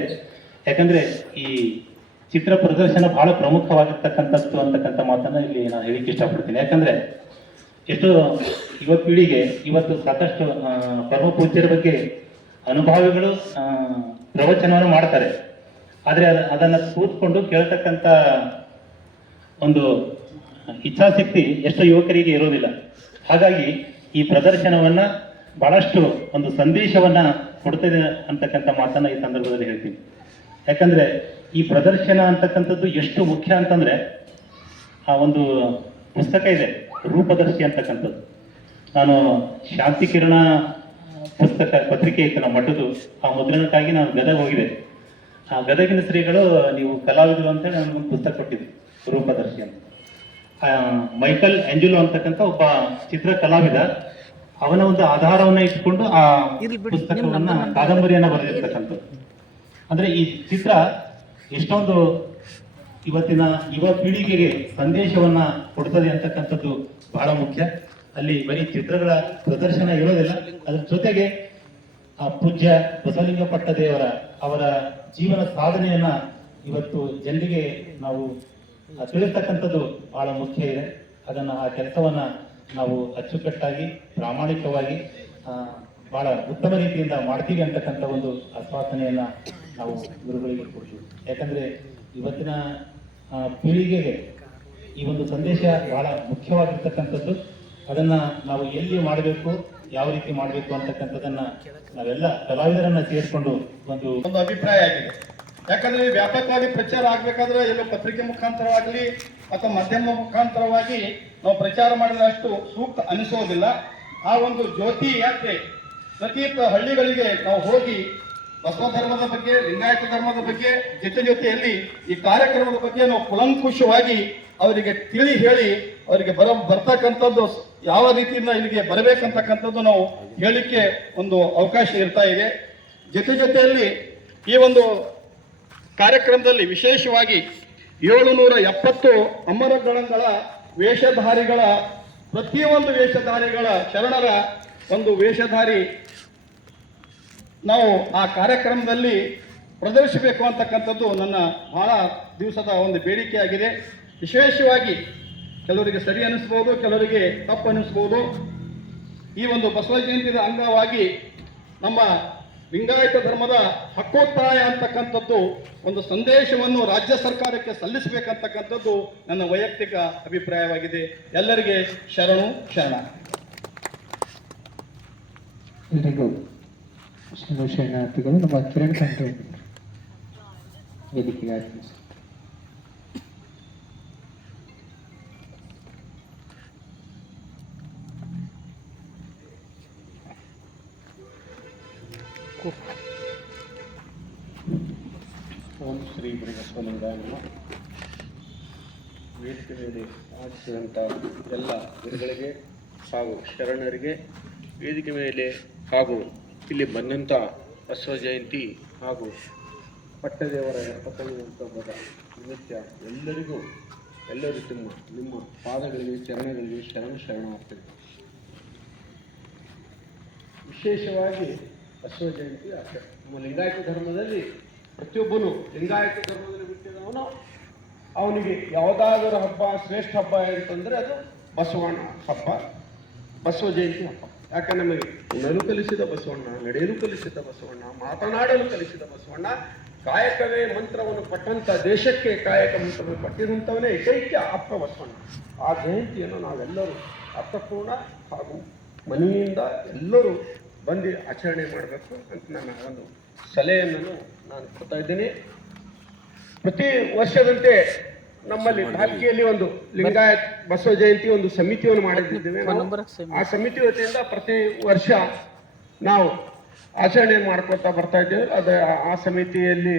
ಯಾಕಂದರೆ ಈ ಚಿತ್ರ ಪ್ರದರ್ಶನ ಬಹಳ ಪ್ರಮುಖವಾಗಿರ್ತಕ್ಕಂಥದ್ದು ಅಂತಕ್ಕಂಥ ಮಾತನ್ನು ಇಲ್ಲಿ ನಾನು ಹೇಳಿಕ್ಕೆ ಇಷ್ಟಪಡ್ತೀನಿ. ಯಾಕಂದರೆ ಎಷ್ಟು ಯುವ ಪೀಳಿಗೆ ಇವತ್ತು ಸಾಕಷ್ಟು ಪರಮ ಪೂಜ್ಯರ ಬಗ್ಗೆ ಅನುಭವಿಗಳು ಪ್ರವಚನವನ್ನು ಮಾಡ್ತಾರೆ, ಆದರೆ ಅದನ್ನು ಕೂತ್ಕೊಂಡು ಕೇಳ್ತಕ್ಕಂಥ ಒಂದು ಇಚ್ಛಾಶಕ್ತಿ ಎಷ್ಟು ಯುವಕರಿಗೆ ಇರೋದಿಲ್ಲ. ಹಾಗಾಗಿ ಈ ಪ್ರದರ್ಶನವನ್ನು ಬಹಳಷ್ಟು ಒಂದು ಸಂದೇಶವನ್ನು ಕೊಡ್ತದೆ ಅಂತಕ್ಕಂಥ ಮಾತನ್ನು ಈ ಸಂದರ್ಭದಲ್ಲಿ ಹೇಳ್ತೀನಿ. ಯಾಕಂದರೆ ಈ ಪ್ರದರ್ಶನ ಅಂತಕ್ಕಂಥದ್ದು ಎಷ್ಟು ಮುಖ್ಯ ಅಂತಂದರೆ, ಆ ಒಂದು ಪುಸ್ತಕ ಇದೆ ರೂಪದರ್ಶಿ ಅಂತಕ್ಕಂಥದ್ದು. ನಾನು ಶಾಂತಿ ಕಿರಣ ಪತ್ರಿಕೆ ಇತ್ತು ನಮ್ಮ ಮಠದ್ದು, ಆ ಮುದ್ರಣಕ್ಕಾಗಿ ನಾನು ಗದಗ ಹೋಗಿದೆ. ಆ ಗದಗಿನ ಶ್ರೀಗಳು ನೀವು ಕಲಾವಿದರು ಅಂತೇಳಿ ನನಗೊಂದು ಪುಸ್ತಕ ಕೊಟ್ಟಿದ್ದೆ, ರೂಪದರ್ಶಿ ಅಂತ. ಮೈಕಲ್ ಆಂಜೆಲೋ ಅಂತಕ್ಕಂಥ ಒಬ್ಬ ಚಿತ್ರ ಕಲಾವಿದ, ಅವನ ಒಂದು ಆಧಾರವನ್ನು ಇಟ್ಕೊಂಡು ಆ ಪುಸ್ತಕವನ್ನ ಕಾದಂಬರಿಯನ್ನ ಬರೆದಿರ್ತಕ್ಕಂಥದ್ದು. ಅಂದ್ರೆ ಈ ಚಿತ್ರ ಎಷ್ಟೊಂದು ಇವತ್ತಿನ ಯುವ ಪೀಳಿಗೆಗೆ ಸಂದೇಶವನ್ನ ಕೊಡ್ತದೆ ಅಂತಕ್ಕಂಥದ್ದು ಬಹಳ ಮುಖ್ಯ. ಅಲ್ಲಿ ಬರೀ ಚಿತ್ರಗಳ ಪ್ರದರ್ಶನ ಇರೋದಿಲ್ಲ, ಅದ್ರ ಜೊತೆಗೆ ಆ ಪೂಜ್ಯ ಬಸವಲಿಂಗ ಪಟ್ಟದೇವರ ಅವರ ಜೀವನ ಸಾಧನೆಯನ್ನ ಇವತ್ತು ಜನರಿಗೆ ನಾವು ತಿಳಿಸ್ತಕ್ಕಂಥದ್ದು ಬಹಳ ಮುಖ್ಯ ಇದೆ. ಅದನ್ನು ಆ ಕೆಲಸವನ್ನು ನಾವು ಅಚ್ಚುಕಟ್ಟಾಗಿ ಪ್ರಾಮಾಣಿಕವಾಗಿ ಬಹಳ ಉತ್ತಮ ರೀತಿಯಿಂದ ಮಾಡ್ತೀವಿ ಅಂತಕ್ಕಂಥ ಒಂದು ಆಶ್ವಾಸನೆಯನ್ನು ನಾವು ಗುರುಗಳಿಗೆ ಕೊಡ್ತೀವಿ. ಯಾಕಂದರೆ ಇವತ್ತಿನ ಪೀಳಿಗೆಗೆ ಈ ಒಂದು ಸಂದೇಶ ಬಹಳ ಮುಖ್ಯವಾಗಿರ್ತಕ್ಕಂಥದ್ದು. ಅದನ್ನು ನಾವು ಎಲ್ಲಿ ಮಾಡಬೇಕು, ಯಾವ ರೀತಿ ಮಾಡಬೇಕು ಅಂತಕ್ಕಂಥದ್ದನ್ನು ನಾವೆಲ್ಲ ಕಲಾವಿದರನ್ನು ಸೇರಿಕೊಂಡು ಒಂದು ಅಭಿಪ್ರಾಯ ಆಗಿದೆ. ಯಾಕಂದ್ರೆ ವ್ಯಾಪಕವಾಗಿ ಪ್ರಚಾರ ಆಗ್ಬೇಕಾದ್ರೆ ಎಲ್ಲೋ ಪತ್ರಿಕೆ ಮುಖಾಂತರವಾಗಲಿ ಅಥವಾ ಮಾಧ್ಯಮ ಮುಖಾಂತರವಾಗಿ ನಾವು ಪ್ರಚಾರ ಮಾಡಿದಷ್ಟು ಸೂಕ್ತ ಅನಿಸೋದಿಲ್ಲ. ಆ ಒಂದು ಜ್ಯೋತಿ ಯಾತ್ರೆ ಪ್ರತಿ ಹಳ್ಳಿಗಳಿಗೆ ನಾವು ಹೋಗಿ ಬಸವ ಧರ್ಮದ ಬಗ್ಗೆ, ಲಿಂಗಾಯತ ಧರ್ಮದ ಬಗ್ಗೆ ಜೊತೆಯಲ್ಲಿ ಈ ಕಾರ್ಯಕ್ರಮದ ಬಗ್ಗೆ ನಾವು ಕುಲಂಕುಷವಾಗಿ ಅವರಿಗೆ ತಿಳಿ ಹೇಳಿ ಅವರಿಗೆ ಬರ್ತಕ್ಕಂಥದ್ದು ಯಾವ ರೀತಿಯಿಂದ ಇಲ್ಲಿಗೆ ಬರಬೇಕಂತಕ್ಕಂಥದ್ದು ನಾವು ಹೇಳಲಿಕ್ಕೆ ಒಂದು ಅವಕಾಶ ಇರ್ತಾ ಇದೆ. ಜೊತೆಯಲ್ಲಿ ಈ ಒಂದು ಕಾರ್ಯಕ್ರಮದಲ್ಲಿ ವಿಶೇಷವಾಗಿ 770 ಅಮರಗಣಗಳ ವೇಷಧಾರಿಗಳ ಪ್ರತಿಯೊಂದು ವೇಷಧಾರಿಗಳ ಶರಣರ ಒಂದು ವೇಷಧಾರಿ ನಾವು ಆ ಕಾರ್ಯಕ್ರಮದಲ್ಲಿ ಪ್ರದರ್ಶಿಸಬೇಕು ಅಂತಕ್ಕಂಥದ್ದು ನನ್ನ ಬಹಳ ದಿವಸದ ಒಂದು ಬೇಡಿಕೆಯಾಗಿದೆ. ವಿಶೇಷವಾಗಿ ಕೆಲವರಿಗೆ ಸರಿ ಅನ್ನಿಸ್ಬೋದು, ಕೆಲವರಿಗೆ ತಪ್ಪು ಅನ್ನಿಸ್ಬೋದು. ಈ ಒಂದು ಬಸವ ಜಯಂತಿಯ ಅಂಗವಾಗಿ ನಮ್ಮ ಲಿಂಗಾಯತ ಧರ್ಮದ ಹಕ್ಕೋತ್ತಾಯ ಅಂತಕ್ಕಂಥದ್ದು ಒಂದು ಸಂದೇಶವನ್ನು ರಾಜ್ಯ ಸರ್ಕಾರಕ್ಕೆ ಸಲ್ಲಿಸಬೇಕಂತಕ್ಕಂಥದ್ದು ನನ್ನ ವೈಯಕ್ತಿಕ ಅಭಿಪ್ರಾಯವಾಗಿದೆ. ಎಲ್ಲರಿಗೆ ಶರಣು ಶರಣ. ಎಲ್ಲರಿಗೂ ಶರಣಾರ್ಥಿಗಳು. ನಮ್ಮ ಕಿರಣ್ ಕಂಠೆ ವೇದಿಕೆಗೆ ಆಗಮಿಸಿ. ಓಂ ಶ್ರೀ ಗುರು ಬಸವಲಿಂಗಾಯ ನಮಃ. ವೇದಿಕೆ ಮೇಲೆ ಆಗಿಸಿದಂಥ ಎಲ್ಲ ಗುರುಗಳಿಗೆ ಹಾಗೂ ಶರಣರಿಗೆ, ವೇದಿಕೆ ಮೇಲೆ ಹಾಗೂ ಇಲ್ಲಿ ಬಂದಂಥ ಬಸವ ಜಯಂತಿ ಹಾಗೂ ಪಟ್ಟದೇವರ 75ನೇ ಹಬ್ಬದ ನಿಮಿತ್ತ ಎಲ್ಲರೂ ನಿಮ್ಮ ಪಾದಗಳಿಗೆ ಚರಣಗಳಿಗೆ ಶರಣಾರ್ಥಿಗಳು. ವಿಶೇಷವಾಗಿ ಬಸವ ಜಯಂತಿ ಆಚರಣೆ ನಮ್ಮ ಲಿಂಗಾಯತ ಧರ್ಮದಲ್ಲಿ ಪ್ರತಿಯೊಬ್ಬನು ಲಿಂಗಾಯತ ಧರ್ಮದಲ್ಲಿ ಹುಟ್ಟಿದವನು ಅವನಿಗೆ ಯಾವುದಾದರೂ ಹಬ್ಬ ಶ್ರೇಷ್ಠ ಹಬ್ಬ ಅಂತಂದರೆ ಅದು ಬಸವಣ್ಣ ಹಬ್ಬ, ಬಸವ ಜಯಂತಿ ಹಬ್ಬ. ಯಾಕಂದ್ರೆ ನಮಗೆ ಉಣ್ಣಲು ಕಲಿಸಿದ ಬಸವಣ್ಣ, ನಡೆಯಲು ಕಲಿಸಿದ ಬಸವಣ್ಣ, ಮಾತನಾಡಲು ಕಲಿಸಿದ ಬಸವಣ್ಣ, ಕಾಯಕವೇ ಮಂತ್ರವನ್ನು ಕೊಟ್ಟಂಥ ದೇಶಕ್ಕೆ ಕಾಯಕ ಮಂತ್ರವನ್ನು ಕೊಟ್ಟಿರುವಂಥವನೇ ಏಕೈಕ ಅಪ್ಪ ಬಸವಣ್ಣ. ಆ ಜಯಂತಿಯನ್ನು ನಾವೆಲ್ಲರೂ ಅರ್ಥಪೂರ್ಣ ಹಾಗೂ ಮನೆಯಿಂದ ಎಲ್ಲರೂ ಬಂದು ಆಚರಣೆ ಮಾಡಬೇಕು ಅಂತ ನನ್ನ ಒಂದು ಸಲಹೆಯನ್ನು ನಾನು ಕೊಡ್ತಾ ಇದ್ದೀನಿ. ಪ್ರತಿ ವರ್ಷದಂತೆ ನಮ್ಮಲ್ಲಿ ಭಾಲ್ಕಿಯಲ್ಲಿ ಒಂದು ಲಿಂಗಾಯತ್ ಬಸವ ಜಯಂತಿ ಒಂದು ಸಮಿತಿಯನ್ನು ಮಾಡಿದ್ದೇವೆ. ಆ ಸಮಿತಿ ವತಿಯಿಂದ ಪ್ರತಿ ವರ್ಷ ನಾವು ಆಚರಣೆ ಮಾಡ್ಕೊತಾ ಬರ್ತಾ ಇದ್ದೇವೆ. ಆ ಸಮಿತಿಯಲ್ಲಿ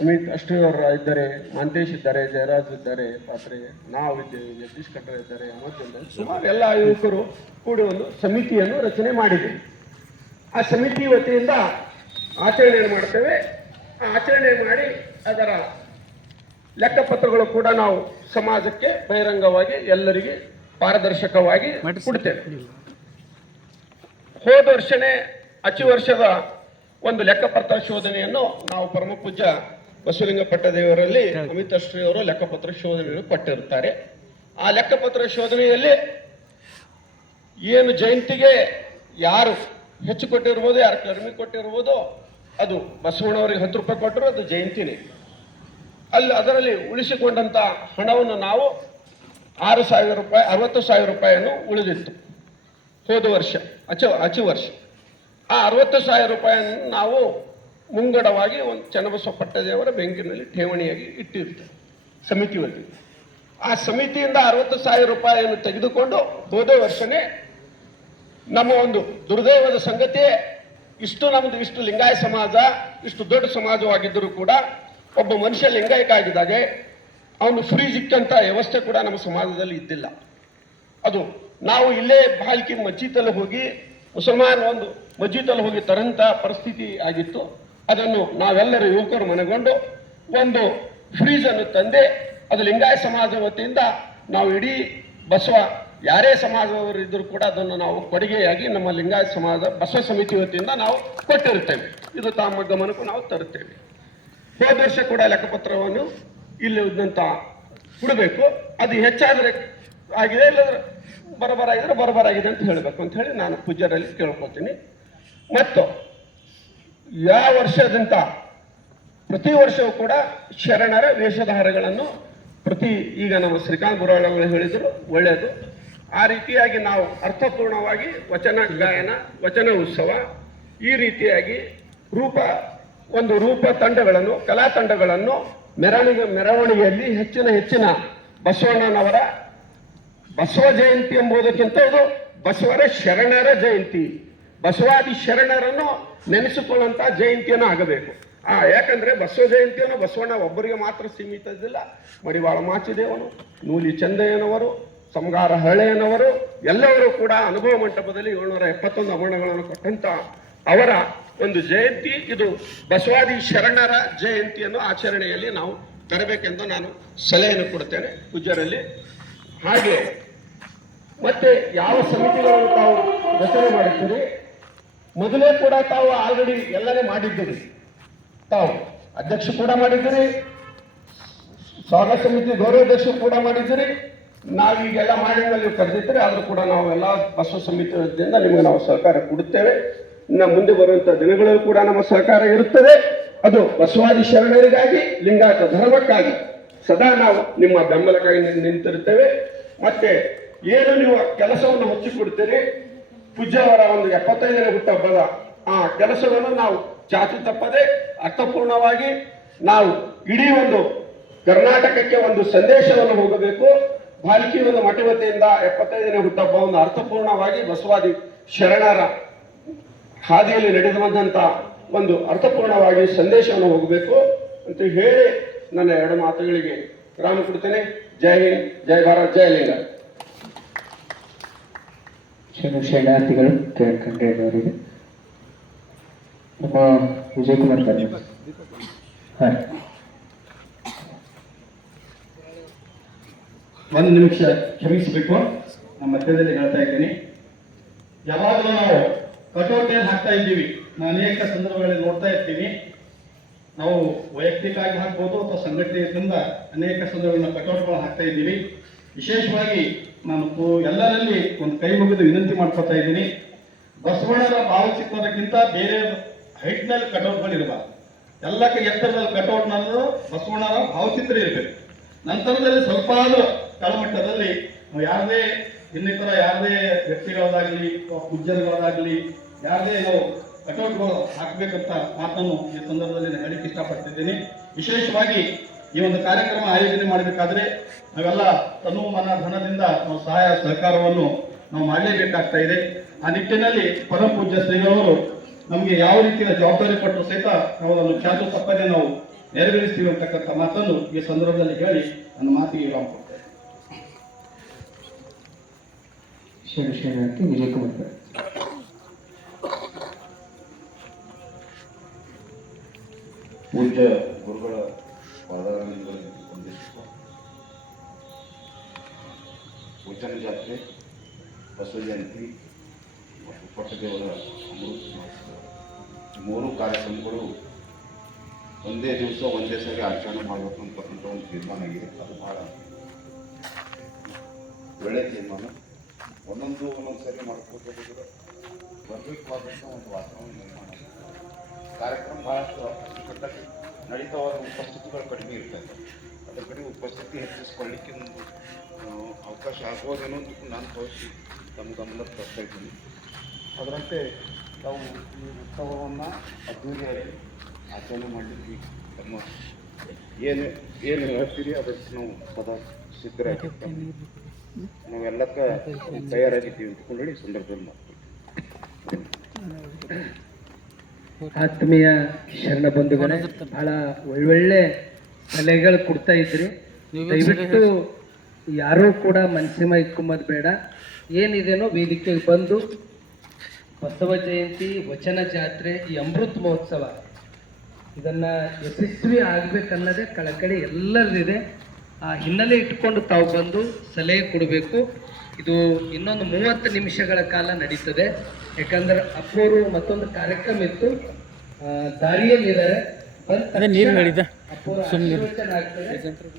ಅಮಿತ್ ಅಷ್ಟೂರ್ ಇದ್ದಾರೆ, ಮಾಂತೇಶ್ ಇದ್ದಾರೆ, ಜಯರಾಜ್ ಇದ್ದಾರೆ, ಪಾತ್ರೆ ನಾವಿದ್ದೇವೆ, ಜಗದೀಶ್ ಕಟ್ರ ಇದ್ದಾರೆ, ಅಮೋದ್ ಇದ್ದಾರೆ, ಸುಮಾರು ಎಲ್ಲ ಯುವಕರು ಕೂಡಿ ಒಂದು ಸಮಿತಿಯನ್ನು ರಚನೆ ಮಾಡಿದ್ದೇವೆ. ಆ ಸಮಿತಿ ವತಿಯಿಂದ ಆಚರಣೆಯನ್ನು ಮಾಡ್ತೇವೆ. ಆ ಆಚರಣೆ ಮಾಡಿ ಅದರ ಲೆಕ್ಕಪತ್ರಗಳು ಕೂಡ ನಾವು ಸಮಾಜಕ್ಕೆ ಬಹಿರಂಗವಾಗಿ ಎಲ್ಲರಿಗೆ ಪಾರದರ್ಶಕವಾಗಿ ಕೊಡ್ತೇವೆ. ಹೋದ ವರ್ಷನೇ ಅಚ್ಚು ವರ್ಷದ ಒಂದು ಲೆಕ್ಕಪತ್ರ ಶೋಧನೆಯನ್ನು ನಾವು ಪರಮ ಪೂಜ್ಯ ಬಸವಲಿಂಗ ಪಟ್ಟದೇವರಲ್ಲಿ ಅಮಿತ್ ಅಷ್ಟ್ರಿ ಅವರು ಲೆಕ್ಕಪತ್ರ ಶೋಧನೆಯನ್ನು ಕೊಟ್ಟಿರುತ್ತಾರೆ. ಆ ಲೆಕ್ಕಪತ್ರ ಶೋಧನೆಯಲ್ಲಿ ಏನು ಜಯಂತಿಗೆ ಯಾರು ಹೆಚ್ಚು ಕೊಟ್ಟಿರ್ಬೋದು, ಯಾರು ಕಡಿಮೆ ಕೊಟ್ಟಿರ್ಬೋದು, ಅದು ಬಸವಣ್ಣವರಿಗೆ 10 ರೂಪಾಯಿ ಕೊಟ್ಟರು ಅದು ಜಯಂತಿನೇ. ಅದರಲ್ಲಿ ಉಳಿಸಿಕೊಂಡಂಥ ಹಣವನ್ನು ನಾವು 6,000 ರೂಪಾಯಿ 60,000 ರೂಪಾಯಿಯನ್ನು ಉಳಿದಿತ್ತು ಹೋದ ವರ್ಷ, ಅಚ್ಚು ವರ್ಷ. ಆ 60,000 ರೂಪಾಯಿಯನ್ನು ನಾವು ಮುಂಗಡವಾಗಿ ಒಂದು ಚನ್ನಬಸವ ಪಟ್ಟದೇವರ ಬ್ಯಾಂಕಿನಲ್ಲಿ ಠೇವಣಿಯಾಗಿ ಇಟ್ಟಿರ್ತೇವೆ ಸಮಿತಿ ವತಿಯಿಂದ. ಆ ಸಮಿತಿಯಿಂದ 60,000 ರೂಪಾಯಿಯನ್ನು ತೆಗೆದುಕೊಂಡು ಹೋದ ವರ್ಷನೇ ನಮ್ಮ ಒಂದು ದುರ್ದೈವದ ಸಂಗತಿ, ಇಷ್ಟು ಲಿಂಗಾಯ ಸಮಾಜ ಇಷ್ಟು ದೊಡ್ಡ ಸಮಾಜವಾಗಿದ್ದರೂ ಕೂಡ ಒಬ್ಬ ಮನುಷ್ಯ ಲಿಂಗಾಯಕ ಆಗಿದ್ದಾಗೆ ಅವನು ಫ್ರೀ ಸಿಕ್ಕಂಥ ವ್ಯವಸ್ಥೆ ಕೂಡ ನಮ್ಮ ಸಮಾಜದಲ್ಲಿ ಇದ್ದಿಲ್ಲ. ಅದು ನಾವು ಇಲ್ಲೇ ಬಾಲ್ಕಿ ಮಸ್ಜಿದಲ್ಲಿ ಹೋಗಿ ಮುಸಲ್ಮಾನ್ ಒಂದು ಮಸ್ಜಿದಲ್ಲಿ ಹೋಗಿ ತರಂಥ ಪರಿಸ್ಥಿತಿ ಆಗಿತ್ತು. ಅದನ್ನು ನಾವೆಲ್ಲರೂ ಯುವಕರು ಮನಗೊಂಡು ಒಂದು ಫ್ರೀಜನ್ನು ತಂದೆ ಅದು ಲಿಂಗಾಯ ಸಮಾಜ ವತಿಯಿಂದ ನಾವು ಇಡೀ ಬಸವ ಯಾರೇ ಸಮಾಜದವರಿದ್ದರೂ ಕೂಡ ಅದನ್ನು ನಾವು ಕೊಡುಗೆಯಾಗಿ ನಮ್ಮ ಲಿಂಗಾಯತ ಸಮಾಜ ಬಸವ ಸಮಿತಿ ವತಿಯಿಂದ ನಾವು ಕೊಟ್ಟಿರುತ್ತೇವೆ. ಇದು ತಮ್ಮ ಗಮನಕ್ಕೂ ನಾವು ತರುತ್ತೇವೆ. ಹೋದ ವರ್ಷ ಕೂಡ ಲೆಕ್ಕಪತ್ರವನ್ನು ಇಲ್ಲಿ ಇದ್ದಂಥ ಕೊಡಬೇಕು. ಅದು ಹೆಚ್ಚಾದರೆ ಆಗಿದೆ, ಇಲ್ಲದ್ರೆ ಬರಬರಾಗಿದ್ರೆ ಬರಬರಾಗಿದೆ ಅಂತ ಹೇಳಬೇಕು ಅಂತ ಹೇಳಿ ನಾನು ಪೂಜ್ಯರಲ್ಲಿ ಕೇಳ್ಕೊತೀನಿ. ಮತ್ತು ಯಾವ ವರ್ಷದಂತ ಪ್ರತಿ ವರ್ಷವೂ ಕೂಡ ಶರಣರ ವೇಷಧಾರಗಳನ್ನು ಈಗ ನಮ್ಮ ಶ್ರೀಕಾಂತ್ ಗುರುಗಳು ಹೇಳಿದರು, ಒಳ್ಳೆಯದು. ಆ ರೀತಿಯಾಗಿ ನಾವು ಅರ್ಥಪೂರ್ಣವಾಗಿ ವಚನ ಗಾಯನ, ವಚನ ಉತ್ಸವ, ಈ ರೀತಿಯಾಗಿ ರೂಪ ತಂಡಗಳನ್ನು, ಕಲಾ ತಂಡಗಳನ್ನು ಮೆರವಣಿಗೆಯಲ್ಲಿ ಹೆಚ್ಚಿನ ಬಸವಣ್ಣನವರ ಬಸವ ಜಯಂತಿ ಎಂಬುದಕ್ಕಿಂತ ಇದು ಬಸವರ ಶರಣರ ಜಯಂತಿ, ಬಸವಾದಿ ಶರಣರನ್ನು ನೆನೆಸಿಕೊಳ್ಳುವಂತ ಜಯಂತಿಯನ್ನು ಆಗಬೇಕು. ಯಾಕಂದ್ರೆ ಬಸವ ಜಯಂತಿಯನ್ನು ಬಸವಣ್ಣ ಒಬ್ಬರಿಗೆ ಮಾತ್ರ ಸೀಮಿತ ಇದ್ದಿಲ್ಲ. ಮಡಿವಾಳ ಮಾಚಿದೇವನು, ನೂಲಿ ಚಂದಯ್ಯನವರು, ಸಂಗಾರ ಹಳೆಯನವರು ಎಲ್ಲರೂ ಕೂಡ ಅನುಭವ ಮಂಟಪದಲ್ಲಿ 771 ಅಮರಣಗಳನ್ನು ಕೊಟ್ಟಂತ ಅವರ ಒಂದು ಜಯಂತಿ ಇದು. ಬಸವಾದಿ ಶರಣರ ಜಯಂತಿಯನ್ನು ಆಚರಣೆಯಲ್ಲಿ ನಾವು ತರಬೇಕೆಂದು ನಾನು ಸಲಹೆಯನ್ನು ಕೊಡ್ತೇನೆ ಪೂಜ್ಯರಲ್ಲಿ. ಹಾಗೆ ಮತ್ತೆ ಯಾವ ಸಮಿತಿಗಳನ್ನು ತಾವು ರಚನೆ ಮಾಡಿದ್ದೀರಿ, ಮೊದಲೇ ಕೂಡ ತಾವು ಆಲ್ರೆಡಿ ಎಲ್ಲನೇ ಮಾಡಿದ್ದೀರಿ. ತಾವು ಅಧ್ಯಕ್ಷ ಕೂಡ ಮಾಡಿದ್ದೀರಿ, ಸ್ವಾಗತ ಸಮಿತಿ ಗೌರವಾಧ್ಯಕ್ಷ ಕೂಡ ಮಾಡಿದ್ದೀರಿ. ನಾವೀಗೆಲ್ಲ ಮಾಡಿದ್ಮೇಲೆ ನೀವು ಕರೆದಿದ್ದೀರಿ, ಆದರೂ ಕೂಡ ನಾವು ಎಲ್ಲ ಬಸವ ಸಮಿತಿ ವತಿಯಿಂದ ನಿಮಗೆ ನಾವು ಸಹಕಾರ ಕೊಡುತ್ತೇವೆ. ಇನ್ನು ಮುಂದೆ ಬರುವಂಥ ದಿನಗಳಲ್ಲೂ ಕೂಡ ನಮ್ಮ ಸಹಕಾರ ಇರುತ್ತದೆ. ಅದು ಬಸವಾದಿ ಶರಣರಿಗಾಗಿ, ಲಿಂಗಾಯತ ಧರ್ಮಕ್ಕಾಗಿ ಸದಾ ನಾವು ನಿಮ್ಮ ಬೆಂಬಲಕ್ಕಾಗಿ ನಿಂತಿರುತ್ತೇವೆ. ಮತ್ತೆ ಏನು ನೀವು ಕೆಲಸವನ್ನು ಹಚ್ಚಿಕೊಡ್ತೀರಿ, ಪೂಜ್ಯವರ ಒಂದು 75ನೇ ಹುಟ್ಟಹಬ್ಬದ ಆ ಕೆಲಸವನ್ನು ನಾವು ಚಾಚು ತಪ್ಪದೆ ಅರ್ಥಪೂರ್ಣವಾಗಿ ನಾವು ಇಡೀ ಒಂದು ಕರ್ನಾಟಕಕ್ಕೆ ಒಂದು ಸಂದೇಶವನ್ನು ಹೋಗಬೇಕು. ಬಾಲ್ಕಿ ಒಂದು ಮಠ ವತಿಯಿಂದ 75ನೇ ಹುಟ್ಟಹಬ್ಬವನ್ನು ಅರ್ಥಪೂರ್ಣವಾಗಿ ಬಸವಾದಿ ಶರಣರ ಹಾದಿಯಲ್ಲಿ ನಡೆದು ಬಂದಂತ ಒಂದು ಅರ್ಥಪೂರ್ಣವಾಗಿ ಸಂದೇಶವನ್ನು ಹೋಗಬೇಕು ಅಂತ ಹೇಳಿ ನನ್ನ 2 ಮಾತುಗಳಿಗೆ ವಿರಾಮ ಕೊಡ್ತೇನೆ. ಜೈ ಹಿಂದ್, ಜೈ ಭಾರತ್, ಜೈ ಲಿಂಗ. ಶರಣಾರ್ಥಿಗಳು ಕೇಳ್ಕೊಂಡ್ರೆ ನಮ್ಮ ವಿಜಯಕುಮಾರ್ ಬನ್ನಿ. ಹಾಂ, 1 ನಿಮಿಷ ಕ್ಷಮಿಸಬೇಕು, ನಮ್ಮ ಮಧ್ಯದಲ್ಲಿ ಹೇಳ್ತಾ ಇದ್ದೀನಿ. ಯಾವಾಗಲೂ ನಾವು ಕಟೌಟೇನು ಹಾಕ್ತಾ ಇದ್ದೀವಿ, ನಾನು ಅನೇಕ ಸಂದರ್ಭಗಳಲ್ಲಿ ನೋಡ್ತಾ ಇರ್ತೀನಿ. ನಾವು ವೈಯಕ್ತಿಕವಾಗಿ ಹಾಕ್ಬೋದು ಅಥವಾ ಸಂಘಟನೆಯಿಂದ ಅನೇಕ ಸಂದರ್ಭಗಳನ್ನ ಕಟೌಟ್ಗಳು ಹಾಕ್ತಾ ಇದ್ದೀವಿ. ವಿಶೇಷವಾಗಿ ನಾನು ಎಲ್ಲರಲ್ಲಿ ಒಂದು ಕೈ ಮುಗಿದು ವಿನಂತಿ ಮಾಡ್ಕೊತಾ ಇದ್ದೀನಿ, ಬಸವಣ್ಣರ ಭಾವಚಿತ್ರದಕ್ಕಿಂತ ಬೇರೆ ಹೈಟ್ನಲ್ಲಿ ಕಟೌಟ್ಗಳು ಇರಬಾರ್ದು. ಎಲ್ಲಕ್ಕೆ ಎತ್ತರದಲ್ಲಿ ಕಟೌಟ್ನಲ್ಲೂ ಬಸವಣ್ಣರ ಭಾವಚಿತ್ರ ಇರಬೇಕು. ನಂತರದಲ್ಲಿ ಸ್ವಲ್ಪ ತಳಮಟ್ಟದಲ್ಲಿ ಯಾರದೇ ಇನ್ನಿತರ ಯಾರದೇ ವ್ಯಕ್ತಿಗಳದಾಗಲಿ ಪೂಜ್ಯರುಗಳದಾಗಲಿ ಯಾರದೇ ನಾವು ಕಟೌಟ್ಗಳು ಹಾಕಬೇಕಂತ ಮಾತನ್ನು ಈ ಸಂದರ್ಭದಲ್ಲಿ ಹೇಳಲಿಕ್ಕೆ ಇಷ್ಟಪಡ್ತಿದ್ದೀನಿ. ವಿಶೇಷವಾಗಿ ಈ ಒಂದು ಕಾರ್ಯಕ್ರಮ ಆಯೋಜನೆ ಮಾಡಬೇಕಾದ್ರೆ ನಾವೆಲ್ಲ ತನು ಮನ ಧನದಿಂದ ನಾವು ಸಹಾಯ ಸಹಕಾರವನ್ನು ನಾವು ಮಾಡಲೇಬೇಕಾಗ್ತಾ ಇದೆ. ಆ ನಿಟ್ಟಿನಲ್ಲಿ ಪರಮ ಪೂಜ್ಯ ಶ್ರೀಗಳವರು ನಮಗೆ ಯಾವ ರೀತಿಯ ಜವಾಬ್ದಾರಿ ಕೊಟ್ಟರು ಸಹಿತ ನಾವು ಅದನ್ನು ಚಾಚು ತಪ್ಪದೆ ನಾವು ನೆರವೇರಿಸ್ತೀವಿ ಅಂತಕ್ಕಂಥ ಮಾತನ್ನು ಈ ಸಂದರ್ಭದಲ್ಲಿ ಹೇಳಿ ನನ್ನ ಮಾತಿಗೆ ವಿರಾಮ ಕೊಡ್ತೇನೆ. ಶರಣಾರ್ಥಿ ವಿಜಯಕುಮಾರ್. ಪೂಜ್ಯ ಗುರುಗಳ ಪಾದಾರವಿಂದ ವಂದಿಸುತ್ತಾ ವಚನ ಜಾತ್ರೆ, ಬಸವ ಜಯಂತಿ ಮತ್ತು ಪಟ್ಟದೇವರ ಅಮೃತ ಮಹೋತ್ಸವ 3 ಕಾರ್ಯಕ್ರಮಗಳು ಒಂದೇ ದಿವಸ ಒಂದೇ ಸರಿ ಆಚರಣೆ ಮಾಡಬೇಕು ಅಂತಕ್ಕಂಥ ಒಂದು ತೀರ್ಮಾನ ಆಗಿದೆ. ಅದು ಬಹಳ ಒಳ್ಳೆಯ ತೀರ್ಮಾನ. ಒಂದೊಂದು ಸರಿ ಮಾಡ್ಕೋಬೇಕಾದ್ರೆ ಬರಬೇಕಾದಂಥ ಒಂದು ವಾತಾವರಣ ನಿರ್ಮಾಣ. ಕಾರ್ಯಕ್ರಮ ಬಹಳಷ್ಟು ಅಚ್ಚುಕಟ್ಟಾಗಿ ನಡೀತಾವಾದ ಉಪಸ್ಥಿತಿಗಳು ಕಡಿಮೆ ಇರ್ತದೆ. ಅದರ ಕಡೆ ಉಪಸ್ಥಿತಿ ಹೆಚ್ಚಿಸ್ಕೊಳ್ಳಿಕ್ಕೆ ಒಂದು ಅವಕಾಶ ಆಗ್ಬೋದೇನೋ ಅಂತ ನಾನು ತೋರಿಸಿ ತಮ್ಮ ಗಮನಕ್ಕೆ ತರ್ತಾ ಇದ್ದೀನಿ. ಅದರಂತೆ ತಾವು ಈ ಉತ್ಸವವನ್ನು ಅದ್ದೂರಿಯಾಗಿ ಆಚರಣೆ ಮಾಡಲಿಕ್ಕೆ ತಮ್ಮ ಏನು ಹೇಳ್ತೀರಿ ಅದಕ್ಕೆ ನಾವು ಸದಾ ಸಿದ್ಧರಾಗಿರ್ತೀವಿ. ನಾವೆಲ್ಲಕ್ಕ ತಯಾರಾಗಿದ್ದೀವಿ ಅಂದ್ಕೊಂಡು ಈ ಸಂದರ್ಭದಲ್ಲಿ ಮಾಡ್ತೀವಿ. ಆತ್ಮೀಯ ಶರಣ ಬಂಧುಗಳೇ, ಬಹಳ ಒಳ್ಳೊಳ್ಳೆ ಸಲಹೆಗಳು ಕೊಡ್ತಾ ಇದ್ರಿ. ದಯವಿಟ್ಟು ಯಾರೂ ಕೂಡ ಮನಸ್ಸಿಮ ಇಟ್ಕೊಂಬದ್ ಬೇಡ. ಏನಿದೇನೋ ವೇದಿಕೆಗೆ ಬಂದು ಬಸವ ಜಯಂತಿ, ವಚನ ಜಾತ್ರೆ, ಈ ಅಮೃತ ಮಹೋತ್ಸವ ಇದನ್ನ ಯಶಸ್ವಿ ಆಗ್ಬೇಕನ್ನೋದೇ ಕಳಕಳಿ ಎಲ್ಲರಿದೆ. ಆ ಹಿನ್ನೆಲೆ ಇಟ್ಕೊಂಡು ತಾವು ಬಂದು ಸಲಹೆ ಕೊಡಬೇಕು. ಇದು ಇನ್ನೊಂದು 30 ನಿಮಿಷಗಳ ಕಾಲ ನಡೀತದೆ. ಯಾಕಂದ್ರೆ ಅಪ್ಪೋರು ಮತ್ತೊಂದು ಕಾರ್ಯಕ್ರಮ ಇತ್ತು, ದಾರಿಯಲ್ಲಿದ್ದಾರೆ. ಅದೇ ನೀರು ಹೇಳಿದ್ದ ಅಪ್ಪೋರು ಆಶೀರ್ವಚನ ಆಗ್ತದೆ.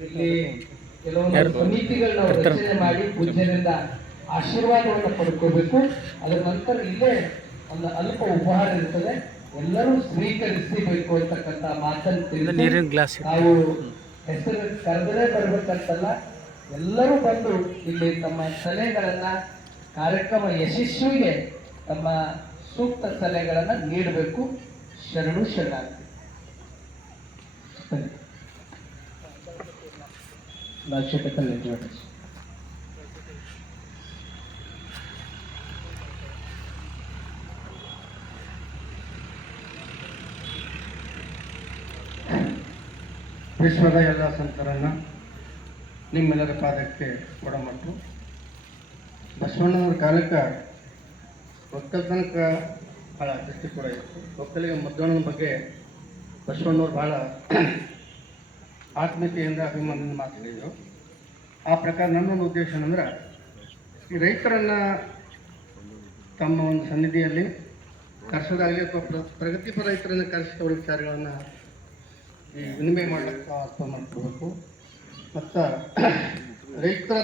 ಇಲ್ಲಿ ಕೆಲವೊಂದು ಸಮಿತಿಗಳನ್ನ ನಾವು ರಚನೆ ಮಾಡಿ ಪೂಜ್ಯರಿಂದ ಆಶೀರ್ವಾದವನ್ನು ಪಡ್ಕೋಬೇಕು. ಅದರ ನಂತರ ಇಲ್ಲೇ ಒಂದು ಅಲ್ಪ ಉಪಹಾರ ಇರ್ತದೆ, ಎಲ್ಲರೂ ಸ್ವೀಕರಿಸಬೇಕು ಅಂತಕ್ಕಂಥ ಮಾತನ್ನು ತಿಳಿಸಿ ನೀರಿನ ಗ್ಲಾಸ್ ನಾವು ಹೆಸರು ಕರೆದರೆ ಬರ್ಬೇಕಂತಲ್ಲ, ಎಲ್ಲರೂ ಬಂದು ಇಲ್ಲಿ ತಮ್ಮ ಸಲಹೆಗಳನ್ನ ಕಾರ್ಯಕ್ರಮ ಯಶಸ್ವಿಗೆ ತಮ್ಮ ಸೂಕ್ತ ಸಲಹೆಗಳನ್ನ ನೀಡಬೇಕು. ಶರಣು ಶರಣಾರ್ಥಿ. ವಿಶ್ವದ ಎಲ್ಲ ಸಂತರನ್ನು ನಿಮ್ಮೆಲ್ಲರ ಪಾದಕ್ಕೆ ಕೊಡಮಟ್ಟು. ಬಸವಣ್ಣನವ್ರ ಕಾಲಕ್ಕೆ ಒಕ್ಕಲ್ತನಕ ಭಾಳ ದೃಷ್ಟಿ ಕೂಡ ಇತ್ತು. ಒಕ್ಕಲಿಗೆ ಮುದ್ದಣ್ಣನ ಬಗ್ಗೆ ಬಸವಣ್ಣವ್ರು ಭಾಳ ಆತ್ಮೀಯತೆಯಿಂದ ಅಭಿಮಾನದಿಂದ ಮಾತಾಡಿದರು. ಆ ಪ್ರಕಾರ ನನ್ನೊಂದು ಉದ್ದೇಶ ಏನಂದ್ರೆ, ಈ ರೈತರನ್ನು ತಮ್ಮ ಒಂದು ಸನ್ನಿಧಿಯಲ್ಲಿ ಕರೆಸೋದಾಗಲಿ ಅಥವಾ ಪ್ರಗತಿಪರ ರೈತರನ್ನು ಕರೆಸಿ ಅವರ ವಿಚಾರಗಳನ್ನು ಈ ವಿನಿಮಯ ಮಾಡಲಿಕ್ಕೆ ಅರ್ಥ ಮಾಡ್ಕೋಬೇಕು. ಮತ್ತು ರೈತರ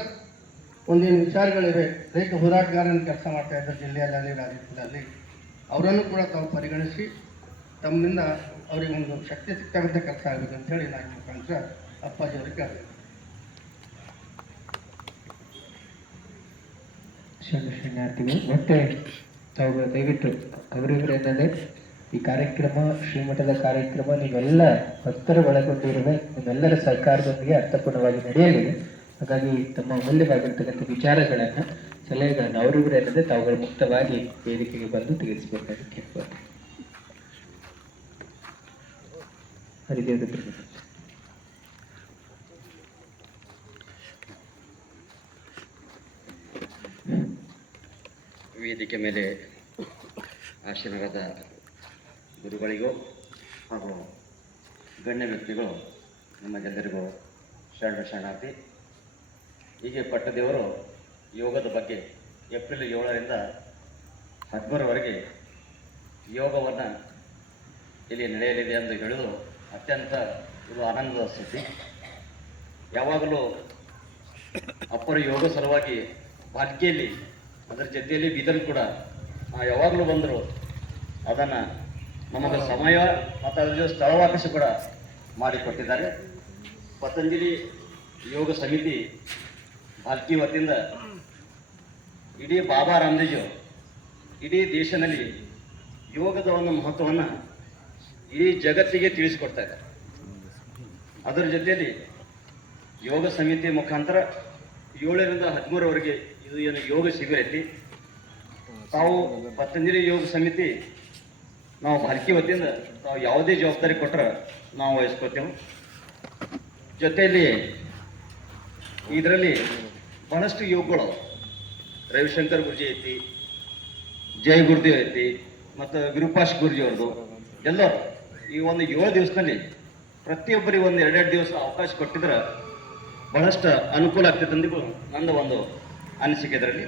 ಒಂದೇನು ವಿಚಾರಗಳಿವೆ, ರೈತ ಹೋರಾಟಗಾರನ ಕೆಲಸ ಮಾಡ್ತಾ ಇದ್ದಾರೆ ಜಿಲ್ಲೆಯಲ್ಲಿ, ರಾಜ್ಯದಲ್ಲಿ, ಅವರನ್ನು ಕೂಡ ತಾವು ಪರಿಗಣಿಸಿ ತಮ್ಮಿಂದ ಅವರಿಗೆ ಒಂದು ಶಕ್ತಿ ಸಿಕ್ಕಾಗಂಥ ಕೆಲಸ ಆಗಬೇಕು ಅಂತೇಳಿ ನಾನು ಮುಖಾಂತರ ಅಪ್ಪಾಜಿಯವರಿಗೆ ಕೇಳಬೇಕು. ಶರಣಾರ್ಥಿಗಳು ಮತ್ತೆ ತಾವು ದಯವಿಟ್ಟು ಅವರಿವರೇನಂದರೆ ಈ ಕಾರ್ಯಕ್ರಮ ಶ್ರೀಮಠದ ಕಾರ್ಯಕ್ರಮ ನೀವೆಲ್ಲ ಭಕ್ತರು ಒಳಗೊಂಡಿರುವ ನಿಮ್ಮೆಲ್ಲರ ಸಹಕಾರದೊಂದಿಗೆ ಅರ್ಥಪೂರ್ಣವಾಗಿ ನಡೆಯಲಿದೆ. ಹಾಗಾಗಿ ತಮ್ಮ ಅಮೂಲ್ಯವಾಗಿರ್ತಕ್ಕಂಥ ವಿಚಾರಗಳನ್ನು ಸಲಹೆಗಳನ್ನು ಅವರಿವರೇನಂದರೆ ತಾವುಗಳು ಮುಕ್ತವಾಗಿ ವೇದಿಕೆಗೆ ಬಂದು ತಿಳಿಸಬೇಕಾಗಿ ಕೇಳ್ಬೋದು. ಹರಿದೇವ ವೇದಿಕೆ ಮೇಲೆ ಆಶೀರ್ವಾದ ಗುರುಗಳಿಗೂ ಹಾಗೂ ಗಣ್ಯ ವ್ಯಕ್ತಿಗಳು ನಿಮಗೆಲ್ಲರಿಗೂ ಶರಣಾರ್ಥಿ. ಹೀಗೆ ಪಟ್ಟದೇವರು ಯೋಗದ ಬಗ್ಗೆ ಏಪ್ರಿಲ್ 7ರಿಂದ 13ರವರೆಗೆ ಯೋಗವನ್ನು ಇಲ್ಲಿ ನಡೆಯಲಿದೆ ಎಂದು ಹೇಳಲು ಅತ್ಯಂತ ಇದು ಆನಂದದ ಸುದ್ದಿ. ಯಾವಾಗಲೂ ಅಪ್ಪರ ಯೋಗ ಸಲುವಾಗಿ ಬಾಲ್ಕಿಯಲ್ಲಿ ಅದರ ಜೊತೆಯಲ್ಲಿ ಬೀದರ್ ಕೂಡ ಯಾವಾಗಲೂ ಬಂದರು ಅದನ್ನು ನಮಗೆ ಸಮಯ ಮತ್ತು ಅದರ ಸ್ಥಳಾವಕಾಶ ಕೂಡ ಮಾಡಿಕೊಟ್ಟಿದ್ದಾರೆ. ಪತಂಜಲಿ ಯೋಗ ಸಮಿತಿ ಭಾರತೀಯ ವತಿಯಿಂದ ಇಡೀ ಬಾಬಾ ರಾಮದೇವ್ ಇಡೀ ದೇಶದಲ್ಲಿ ಯೋಗದ ಒಂದು ಮಹತ್ವವನ್ನು ಇಡೀ ಜಗತ್ತಿಗೆ ತಿಳಿಸಿಕೊಡ್ತಾ ಇದ್ದಾರೆ. ಅದರ ಜೊತೆಯಲ್ಲಿ ಯೋಗ ಸಮಿತಿ ಮುಖಾಂತರ 7ರಿಂದ 13ರವರೆಗೆ ಇದು ಏನು ಯೋಗ ಶಿಬಿರ ಐತಿ. ತಾವು ಪತಂಜಲಿ ಯೋಗ ಸಮಿತಿ ನಾವು ಭಾರತೀಯ ವತಿಯಿಂದ ನಾವು ಯಾವುದೇ ಜವಾಬ್ದಾರಿ ಕೊಟ್ಟರೆ ನಾವು ವಹಿಸ್ಕೋತೇವೆ. ಜೊತೆಯಲ್ಲಿ ಇದರಲ್ಲಿ ಬಹಳಷ್ಟು ಯೋಗಗಳು, ರವಿಶಂಕರ್ ಗುರುಜಿ ಐತಿ, ಜೈ ಗುರುದೇವ್ ಐತಿ, ಮತ್ತು ವಿರೂಪಾಕ್ಷ ಗುರುಜಿ ಅವ್ರದ್ದು ಎಲ್ಲರೂ ಈ ಒಂದು 7 ದಿವಸದಲ್ಲಿ ಪ್ರತಿಯೊಬ್ಬರಿಗೆ ಒಂದು 2-2 ದಿವಸ ಅವಕಾಶ ಕೊಟ್ಟಿದ್ರೆ ಬಹಳಷ್ಟು ಅನುಕೂಲ ಆಗ್ತೈತೆ ಅಂದಿಗೂ ನನ್ನ ಒಂದು ಅನಿಸಿಕೆ ಇದರಲ್ಲಿ.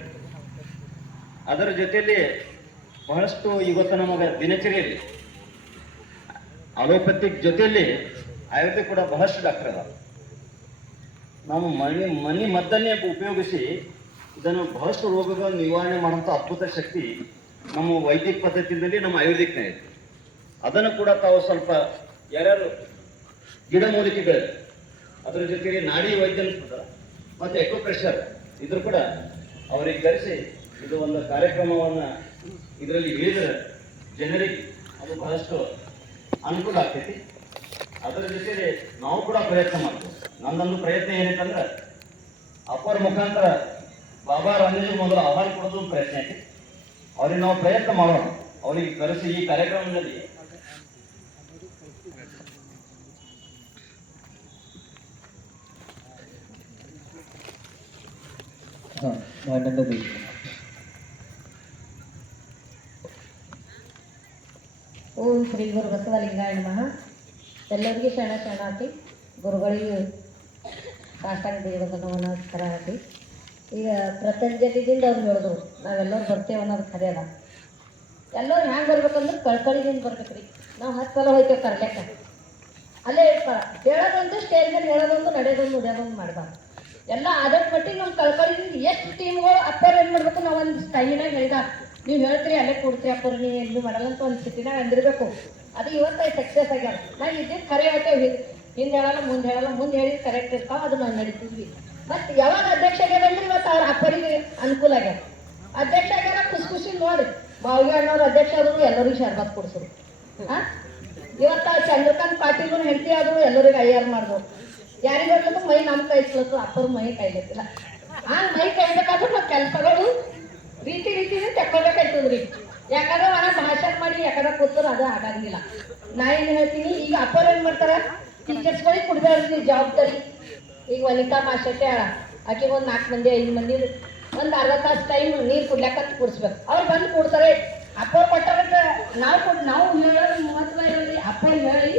ಅದರ ಜೊತೆಯಲ್ಲಿ ಬಹಳಷ್ಟು ಇವತ್ತು ನಮಗೆ ದಿನಚರಿಯಲ್ಲಿ ಅಲೋಪತಿಕ್ ಜೊತೆಯಲ್ಲಿ ಆಯುರ್ವೇದಿಕ್ ಕೂಡ ಬಹಳಷ್ಟು ಡಾಕ್ಟರ್ ಅದ. ನಾವು ಮನೆ ಮದ್ದನ್ನೇ ಉಪಯೋಗಿಸಿ ಇದನ್ನು ಬಹಳಷ್ಟು ರೋಗಗಳನ್ನು ನಿವಾರಣೆ ಮಾಡುವಂಥ ಅದ್ಭುತ ಶಕ್ತಿ ನಮ್ಮ ವೈದ್ಯಕ ಪದ್ಧತಿಯಲ್ಲಿ ನಮ್ಮ ಆಯುರ್ವೇದಿಕ್ನೇ ಇದೆ. ಅದನ್ನು ಕೂಡ ತಾವು ಸ್ವಲ್ಪ ಯಾರ್ಯಾರು ಗಿಡಮೂಲಿಕೆಗಳು ಅದರ ಜೊತೆಗೆ ನಾಡಿ ವೈದ್ಯನ ಮತ್ತು ಎಕೋಪ್ರೆಷರ್ ಇದ್ರ ಕೂಡ ಅವರಿಗೆ ಕರೆಸಿ ಇದು ಒಂದು ಕಾರ್ಯಕ್ರಮವನ್ನು ಇದರಲ್ಲಿ ಹೇಳಿದರೆ ಜನರಿಗೆ ಅದು ಬಹಳಷ್ಟು ಅನುಕೂಲ ಆಗ್ತೈತಿ. ಅದರ ಜೊತೆಗೆ ನಾವು ಕೂಡ ಪ್ರಯತ್ನ ಮಾಡ್ತೀವಿ. ನನ್ನೊಂದು ಪ್ರಯತ್ನ ಏನಂತಂದ್ರೆ ಅಪ್ಪರ ಮುಖಾಂತರ ಬಾಬಾ ರಾಮದೇವ್ ಮೊದಲು ಆಹ್ವಾನ ಕೊಡೋದು ಒಂದು ಪ್ರಯತ್ನ ಐತಿ. ಅವ್ರಿಗೆ ನಾವು ಪ್ರಯತ್ನ ಮಾಡೋಣ, ಅವರಿಗೆ ಕರೆಸಿ ಈ ಕಾರ್ಯಕ್ರಮದಲ್ಲಿ ಓಂ ಶ್ರೀ ಗುರು ಬಸವಲಿಂಗಾಯ ನಮಃ. ಎಲ್ಲರಿಗೂ ಶರಣಾರ್ಥಿ. ಗುರುಗಳಿಗೆ ಸಾಷ್ಟಾಂಗ ದೇವತನ ನಮಸ್ಕಾರ ಹಾಕಿ. ಈಗ ಪತಂಜಲಿದಿಂದ ಅವ್ರು ಹೇಳಿದ್ರು ನಾವೆಲ್ಲರೂ ಬರ್ತೇವೆ ಅನ್ನೋದು ಖರೆ ಅದ. ಎಲ್ಲರೂ ಹ್ಯಾಂಗೆ ಬರ್ಬೇಕಂದ್ರೆ ಕಳ್ಕಳಿದಿಂದ ಬರ್ಬೇಕು ರೀ. ನಾವು 10 ಸಲ ಹೋಗ್ತೇವೆ ಕರ್ಲೆಕ್ಕ. ಅಲ್ಲೇ ಹೇಳೋದಂತೂ ಸ್ಟೇಜ್ ಮೇಲೆ ಹೇಳೋದೊಂದು ನಡೆಯೋದೊಂದು ನುಡಿಯೋದೊಂದು ಮಾಡಬಾರ್ದು. ಎಲ್ಲ ಆದಷ್ಟು ಮಟ್ಟಿಗೆ ನಾವು ಕಳ್ಕೊಳ್ಳಿ ಎಷ್ಟು ಟೀಮ್ಗಳು ಅಪ್ಪರ್ ಏನು ಮಾಡಬೇಕು ನಾವು ಒಂದು ಟೈಮಿನಾಗ ಹೇಳಿದ ನೀವು ಹೇಳ್ತೀರಿ ಅಲ್ಲೇ ಕೊಡ್ತೀರಿ ಅಪ್ಪರ್ ನೀವು ಏನು ಮಾಡಲ್ಲ ಅಂತ ಒಂದು ಸಿಟಿನಾಗ ಅಂದಿರಬೇಕು ಅದು ಇವತ್ತು ಸಕ್ಸಸ್ ಆಗ್ಯಾರ ನಾವು ಇದ್ದಿದ್ದು ಖರೆ ಹೇಳ್ತೇವೆ ಹಿಂದೆ ಹೇಳಲ್ಲ ಮುಂದೆ ಹೇಳಿ ಕರೆಕ್ಟ್ ಇರ್ತಾವ ಅದು ನಾವು ನಡೀತಿದ್ವಿ ಮತ್ತು ಯಾವಾಗ ಅಧ್ಯಕ್ಷ ಆಗ್ಯಾರಂದ್ರೆ ಇವತ್ತು ಅವ್ರ ಅಪ್ಪರಿಗೆ ಅನುಕೂಲ ಆಗ್ಯಾರ ಅಧ್ಯಕ್ಷ ಆಗ್ಯಾರ ಖುಷಿ ನೋಡಿ ಬಾವಿಗೆ ಅಣ್ಣವ್ರು ಅಧ್ಯಕ್ಷ ಆದ್ರು ಎಲ್ಲರಿಗೂ ಶರ್ಬತ್ ಕೊಡ್ಸರು ಇವತ್ತು ಚಂದ್ರಕಾಂತ್ ಪಾಟೀಲ್ ಹೆಂಡತಿ ಆದ್ರು ಎಲ್ಲರಿಗೂ ಐಆರ್ ಮಾಡ್ಬೋದು ಯಾರಿಗೆ ಬರ್ಲತ್ತು ಮೈ ನಮ್ಮ ಕೈ ಇಸ್ಲತ್ತು ಅಪ್ಪರು ಮೈ ಕೈಲತ್ತಿಲ್ಲ ಮೈ ಕೈಬೇಕಾದ್ರೆ ನಾವು ಕೆಲಸಗಳು ರೀತಿನೇ ತಕ್ಕೋಬೇಕಾಯ್ತದ್ರಿ ಯಾಕಂದ್ರೆ ಮನ ಭಾಷಣ ಮಾಡಿ ಯಾಕಂದ್ರೆ ಕೂತರು ಅದು ಆಗಂಗಿಲ್ಲ ನಾ ಏನು ಹೇಳ್ತೀನಿ ಈಗ ಅಪ್ಪರು ಏನು ಮಾಡ್ತಾರ ಟೀಚರ್ಸ್ಗಳಿಗೆ ಕೊಡ್ಬೇಡ್ರಿ ಜವಾಬ್ದಾರಿ ಈಗ ವನಿತಾ ಮಾಸ್ಟರ್ಗೆ ಆಕೆಗೆ ಒಂದು 4 ಮಂದಿ 5 ಮಂದಿ ಒಂದು ಅರ್ಧ ತಾಸು ಟೈಮ್ ನೀರು ಕುಡ್ಲಾಕಂತ ಕೂಡಿಸ್ಬೇಕು ಅವ್ರು ಬಂದು ಕೊಡ್ತಾರೆ ಅಪ್ಪರು ಕೊಟ್ಟಾರ ನಾವು ಹೇಳೋದು ಮಹತ್ವ ಇರೋದ್ರಿ ಅಪ್ಪರು ಹೇಳಿ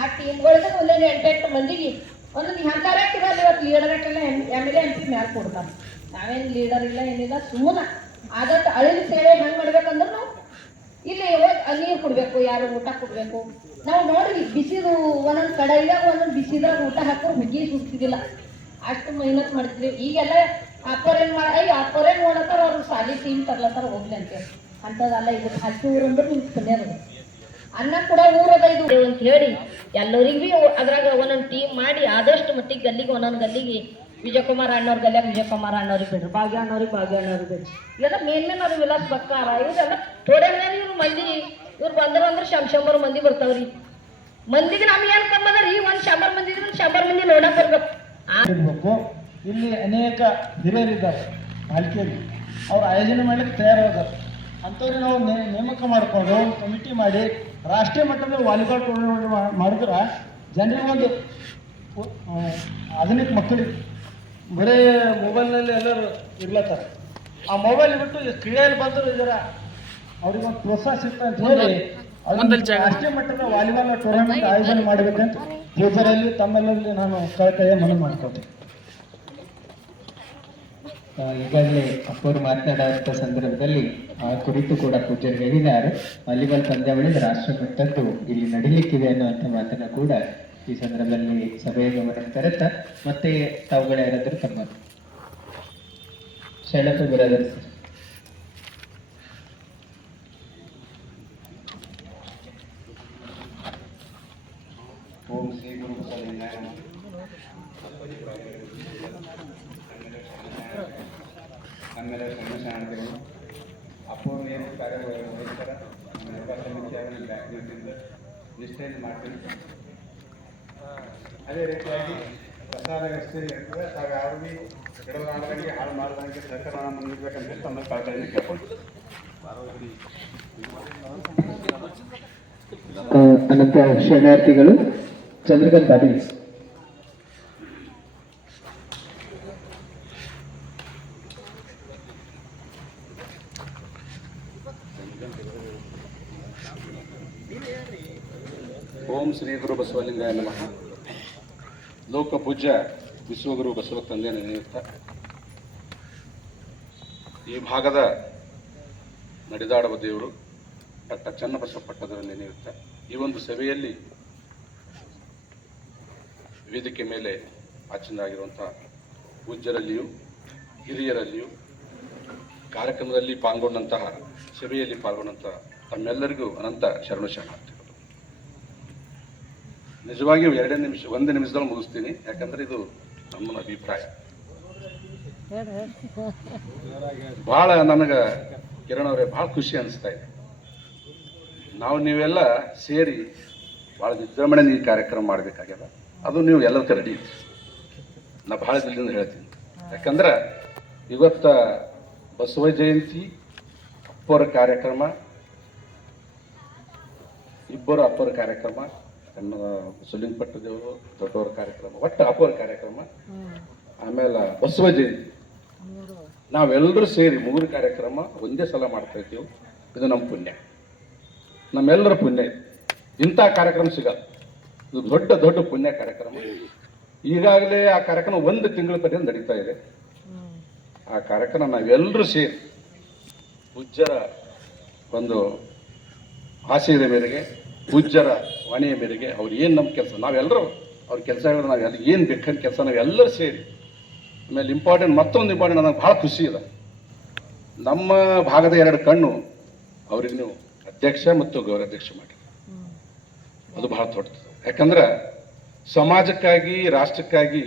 ಆ ಟೀಮ್ಗಳಿಗೆ ಒಂದೊಂದು 8 ಮಂದಿಗೆ ಒಂದೊಂದು ಹೆಂಗಾರಕ್ಕಿಲ್ಲ ಇವತ್ತು ಲೀಡರ್ ಹಾಕಿಲ್ಲ MLA MP ಮ್ಯಾಲೆ ಕೊಡ್ತಾರೆ ನಾವೇನು ಲೀಡರ್ ಇಲ್ಲ ಏನಿಲ್ಲ ಸುಮ್ಮನೆ ಆದಷ್ಟು ಅಳಿನ ಸೇವೆ ಹೆಂಗೆ ಮಾಡ್ಬೇಕಂದ್ರೆ ನಾವು ಇಲ್ಲಿ ನೀರು ಕೊಡಬೇಕು ಯಾರು ಊಟ ಕೊಡಬೇಕು ನಾವು ನೋಡ್ರಿ ಬಿಸಿದು ಒಂದೊಂದು ಕಡೆಯಾಗ ಒಂದೊಂದು ಬಿಸಿದಾಗ ಊಟ ಹಾಕೋರು ಹುಗ್ಗಿ ಸುಡ್ತಿದ್ದಿಲ್ಲ ಅಷ್ಟು ಮೆಹನತ್ ಮಾಡ್ತಿದ್ವಿ ಈಗೆಲ್ಲ ಅಪ್ಪರೇನು ಅಪ್ಪರೇನು ನೋಡತ್ತಾರ ಅವ್ರು ಸಾಲಿ ಟೀಮ್ ತರ್ಲತ್ತಾರ ಹೋಗ್ಲಿ ಅಂತೇಳಿ ಅಂಥದ್ದಲ್ಲ ಇದು ಹಸಿ ಊರು ಅಂದ್ರೆ ನಿಮ್ಗೆ ಪುಣ್ಯದ ಅನ್ನ ಕೂಡ ಊರದ ಇದು ಅಂತ ಹೇಳಿ ಎಲ್ಲರಿಗೂ ಭೀ ಅದ್ರಾಗ ಒಂದೊಂದು ಟೀಮ್ ಮಾಡಿ ಆದಷ್ಟು ಮಟ್ಟಿಗೆ ಗಲ್ಲಿಗೆ ಒಂದೊಂದು ಗಲ್ಲಿಗೆ ವಿಜಯಕುಮಾರ್ ಅಣ್ಣವ್ರ ಗಲ್ಯಾಗ ವಿಜಯಕುಮಾರ್ ಅಣ್ಣವ್ರಿಗೆ ಬಿಡ್ರಿ ಭಾಗ್ಯ ಅಣ್ಣವ್ರಿಗೆ ಬಿಡ್ರಿ ಇವೆಲ್ಲ ಮೇನ್ ಅವ್ರು ವಿಲಾಸ್ ಬಕ್ಕಾರ ಇವರೆಲ್ಲ ಥೋಡೆ ಮೇಲೆ ಇವ್ರು ಮಂದಿ ಇವ್ರು ಬಂದ್ರು ಅಂದ್ರೆ 100 ಮಂದಿ ಬರ್ತಾವ್ರಿ ಮಂದಿಗೆ ನಮ್ಗೆ ಏನು ಕಮ್ಮದ ರೀ ಒಂದು 100 ಮಂದಿ ಇದ್ರೆ 100 ಮಂದಿ ನೋಡಕ್ ಬರ್ಬೇಕು ಇಲ್ಲಿ ಅನೇಕ ಹಿರಿಯರಿದ್ದಾರೆ ಪಾಲಿಕೆಯಲ್ಲಿ ಅವ್ರು ಆಯೋಜನೆ ಮಾಡ್ಲಿಕ್ಕೆ ತಯಾರಾಗಿದ್ದಾರೆ ಅಂಥವ್ರಿಗೆ ನಾವು ನೇಮಕ ಮಾಡಿಕೊಂಡು ಕಮಿಟಿ ಮಾಡಿ ರಾಷ್ಟ್ರೀಯ ಮಟ್ಟದ ವಾಲಿಬಾಲ್ ಟೂರ್ನಮೆಂಟ್ ಮಾಡಿದ್ರೆ ಜನರಿಗೆ ಒಂದು ಆಧುನಿಕ ಮಕ್ಕಳಿಗೆ ಬರೀ ಮೊಬೈಲ್ನಲ್ಲಿ ಎಲ್ಲರೂ ಇರ್ಲತ್ತಾರೆ ಆ ಮೊಬೈಲ್ ಬಿಟ್ಟು ಕ್ರೀಡೆಯಲ್ಲಿ ಬಂದರು ಇದರ ಅವ್ರಿಗೆ ಒಂದು ಪ್ರೋತ್ಸಾಹ ಸಿಗ್ತದೆ ಅಂತ ಹೇಳಿ ರಾಷ್ಟ್ರೀಯ ಮಟ್ಟದ ವಾಲಿಬಾಲ್ ಟೂರ್ನಮೆಂಟ್ ಆಯೋಜನೆ ಮಾಡಬೇಕಂತ ಫ್ಯೂಚರಲ್ಲಿ ತಮ್ಮೆಲ್ಲರಲ್ಲಿ ನಾನು ಕಳಕಳಿಯ ಮನವಿ ಮಾಡ್ಕೊಳ್ತೀನಿ. ಈಗಾಗಲೇ ಅಪ್ಪರು ಮಾತನಾಡುವಂಥ ಸಂದರ್ಭದಲ್ಲಿ ಆ ಕುರಿತು ಕೂಡ ಪೂಜ್ಯರು ಹೇಳಿದ್ದಾರೆ. ವಾಲಿಬಾಲ್ ಪಂದ್ಯಾವಳಿ ರಾಷ್ಟ್ರ ಮಟ್ಟದ್ದು ಇಲ್ಲಿ ನಡೀಲಿಕ್ಕಿದೆ ಅನ್ನುವಂಥ ಮಾತನ್ನು ಕೂಡ ಈ ಸಂದರ್ಭದಲ್ಲಿ ಸಭೆಯ ಗಮನ ತರುತ್ತಾ ಮತ್ತೆ ತಾವುಗಳು ಯಾರಾದರೂ ತಮ್ಮ ಶರಣಪ್ಪ ಬ್ರದರ್ಸ್ ಓಂ ಶ್ರೀ ಗುರು ಬಸವಲಿಂಗಾಯ ನಮಃ. ನಮ್ಮೆಲ್ಲ ಶರಣಾರ್ಥಿಗಳು ಅಪ್ಪರು ಏನು ಕಾರ್ಯ ವಹಿಸ್ತಾರೆ ನಮ್ಮ ಸಮಿತಿಯಾಗಿ ಬ್ಯಾಂಕ್ನಿಂದ ನಿಷ್ಠೆಯನ್ನು ಮಾಡ್ತೀನಿ. ಅದೇ ರೀತಿಯಾಗಿ ಪ್ರಸಾದ ವ್ಯವಸ್ಥೆ ಇರ್ತದೆ ತಾವು ಯಾವ ಭೀ ಗಿಡಗಳಿಗೆ ಹಾಳು ಮಾಡದಂಗೆ ಸರ್ಕಾರ ಮುಂದಿರ್ಬೇಕಂತ ತಮ್ಮ ಕಳಕಳಿಯನ್ನು ಕೇಳ್ಕೊಂಡು ಅನಂತರ ಶರಣಾರ್ಥಿಗಳು ಚಂದ್ರಕಾಂತ್ ಪಾಟೀಲ್. ಓಂ ಶ್ರೀ ಗುರು ಬಸವಲಿಂಗಾಯ ನಮಃ. ಲೋಕಪೂಜ್ಯ ವಿಶ್ವಗುರು ಬಸವ ತಂದೆಯ ನೆನೆಯುತ್ತಾ ಈ ಭಾಗದ ನಡೆದಾಡುವ ದೇವರು ಡಾಕ್ಟರ್ ಚನ್ನಬಸವ ಪಟ್ಟದವರನ್ನು ನೆನೆಯುತ್ತಾ ಈ ಒಂದು ಸಭೆಯಲ್ಲಿ ವೇದಿಕೆ ಮೇಲೆ ಆಚರಣೆಯಾಗಿರುವಂಥ ಪೂಜ್ಯರಲ್ಲಿಯೂ ಹಿರಿಯರಲ್ಲಿಯೂ ಕಾರ್ಯಕ್ರಮದಲ್ಲಿ ಪಾಲ್ಗೊಂಡಂತಹ ಸಭೆಯಲ್ಲಿ ಪಾಲ್ಗೊಂಡಂತಹ ತಮ್ಮೆಲ್ಲರಿಗೂ ಅನಂತ ಶರಣು ಶರಣಾರ್ಥಿಗಳು. ನಿಜವಾಗಿಯೂ 1 ನಿಮಿಷದಲ್ಲಿ ಮುಗಿಸ್ತೀನಿ, ಯಾಕಂದ್ರೆ ಇದು ನಮ್ಮ ಅಭಿಪ್ರಾಯ. ಭಾಳ ನನಗೆ ಕಿರಣ್ ಅವರೇ ಭಾಳ ಖುಷಿ ಅನಿಸ್ತಾ ಇದೆ. ನೀವೆಲ್ಲ ಸೇರಿ ಭಾಳ ವಿಜೃಂಭಣೆ ಈ ಕಾರ್ಯಕ್ರಮ ಮಾಡಬೇಕಾಗ್ಯದ. ಅದು ನೀವು ಎಲ್ಲದಕ್ಕೆ ರೆಡಿ ಇತ್ತು. ನಾ ಭಾಳ ದಿನದಿಂದ ಹೇಳ್ತೀನಿ, ಯಾಕಂದ್ರೆ ಇವತ್ತ ಬಸವ ಜಯಂತಿ ಅಪ್ಪರ ಕಾರ್ಯಕ್ರಮ, ಇಬ್ಬರು ಅಪ್ಪರ ಕಾರ್ಯಕ್ರಮ, ಸುಲಿಂಗ ಪಟ್ಟದೇವರು ದೊಡ್ಡವರ ಕಾರ್ಯಕ್ರಮ, ಒಟ್ಟು ಅಪ್ಪರ ಕಾರ್ಯಕ್ರಮ, ಆಮೇಲೆ ಬಸವ ಜಯಂತಿ ನಾವೆಲ್ಲರೂ ಸೇರಿ 3 ಕಾರ್ಯಕ್ರಮ ಒಂದೇ ಸಲ ಮಾಡ್ತಾ ಇದ್ದೀವಿ. ಇದು ನಮ್ಮ ಪುಣ್ಯ, ನಮ್ಮೆಲ್ಲರ ಪುಣ್ಯ. ಇಂಥ ಕಾರ್ಯಕ್ರಮ ಸಿಗಲ್ಲ, ಇದು ದೊಡ್ಡ ಪುಣ್ಯ ಕಾರ್ಯಕ್ರಮ. ಈಗಾಗಲೇ ಆ ಕಾರ್ಯಕ್ರಮ 1 ತಿಂಗಳ ಕಡೆಯಿಂದ ನಡೀತಾ ಇದೆ. ಆ ಕಾರ್ಯಕ್ರಮ ನಾವೆಲ್ಲರೂ ಸೇರಿ ಪೂಜ್ಯರ ಒಂದು ಆಶಯದ ಮೇರೆಗೆ, ಪೂಜ್ಯರ ವಾಣಿಯ ಮೇರೆಗೆ ಅವ್ರು ಏನು ನಮ್ಮ ಕೆಲಸ, ನಾವೆಲ್ಲರೂ ಅವ್ರ ಕೆಲಸ ಹೇಳಿದ್ರೆ ನಾವೆಲ್ಲ ಏನು ಬೇಕಂತ ಕೆಲಸ ನಾವೆಲ್ಲರೂ ಸೇರಿ ಆಮೇಲೆ ಮತ್ತೊಂದು ಇಂಪಾರ್ಟೆಂಟ್ ನನಗೆ ಭಾಳ ಖುಷಿ ಇದೆ. ನಮ್ಮ ಭಾಗದ 2 ಕಣ್ಣು ಅವ್ರಿಗೆ ನೀವು ಅಧ್ಯಕ್ಷ ಮತ್ತು ಗೌರವಾಧ್ಯಕ್ಷ ಮಾಡಿ, ಅದು ಬಹಳ ದೊಡ್ಡದು. ಯಾಕಂದ್ರೆ ಸಮಾಜಕ್ಕಾಗಿ, ರಾಷ್ಟ್ರಕ್ಕಾಗಿ,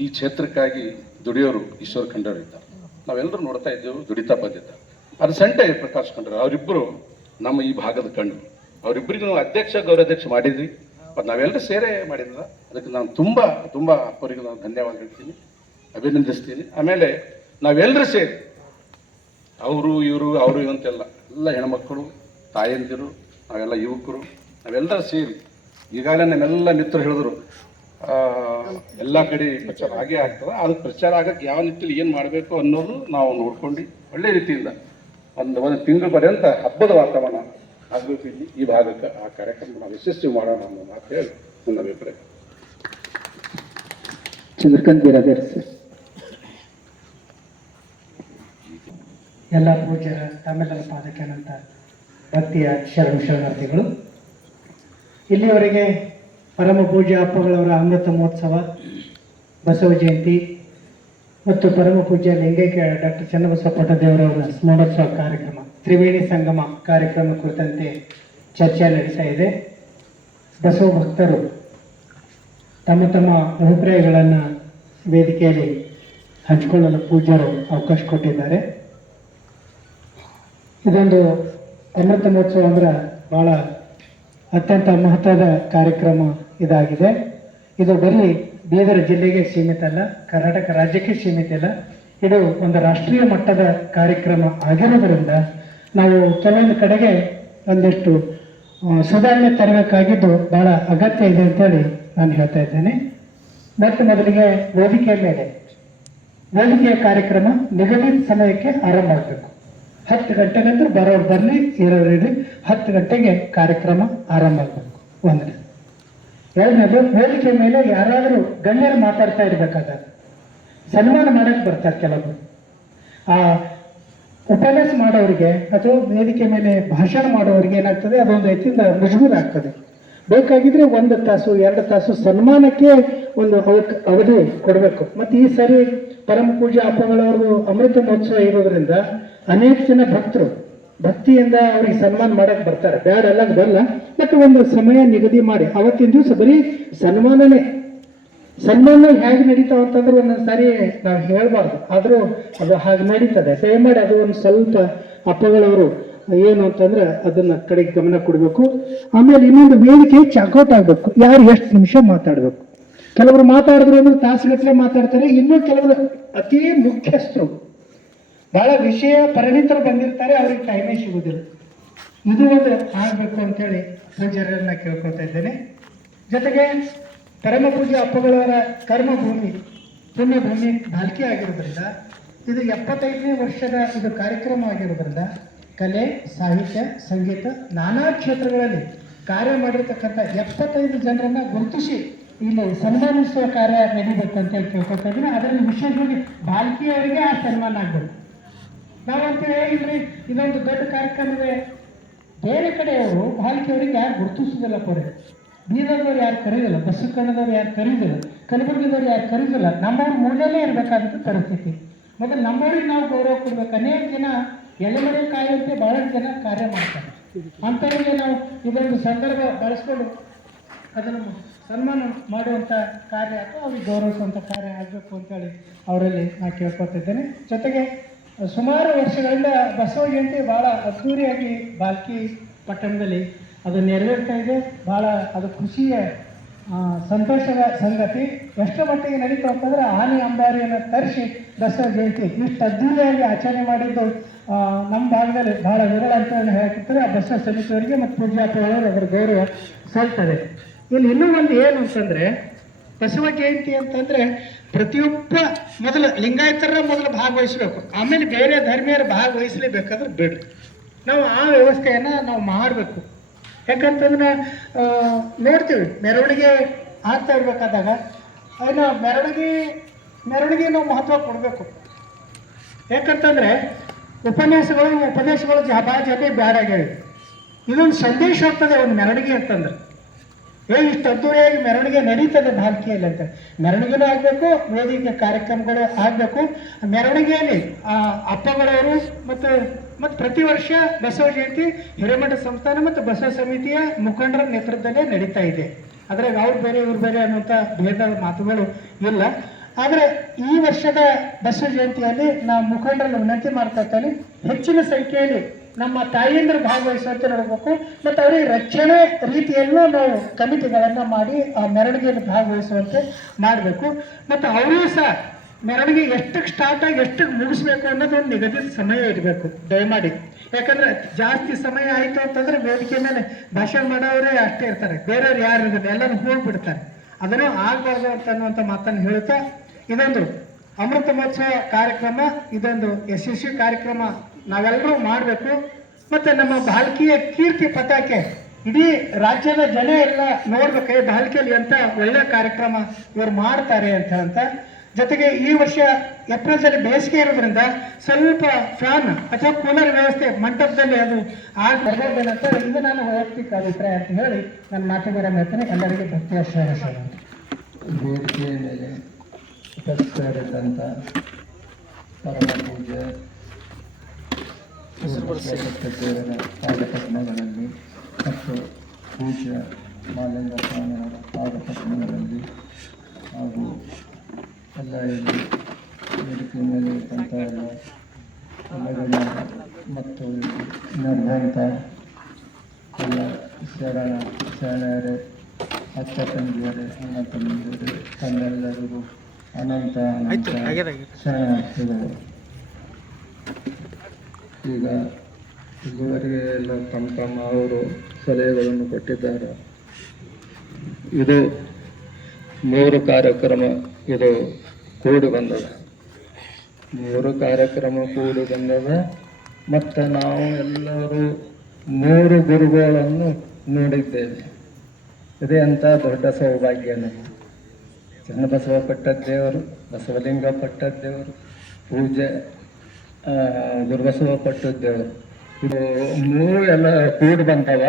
ಈ ಕ್ಷೇತ್ರಕ್ಕಾಗಿ ದುಡಿಯೋರು ಈಶ್ವರ ಖಂಡ್ರೆ ಇದ್ದಾರೆ. ನಾವೆಲ್ಲರೂ ನೋಡ್ತಾ ಇದ್ದೇವೆ, ದುಡಿತಾ ಬಂದಿದ್ದಾರೆ. ಅದು ಸಂಟೆ ಪ್ರಕಾಶ್ ಖಂಡ್ರೆ ಅವರಿಬ್ಬರು ನಮ್ಮ ಈ ಭಾಗದ ಕಣ್ಣು. ಅವರಿಬ್ಬರಿಗೂ ನಾವು ಅಧ್ಯಕ್ಷ ಗೌರವಾಧ್ಯಕ್ಷ ಮಾಡಿದ್ವಿ, ಮತ್ತು ನಾವೆಲ್ಲರೂ ಸೇರೇ ಮಾಡಿದ್ರ. ಅದಕ್ಕೆ ನಾನು ತುಂಬ ಅವರಿಗೆ ನಾನು ಧನ್ಯವಾದ ಹೇಳ್ತೀನಿ, ಅಭಿನಂದಿಸ್ತೀನಿ. ಆಮೇಲೆ ನಾವೆಲ್ಲರೂ ಸೇರಿ ಅವರು ಇವರು ಅಂತೆಲ್ಲ ಎಲ್ಲ ಹೆಣ್ಮಕ್ಕಳು, ತಾಯಂದಿರು, ನಾವೆಲ್ಲ ಯುವಕರು, ನಾವೆಲ್ಲರೂ ಸೇರಿ ಈಗಾಗಲೇ ನಮ್ಮೆಲ್ಲ ಮಿತ್ರರು ಹೇಳಿದ್ರು ಎಲ್ಲ ಕಡೆ ಪ್ರಚಾರ ಆಗೇ ಆಗ್ತದೆ. ಅದು ಪ್ರಚಾರ ಆಗಕ್ಕೆ ಯಾವ ನಿಟ್ಟಿನಲ್ಲಿ ಏನು ಮಾಡಬೇಕು ಅನ್ನೋದು ನಾವು ನೋಡ್ಕೊಂಡು ಒಳ್ಳೆ ರೀತಿಯಿಂದ ಒಂದು ತಿಂಗಳ ಪರ್ಯಂತ ಹಬ್ಬದ ವಾತಾವರಣ ಆಗಬೇಕು ಇಲ್ಲಿ ಈ ಭಾಗಕ್ಕೆ. ಆ ಕಾರ್ಯಕ್ರಮ ನಾವು ಯಶಸ್ವಿ ಮಾಡೋಣ ಅನ್ನೋ ಮಾತು ಹೇಳಿ ನನ್ನ ಅಭಿಪ್ರಾಯ. ಚಂದ್ರಕಾಂತ್ ಬಿರಾದರ್ ಸರ್. ಎಲ್ಲ ಪೂಜ್ಯರ ತಮ್ಮೆಲ್ಲರ ಪಾದಕ್ಕೆ ಅನಂತ ಭಕ್ತಿಯ ಶರಣಾರ್ಥಿಗಳು. ಇಲ್ಲಿಯವರೆಗೆ ಪರಮ ಪೂಜ್ಯ ಅಪ್ಪಗಳವರ ಅಮೃತ ಮಹೋತ್ಸವ, ಬಸವ ಜಯಂತಿ ಮತ್ತು ಪರಮ ಪೂಜ್ಯ ಲಿಂಗೈಕ್ಯ ಡಾಕ್ಟರ್ ಚನ್ನಬಸವ ಪಟ್ಟದೇವರವರ ಸ್ಮರಣೋತ್ಸವ ಕಾರ್ಯಕ್ರಮ, ತ್ರಿವೇಣಿ ಸಂಗಮ ಕಾರ್ಯಕ್ರಮ ಕುರಿತಂತೆ ಚರ್ಚೆ ನಡೀತಾ ಇದೆ. ಬಸವ ಭಕ್ತರು ತಮ್ಮ ತಮ್ಮ ಅಭಿಪ್ರಾಯಗಳನ್ನು ವೇದಿಕೆಯಲ್ಲಿ ಹಂಚಿಕೊಳ್ಳಲು ಪೂಜ್ಯರು ಅವಕಾಶ ಕೊಟ್ಟಿದ್ದಾರೆ. ಇದೊಂದು ಅಮೃತ ಮಹೋತ್ಸವ ಅಂದ್ರೆ ಭಾಳ ಅತ್ಯಂತ ಮಹತ್ವದ ಕಾರ್ಯಕ್ರಮ ಇದಾಗಿದೆ. ಇದು ಬರೀ ಬೀದರ್ ಜಿಲ್ಲೆಗೆ ಸೀಮಿತ ಅಲ್ಲ, ಕರ್ನಾಟಕ ರಾಜ್ಯಕ್ಕೆ ಸೀಮಿತ ಇಲ್ಲ, ಇದು ಒಂದು ರಾಷ್ಟ್ರೀಯ ಮಟ್ಟದ ಕಾರ್ಯಕ್ರಮ ಆಗಿರೋದ್ರಿಂದ ನಾವು ಕೆಲವೊಂದು ಕಡೆಗೆ ಒಂದಿಷ್ಟು ಸುಧಾರಣೆ ತರಬೇಕಾಗಿದ್ದು ಭಾಳ ಅಗತ್ಯ ಇದೆ ಅಂತೇಳಿ ನಾನು ಹೇಳ್ತಾ ಇದ್ದೇನೆ. ಮೊದಲಿಗೆ ವೇದಿಕೆಯ ಕಾರ್ಯಕ್ರಮ ನಿಗದಿತ ಸಮಯಕ್ಕೆ ಆರಂಭ ಆಗಬೇಕು. 10 ಗಂಟೆಗಂದ್ರೆ ಬರೋರು ಬರಲಿ, ಇರೋರು ಇರಲಿ, 10 ಗಂಟೆಗೆ ಕಾರ್ಯಕ್ರಮ ಆರಂಭ ಆಗಬೇಕು. ಒಂದನೇ. ಎರಡನೇದು, ವೇದಿಕೆ ಮೇಲೆ ಯಾರಾದರೂ ಗಣ್ಯರು ಮಾತಾಡ್ತಾ ಇರಬೇಕಾದಾಗ ಸನ್ಮಾನ ಮಾಡಕ್ಕೆ ಬರ್ತಾರೆ ಕೆಲವರು. ಆ ಉಪನ್ಯಾಸ ಮಾಡೋರಿಗೆ ಅಥವಾ ವೇದಿಕೆ ಮೇಲೆ ಭಾಷಣ ಮಾಡೋರಿಗೆ ಏನಾಗ್ತದೆ, ಅದೊಂದು ರೀತಿಯಿಂದ ಮುಜುಗರ ಆಗ್ತದೆ. ಬೇಕಾಗಿದ್ರೆ 1 ತಾಸು 2 ತಾಸು ಸನ್ಮಾನಕ್ಕೆ ಒಂದು ಅವಧಿ ಕೊಡಬೇಕು. ಮತ್ತು ಈ ಸರಿ ಪರಮ ಪೂಜ್ಯ ಅಪ್ಪಗಳವ್ರದ್ದು ಅಮೃತ ಮಹೋತ್ಸವ ಇರೋದ್ರಿಂದ ಅನೇಕ ಜನ ಭಕ್ತರು ಭಕ್ತಿಯಿಂದ ಅವ್ರಿಗೆ ಸನ್ಮಾನ ಮಾಡಕ್ಕೆ ಬರ್ತಾರೆ. ಬೇಡ ಎಲ್ಲ ಬರಲ್ಲ, ಮತ್ತು ಒಂದು ಸಮಯ ನಿಗದಿ ಮಾಡಿ ಅವತ್ತಿನ ದಿವಸ ಬರೀ ಸನ್ಮಾನ ಹೇಗೆ ನಡೀತಾವ ಅಂತಂದ್ರೆ ಒಂದೊಂದು ಸಾರಿ ನಾವು ಹೇಳ್ಬಾರ್ದು, ಆದರೂ ಅದು ಹಾಗೆ ನಡೀತದೆ. ದಯಮಾಡಿ ಅದು ಒಂದು ಸ್ವಲ್ಪ ಅಪ್ಪಗಳವರು ಏನು ಅಂತಂದ್ರೆ ಅದನ್ನ ಕಡೆಗೆ ಗಮನ ಕೊಡಬೇಕು. ಆಮೇಲೆ ಇನ್ನೊಂದು ವೇದಿಕೆ ಚಾಕೌಟ್ ಆಗಬೇಕು, ಯಾರು ಎಷ್ಟು ನಿಮಿಷ ಮಾತಾಡಬೇಕು. ಕೆಲವರು ಮಾತಾಡಿದ್ರು ಅಂದ್ರೆ ತಾಸುಗಟ್ಟಲೆ ಮಾತಾಡ್ತಾರೆ, ಇನ್ನೂ ಕೆಲವರು ಅತಿ ಮುಖ್ಯಸ್ಥರು ಬಹಳ ವಿಷಯ ಪರಿಣಿತರು ಬಂದಿರ್ತಾರೆ, ಅವ್ರಿಗೆ ಟೈಮೇ ಸಿಗುವುದಿಲ್ಲ. ಇದು ಒಂದು ಆಗಬೇಕು ಅಂತೇಳಿ ಪೂಜ್ಯರನ್ನ ಕೇಳ್ಕೊತಾ ಇದ್ದೇನೆ. ಜೊತೆಗೆ ಪರಮ ಪೂಜ್ಯ ಅಪ್ಪಗಳವರ ಕರ್ಮಭೂಮಿ ಪುಣ್ಯಭೂಮಿ ಭಾಲ್ಕಿ ಆಗಿರೋದ್ರಿಂದ ಇದು 75ನೇ ವರ್ಷದ ಇದು ಕಾರ್ಯಕ್ರಮ ಆಗಿರೋದ್ರಿಂದ ಕಲೆ, ಸಾಹಿತ್ಯ, ಸಂಗೀತ, ನಾನಾ ಕ್ಷೇತ್ರಗಳಲ್ಲಿ ಕಾರ್ಯ ಮಾಡಿರ್ತಕ್ಕಂಥ 75 ಜನರನ್ನ ಗುರುತಿಸಿ ಇಲ್ಲಿ ಸನ್ಮಾನಿಸುವ ಕಾರ್ಯ ನಡೀಬೇಕು ಅಂತೇಳಿ ಕೇಳ್ಕೊತಾ ಇದ್ದೀನಿ. ಅದರಲ್ಲಿ ವಿಶೇಷವಾಗಿ ಭಾಲ್ಕಿಯವರಿಗೆ ಆ ಸನ್ಮಾನ ಆಗಬೇಕು. ನಾವಂತೇಳಿ ಇಲ್ರಿ ಇದೊಂದು ದೊಡ್ಡ ಕಾರ್ಯಕ್ರಮವೇ, ಬೇರೆ ಕಡೆಯವರು ಭಾಲ್ಕಿಯವರಿಗೆ ಯಾರು ಗುರುತಿಸೋದಿಲ್ಲ. ಕೊರೆ ಬೀದರ್ದವ್ರು ಯಾರು ಕರೀದಿಲ್ಲ, ಬಸವ ಕನ್ನಡದವ್ರು ಯಾರು ಕರೀದಿಲ್ಲ, ಕಲಬುರಗಿದವ್ರು ಯಾರು ಕರೀದಿಲ್ಲ. ನಮ್ಮವ್ರ ಮೂಲೆಯಲ್ಲೇ ಇರಬೇಕಾದಂಥ ಪರಿಸ್ಥಿತಿ. ಮೊದಲು ನಮ್ಮವ್ರಿಗೆ ನಾವು ಗೌರವ ಕೊಡ್ಬೇಕು. ಅನೇಕ ಜನ ಎಲೆಮರೆ ಕಾಯುವಂತೆ ಬಹಳಷ್ಟು ಜನ ಕಾರ್ಯ ಮಾಡ್ತಾರೆ. ಅಂಥವ್ರಿಗೆ ನಾವು ಇದೊಂದು ಸಂದರ್ಭ ಬಳಸ್ಕೊಂಡು ಅದನ್ನು ಸನ್ಮಾನ ಮಾಡುವಂಥ ಕಾರ್ಯ ಅಥವಾ ಅವ್ರಿಗೆ ಗೌರವಿಸುವಂಥ ಕಾರ್ಯ ಆಗಬೇಕು ಅಂತೇಳಿ ಅವರಲ್ಲಿ ನಾನು ಕೇಳ್ಕೊತಿದ್ದೇನೆ. ಜೊತೆಗೆ ಸುಮಾರು ವರ್ಷಗಳಿಂದ ಬಸವ ಜಯಂತಿ ಭಾಳ ಅದ್ಧೂರಿಯಾಗಿ ಬಾಲ್ಕಿ ಪಟ್ಟಣದಲ್ಲಿ ಅದು ನೆರವೇರ್ತಾ ಇದೆ. ಭಾಳ ಅದು ಖುಷಿಯ ಸಂತೋಷದ ಸಂಗತಿ. ಎಷ್ಟು ಮಟ್ಟಿಗೆ ನಡೀತು ಅಂತಂದ್ರೆ ಆನೆ ಅಂಬಾರಿಯನ್ನು ತರಿಸಿ ಬಸವ ಜಯಂತಿ ಇಷ್ಟು ಅದ್ಧೂರಿಯಾಗಿ ಆಚರಣೆ ಮಾಡಿದ್ದು ನಮ್ಮ ಭಾಗದಲ್ಲಿ ಭಾಳ ವಿರಳ ಅಂತ ಹೇಳ್ತಿರ್ತಾರೆ. ಆ ಬಸವ ಸಮಿತಿಯವರಿಗೆ ಮತ್ತು ಪೂಜಾಪಗಳವರು ಅದರ ಗೌರವ ಸಲ್ತದೆ. ಇಲ್ಲಿ ಇನ್ನೂ ಒಂದು ಏನು ಅಂತಂದರೆ, ಬಸವ ಜಯಂತಿ ಅಂತಂದರೆ ಪ್ರತಿಯೊಬ್ಬ ಮೊದಲು ಲಿಂಗಾಯತರ ಮೊದಲು ಭಾಗವಹಿಸಬೇಕು, ಆಮೇಲೆ ಬೇರೆ ಧರ್ಮೀಯರು ಭಾಗವಹಿಸಲೇಬೇಕಾದ್ರೆ ಬಿಡ್ರಿ. ನಾವು ಆ ವ್ಯವಸ್ಥೆಯನ್ನು ನಾವು ಮಾಡಬೇಕು. ಯಾಕಂತಂದ್ರೆ ನೋಡ್ತೀವಿ ಮೆರವಣಿಗೆ ಆಗ್ತಾ ಇರಬೇಕಾದಾಗ ಅದನ್ನು ಮೆರವಣಿಗೆ ನಾವು ಮಹತ್ವ ಕೊಡಬೇಕು. ಯಾಕಂತಂದರೆ ಉಪದೇಶಗಳು ಭಾಳ ಜನ ಬ್ಯಾಡಾಗ್ಯಾವೆ. ಇದೊಂದು ಸಂದೇಶ ಹೋಗ್ತದೆ ಒಂದು ಮೆರವಣಿಗೆ ಅಂತಂದ್ರೆ. ಇಷ್ಟು ಅದ್ದೂರಿಯಾಗಿ ಮೆರವಣಿಗೆ ನಡೀತದೆ ಭಾಲ್ಕಿಯಲ್ಲಿ ಅಂತ. ಮೆರವಣಿಗೆನೂ ಆಗಬೇಕು, ವೇದಿಕೆ ಕಾರ್ಯಕ್ರಮಗಳು ಆಗಬೇಕು. ಮೆರವಣಿಗೆಯಲ್ಲಿ ಅಪ್ಪಗಳವರು ಮತ್ತು ಪ್ರತಿ ವರ್ಷ ಬಸವ ಜಯಂತಿ ಹಿರೇಮಠ ಸಂಸ್ಥಾನ ಮತ್ತು ಬಸವ ಸಮಿತಿಯ ಮುಖಂಡರ ನೇತೃತ್ವದಲ್ಲೇ ನಡೀತಾ ಇದೆ. ಅದ್ರಾಗ ಅವ್ರು ಬೇರೆ ಇವ್ರು ಬೇರೆ ಅನ್ನುವಂಥ ಭೇದ ಮಾತುಗಳು ಇಲ್ಲ. ಆದರೆ ಈ ವರ್ಷದ ಬಸವ ಜಯಂತಿಯಲ್ಲಿ ನಾವು ಮುಖಂಡರನ್ನು ವಿನಂತಿ ಮಾಡ್ತಾ ಇದ್ದೇನೆ, ಹೆಚ್ಚಿನ ಸಂಖ್ಯೆಯಲ್ಲಿ ನಮ್ಮ ತಾಯಿಯಂದರು ಭಾಗವಹಿಸುವಂತೆ ನೋಡಬೇಕು ಮತ್ತು ಅವರಿಗೆ ರಕ್ಷಣೆ ರೀತಿಯಲ್ಲೂ ನಾವು ಕಮಿಟಿಗಳನ್ನು ಮಾಡಿ ಆ ಮೆರವಣಿಗೆಯಲ್ಲಿ ಭಾಗವಹಿಸುವಂತೆ ಮಾಡಬೇಕು. ಮತ್ತು ಅವರೂ ಸಹ ಮೆರವಣಿಗೆ ಎಷ್ಟಕ್ಕೆ ಸ್ಟಾರ್ಟ್ ಆಗಿ ಎಷ್ಟಕ್ಕೆ ಮುಗಿಸ್ಬೇಕು ಅನ್ನೋದು ಒಂದು ನಿಗದಿತ ಸಮಯ ಇರಬೇಕು ದಯಮಾಡಿ. ಯಾಕಂದ್ರೆ ಜಾಸ್ತಿ ಸಮಯ ಆಯಿತು ಅಂತಂದ್ರೆ ವೇದಿಕೆ ಮೇಲೆ ಭಾಷಣ ಮಾಡೋರೇ ಅಷ್ಟೇ ಇರ್ತಾರೆ, ಬೇರೆಯವ್ರು ಯಾರು ಇರೋದಿಲ್ಲ, ಎಲ್ಲರೂ ಹೋಗ್ಬಿಡ್ತಾರೆ. ಅದನ್ನು ಆಗಬಾರ್ದು ಅಂತ ಅನ್ನುವಂಥ ಮಾತನ್ನು ಹೇಳುತ್ತಾ, ಇದೊಂದು ಅಮೃತ ಮಹೋತ್ಸವ ಕಾರ್ಯಕ್ರಮ, ಇದೊಂದು ಯಶಸ್ವಿ ಕಾರ್ಯಕ್ರಮ ನಾವೆಲ್ಲರೂ ಮಾಡಬೇಕು. ಮತ್ತು ನಮ್ಮ ಭಾಲ್ಕಿಯ ಕೀರ್ತಿ ಪತಾಕೆ ಇಡೀ ರಾಜ್ಯದ ಜನ ಎಲ್ಲ ನೋಡ್ಬೇಕು, ಭಾಲ್ಕಿಯಲ್ಲಿ ಎಂಥ ಒಳ್ಳೆ ಕಾರ್ಯಕ್ರಮ ಇವರು ಮಾಡ್ತಾರೆ ಅಂತ. ಜೊತೆಗೆ ಈ ವರ್ಷ ಏಪ್ರಿಲ್ದಲ್ಲಿ ಬೇಸಿಗೆ ಇರೋದ್ರಿಂದ ಸ್ವಲ್ಪ ಫ್ಯಾನ್ ಅಥವಾ ಕೂಲರ್ ವ್ಯವಸ್ಥೆ ಮಂಟಪದಲ್ಲಿ ಅದು ಬರ್ಬೋದೇನಂತ ಇದು ನಾನು ವೈಯಕ್ತಿಕ ಅಭಿಪ್ರಾಯ ಅಂತ ಹೇಳಿ ನನ್ನ ಮಾತುಗಳನ್ನು ಹೇಳ್ತೇನೆ. ಎಲ್ಲರಿಗೂ ಭಕ್ತಿಯ ಶ್ರೇಯಸ್ಸು. ವೇದಿಕೆಯ ಮೇಲೆ ಉಪಸ್ಥಿತರಿದ್ದಂಥ ಪರಮ ಪೂಜೆ ದೇವರ ಪಾದಪದ್ಮಗಳಲ್ಲಿ ಮತ್ತು ಪೂಜ್ಯ ಮಾಲಿಂಗ ಸ್ವಾಮಿಯವರ ಪಾದಪದ್ಮಗಳಲ್ಲಿ ಹಾಗೂ ಎಲ್ಲ ಇಲ್ಲಿ ವೇದಿಕೆ ಮೇಲೆ ಇದ್ದಂಥ ಎಲ್ಲ ಮತ್ತು ನಡೆದಂಥ ಎಲ್ಲ ಶರಣರೇ, ಅಕ್ಕ ತಂಗಿಯರೇ, ಅಣ್ಣ ತಂಗಿಯರೇ, ತಮ್ಮೆಲ್ಲರಿಗೂ ಅನಂತ ಶರಣಾರ್ಥಿಗಳು. ಈಗ ಇಲ್ಲಿವರೆಗೆ ಎಲ್ಲ ತಮ್ಮ ಅವರು ಸಲಹೆಗಳನ್ನು ಕೊಟ್ಟಿದ್ದಾರೆ. ಇದು 3 ಕಾರ್ಯಕ್ರಮ ಇದು ಕೂಡಿ ಬಂದದ, 3 ಕಾರ್ಯಕ್ರಮ ಕೂಡಿ ಬಂದದ. ಮತ್ತು ನಾವು ಎಲ್ಲರೂ 3 ಗುರುಗಳನ್ನು ನೋಡಿದ್ದೇವೆ. ಇದೇ ಅಂತ ದೊಡ್ಡ ಸೌಭಾಗ್ಯ ನಮಗೆ. ಚನ್ನಬಸವ ಪಟ್ಟದ್ದೇವರು, ಬಸವಲಿಂಗ ಪಟ್ಟದ್ದೇವರು, ಪೂಜೆ ಗುರುಬಸವ ಪಟ್ಟದ್ದೇವರು, ಇದು 3 ಎಲ್ಲ ಕೂಡಿ ಬಂದವ.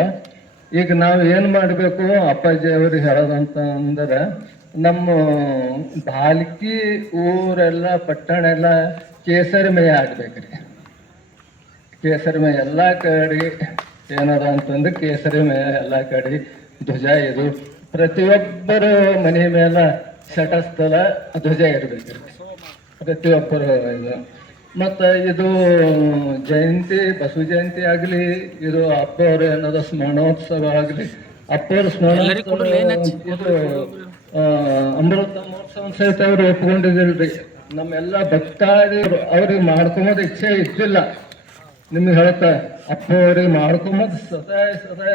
ಈಗ ನಾವು ಏನು ಮಾಡಬೇಕು, ಅಪ್ಪಾಜಿಯವರು ಹೇಳೋದಂತ ಅಂದ್ರೆ ನಮ್ಮ ಭಾಲ್ಕಿ ಊರೆಲ್ಲ ಪಟ್ಟಣ ಎಲ್ಲ ಕೇಸರಿಮಯ ಆಗ್ಬೇಕ್ರಿ. ಕೇಸರಿಮಯ ಎಲ್ಲ ಕಡೆ ಏನದ ಅಂತಂದ್ರೆ ಕೇಸರಿಮಯ ಎಲ್ಲ ಕಡೆ ಧ್ವಜ ಇದು ಪ್ರತಿಯೊಬ್ಬರ ಮನೆ ಮೇಲೆ ಶಟಸ್ಥಲ ಧ್ವಜ ಇರ್ಬೇಕ್ರಿ ಪ್ರತಿಯೊಬ್ಬರು ಇದು. ಮತ್ತು ಇದು ಜಯಂತಿ ಬಸವ ಜಯಂತಿ ಆಗಲಿ, ಇದು ಅಪ್ಪವ್ರ ಏನದ ಸ್ಮರಣೋತ್ಸವ ಆಗಲಿ, ಅಪ್ಪವ್ರ ಸ್ಮರಣೋತ್ಸವ ಇದು ಅಮೃತ ಮಹೋತ್ಸವ ಸಹಿತ ಅವ್ರು ಒಪ್ಕೊಂಡಿದ್ದಿಲ್ರಿ. ನಮ್ಮೆಲ್ಲ ಭಕ್ತಾದಿಗಳು ಅವ್ರಿಗೆ ಮಾಡ್ಕೊಂಬೋದು ಇಚ್ಛೆ ಇದ್ದಿಲ್ಲ. ನಿಮ್ಗೆ ಹೇಳ್ತಾ ಅಪ್ಪ ಅವ್ರಿಗೆ ಮಾಡ್ಕೊಂಬೋದು ಸದಾ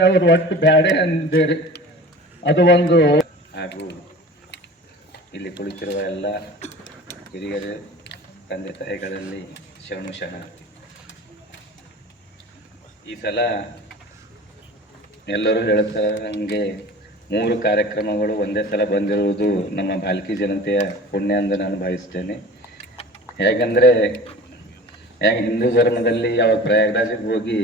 ಅವ್ರು ಒಟ್ಟು ಬ್ಯಾಡೆ ಅಂದೇರಿ. ಅದು ಒಂದು ಹಾಗೂ ಇಲ್ಲಿ ಕುಳಿತಿರುವ ಎಲ್ಲ ಹಿರಿಯರು, ತಂದೆ ತಾಯಿಗಳಲ್ಲಿ ಶರಣು ಶರಣಾರ್ಥಿ. ಈ ಸಲ ಎಲ್ಲರೂ ಹೇಳ್ತಾರೆ ನನಗೆ 3 ಕಾರ್ಯಕ್ರಮಗಳು ಒಂದೇ ಸಲ ಬಂದಿರುವುದು ನಮ್ಮ ಭಾಲ್ಕಿ ಜನತೆಯ ಪುಣ್ಯ ಎಂದು ನಾನು ಭಾವಿಸ್ತೇನೆ. ಹೇಗಂದರೆ ಹಿಂದೂ ಧರ್ಮದಲ್ಲಿ ಯಾವಾಗ ಪ್ರಯಾಗರಾಜಿಗೆ ಹೋಗಿ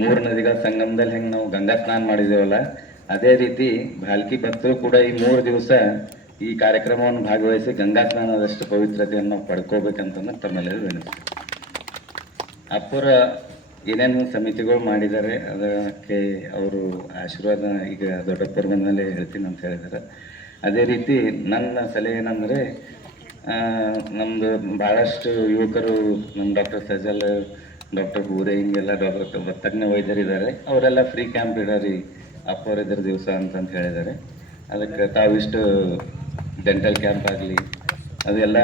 3 ನದಿಗಳ ಸಂಗಮದಲ್ಲಿ ಹೆಂಗೆ ನಾವು ಗಂಗಾ ಸ್ನಾನ ಮಾಡಿದ್ದೇವಲ್ಲ, ಅದೇ ರೀತಿ ಭಾಲ್ಕಿ ಭಕ್ತರು ಕೂಡ ಈ 3 ದಿವಸ ಈ ಕಾರ್ಯಕ್ರಮವನ್ನು ಭಾಗವಹಿಸಿ ಗಂಗಾ ಸ್ನಾನದಷ್ಟು ಪವಿತ್ರತೆಯನ್ನು ನಾವು ಪಡ್ಕೋಬೇಕಂತಂದ್ರೆ ತಮ್ಮೆಲ್ಲರೂ ವಿನಂತಿ. ಅಪ್ಪರ ಏನೇನು ಸಮಿತಿಗಳು ಮಾಡಿದ್ದಾರೆ ಅದಕ್ಕೆ ಅವರು ಆಶೀರ್ವಾದ ಈಗ ದೊಡ್ಡಪ್ಪರ ಬಂದಮೇಲೆ ಹೇಳ್ತೀನಿ ಅಂತ ಹೇಳಿದ್ದಾರೆ. ಅದೇ ರೀತಿ ನನ್ನ ಸಲಹೆ ಏನಂದರೆ, ನಮ್ಮದು ಭಾಳಷ್ಟು ಯುವಕರು ನಮ್ಮ ಡಾಕ್ಟರ್ ಸಜಲ್, ಡಾಕ್ಟರ್ ಬೂರೆ, ಹಿಂಗೆಲ್ಲ ತಜ್ಞ ವೈದ್ಯರಿದ್ದಾರೆ, ಅವರೆಲ್ಲ ಫ್ರೀ ಕ್ಯಾಂಪ್ ಇಡೋರಿ ಅಪ್ಪವರಿದ್ರ ದಿವಸ ಅಂತಂತ ಹೇಳಿದ್ದಾರೆ. ಅದಕ್ಕೆ ತಾವಿಷ್ಟು ಡೆಂಟಲ್ ಕ್ಯಾಂಪ್ ಆಗಲಿ ಅದೆಲ್ಲ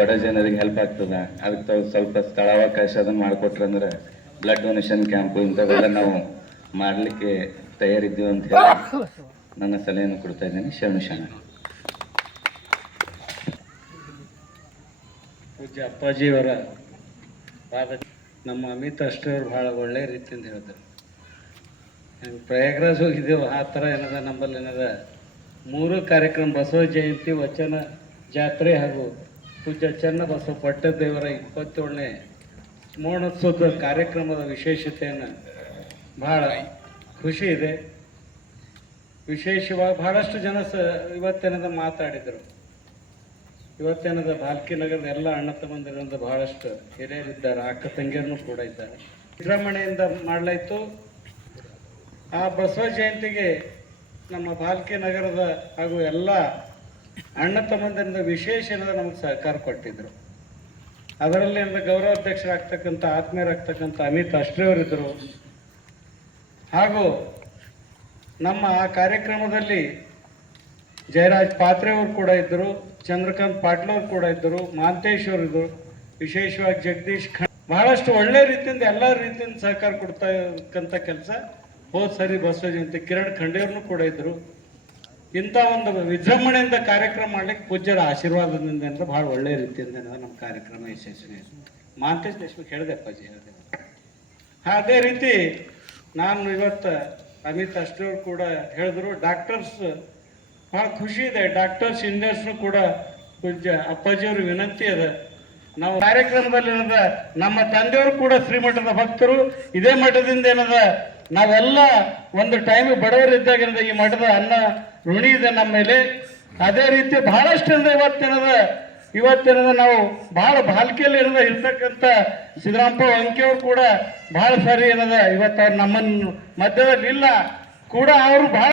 ಬಡ ಜನರಿಗೆ ಹೆಲ್ಪ್ ಆಗ್ತದೆ. ಅದಕ್ಕೆ ತಾವು ಸ್ವಲ್ಪ ಸ್ಥಳಾವಕಾಶ ಅದನ್ನು ಮಾಡಿಕೊಟ್ರಂದ್ರೆ ಬ್ಲಡ್ ಡೊನೇಷನ್ ಕ್ಯಾಂಪು ಇಂಥವೆಲ್ಲ ನಾವು ಮಾಡಲಿಕ್ಕೆ ತಯಾರಿದ್ದೀವಿ ಅಂತ ಹೇಳಿ ನನ್ನ ಸಲಹೆಯನ್ನು ಕೊಡ್ತಾ ಇದ್ದೀನಿ. ಶರಣ ಪೂಜ್ಯ ಅಪ್ಪಾಜಿಯವರ ಪಾದ ನಮ್ಮ ಅಮಿತ್ ಅಷ್ಟವರು ಭಾಳ ಒಳ್ಳೆಯ ರೀತಿಯಿಂದ ಹೇಳಿದ್ರು. ಪ್ರಯಾಗ್ರಾಜ್ ಹೋಗಿದ್ದೆವು, ಆ ಥರ ಏನದ ನಮ್ಮಲ್ಲಿ ಏನದ 3 ಕಾರ್ಯಕ್ರಮ ಬಸವ ಜಯಂತಿ, ವಚನ ಜಾತ್ರೆ ಹಾಗೂ ಪೂಜ್ಯ ಚನ್ನಬಸವ ಪಟ್ಟದೇವರ 27ನೇ ಸ್ಮರಣೋತ್ಸವದ ಕಾರ್ಯಕ್ರಮದ ವಿಶೇಷತೆಯನ್ನು ಭಾಳ ಖುಷಿ ಇದೆ. ವಿಶೇಷವಾಗಿ ಬಹಳಷ್ಟು ಜನ ಇವತ್ತೇನದ ಮಾತಾಡಿದರು. ಇವತ್ತೇನದ ಭಾಲ್ಕಿ ನಗರದ ಎಲ್ಲ ಅಣ್ಣ ತಮ್ಮಂದಿರಿಂದ ಬಹಳಷ್ಟು ಹಿರಿಯರಿದ್ದಾರೆ, ಅಕ್ಕ ತಂಗಿಯರನ್ನು ಕೂಡ ಇದ್ದಾರೆ. ವಿಜೃಂಭಣೆಯಿಂದ ಮಾಡಲಾಯಿತು. ಆ ಬಸವ ಜಯಂತಿಗೆ ನಮ್ಮ ಭಾಲ್ಕಿ ನಗರದ ಹಾಗೂ ಎಲ್ಲ ಅಣ್ಣ ತಮ್ಮಂದಿರಿಂದ ವಿಶೇಷ ಏನದ ನಮಗೆ ಸಹಕಾರ ಕೊಟ್ಟಿದ್ದರು. ಅದರಲ್ಲಿ ಗೌರವಾಧ್ಯಕ್ಷರಾಗ್ತಕ್ಕಂಥ ಆತ್ಮೀಯರಾಗ್ತಕ್ಕಂಥ ಅಮಿತ್ ಅಷ್ಟ್ರಿಯವರಿದ್ದರು. ಹಾಗೂ ನಮ್ಮ ಆ ಕಾರ್ಯಕ್ರಮದಲ್ಲಿ ಜಯರಾಜ್ ಪಾತ್ರೆಯವರು ಕೂಡ ಇದ್ದರು, ಚಂದ್ರಕಾಂತ್ ಪಾಟ್ಲವ್ರು ಕೂಡ ಇದ್ದರು, ಮಹಾಂತೇಶ್ ಅವರು ಇದ್ದರು, ವಿಶೇಷವಾಗಿ ಜಗದೀಶ್ ಬಹಳಷ್ಟು ಒಳ್ಳೆ ರೀತಿಯಿಂದ ಎಲ್ಲ ರೀತಿಯಿಂದ ಸಹಕಾರ ಕೊಡ್ತಾ ಇರ್ತಕ್ಕಂಥ ಕೆಲಸ. ಹೋದ ಸರಿ ಬಸವ ಜಯಂತಿ ಕಿರಣ್ ಖಂಡೇವ್ರನ್ನೂ ಕೂಡ ಇದ್ದರು. ಇಂಥ ಒಂದು ವಿಜೃಂಭಣೆಯಿಂದ ಕಾರ್ಯಕ್ರಮ ಮಾಡ್ಲಿಕ್ಕೆ ಪೂಜ್ಯರ ಆಶೀರ್ವಾದದಿಂದ ಅಂತ ಭಾಳ ಒಳ್ಳೆ ರೀತಿಯಿಂದ ನಮ್ಮ ಕಾರ್ಯಕ್ರಮ ಯಶಸ್ವಿ. ಮಹಾಂತೇಶ್ ದೇಶಮುಖ್ ಹೇಳಿದೆ ಅಪ್ಪಾಜಿ, ಹೇಳಿದೆ. ಅದೇ ರೀತಿ ನಾನು ಇವತ್ತು ಅಮಿತ್ ಅಷ್ಟ್ರವ್ರು ಕೂಡ ಹೇಳಿದ್ರು. ಡಾಕ್ಟರ್ಸ್ ಭಾಳ ಖುಷಿ ಇದೆ. ಡಾಕ್ಟರ್ಸ್ ಇಂಜಿನಿಯರ್ಸ್ನು ಕೂಡ ಪೂಜ್ಯ ಅಪ್ಪಾಜಿಯವ್ರ ವಿನಂತಿ ಅದ. ನಾವು ಕಾರ್ಯಕ್ರಮದಲ್ಲಿ ಏನದ ನಮ್ಮ ತಂದೆಯವರು ಕೂಡ ಶ್ರೀಮಠದ ಭಕ್ತರು. ಇದೇ ಮಠದಿಂದ ಏನದ ನಾವೆಲ್ಲ ಒಂದು ಟೈಮ್ ಬಡವರಿದ್ದಾಗ ಏನದ ಈ ಮಠದ ಅನ್ನ ಋಣಿ ಇದೆ ನಮ್ಮ ಮೇಲೆ. ಅದೇ ರೀತಿ ಬಹಳಷ್ಟು ಇವತ್ತೇನದ ನಾವು ಬಹಳ ಭಾಲ್ಕಿಯಲ್ಲಿ ಏನದ ಇರ್ತಕ್ಕಂಥ ಸಿದ್ದರಾಮಪ್ಪ ವಂಕಿಯವರು ಕೂಡ ಬಹಳ ಸಾರಿ ಏನದ ಇವತ್ತು ಅವ್ರು ನಮ್ಮನ್ನು ಮಧ್ಯದಲ್ಲಿ ಇಲ್ಲ ಕೂಡ ಅವರು ಬಹಳ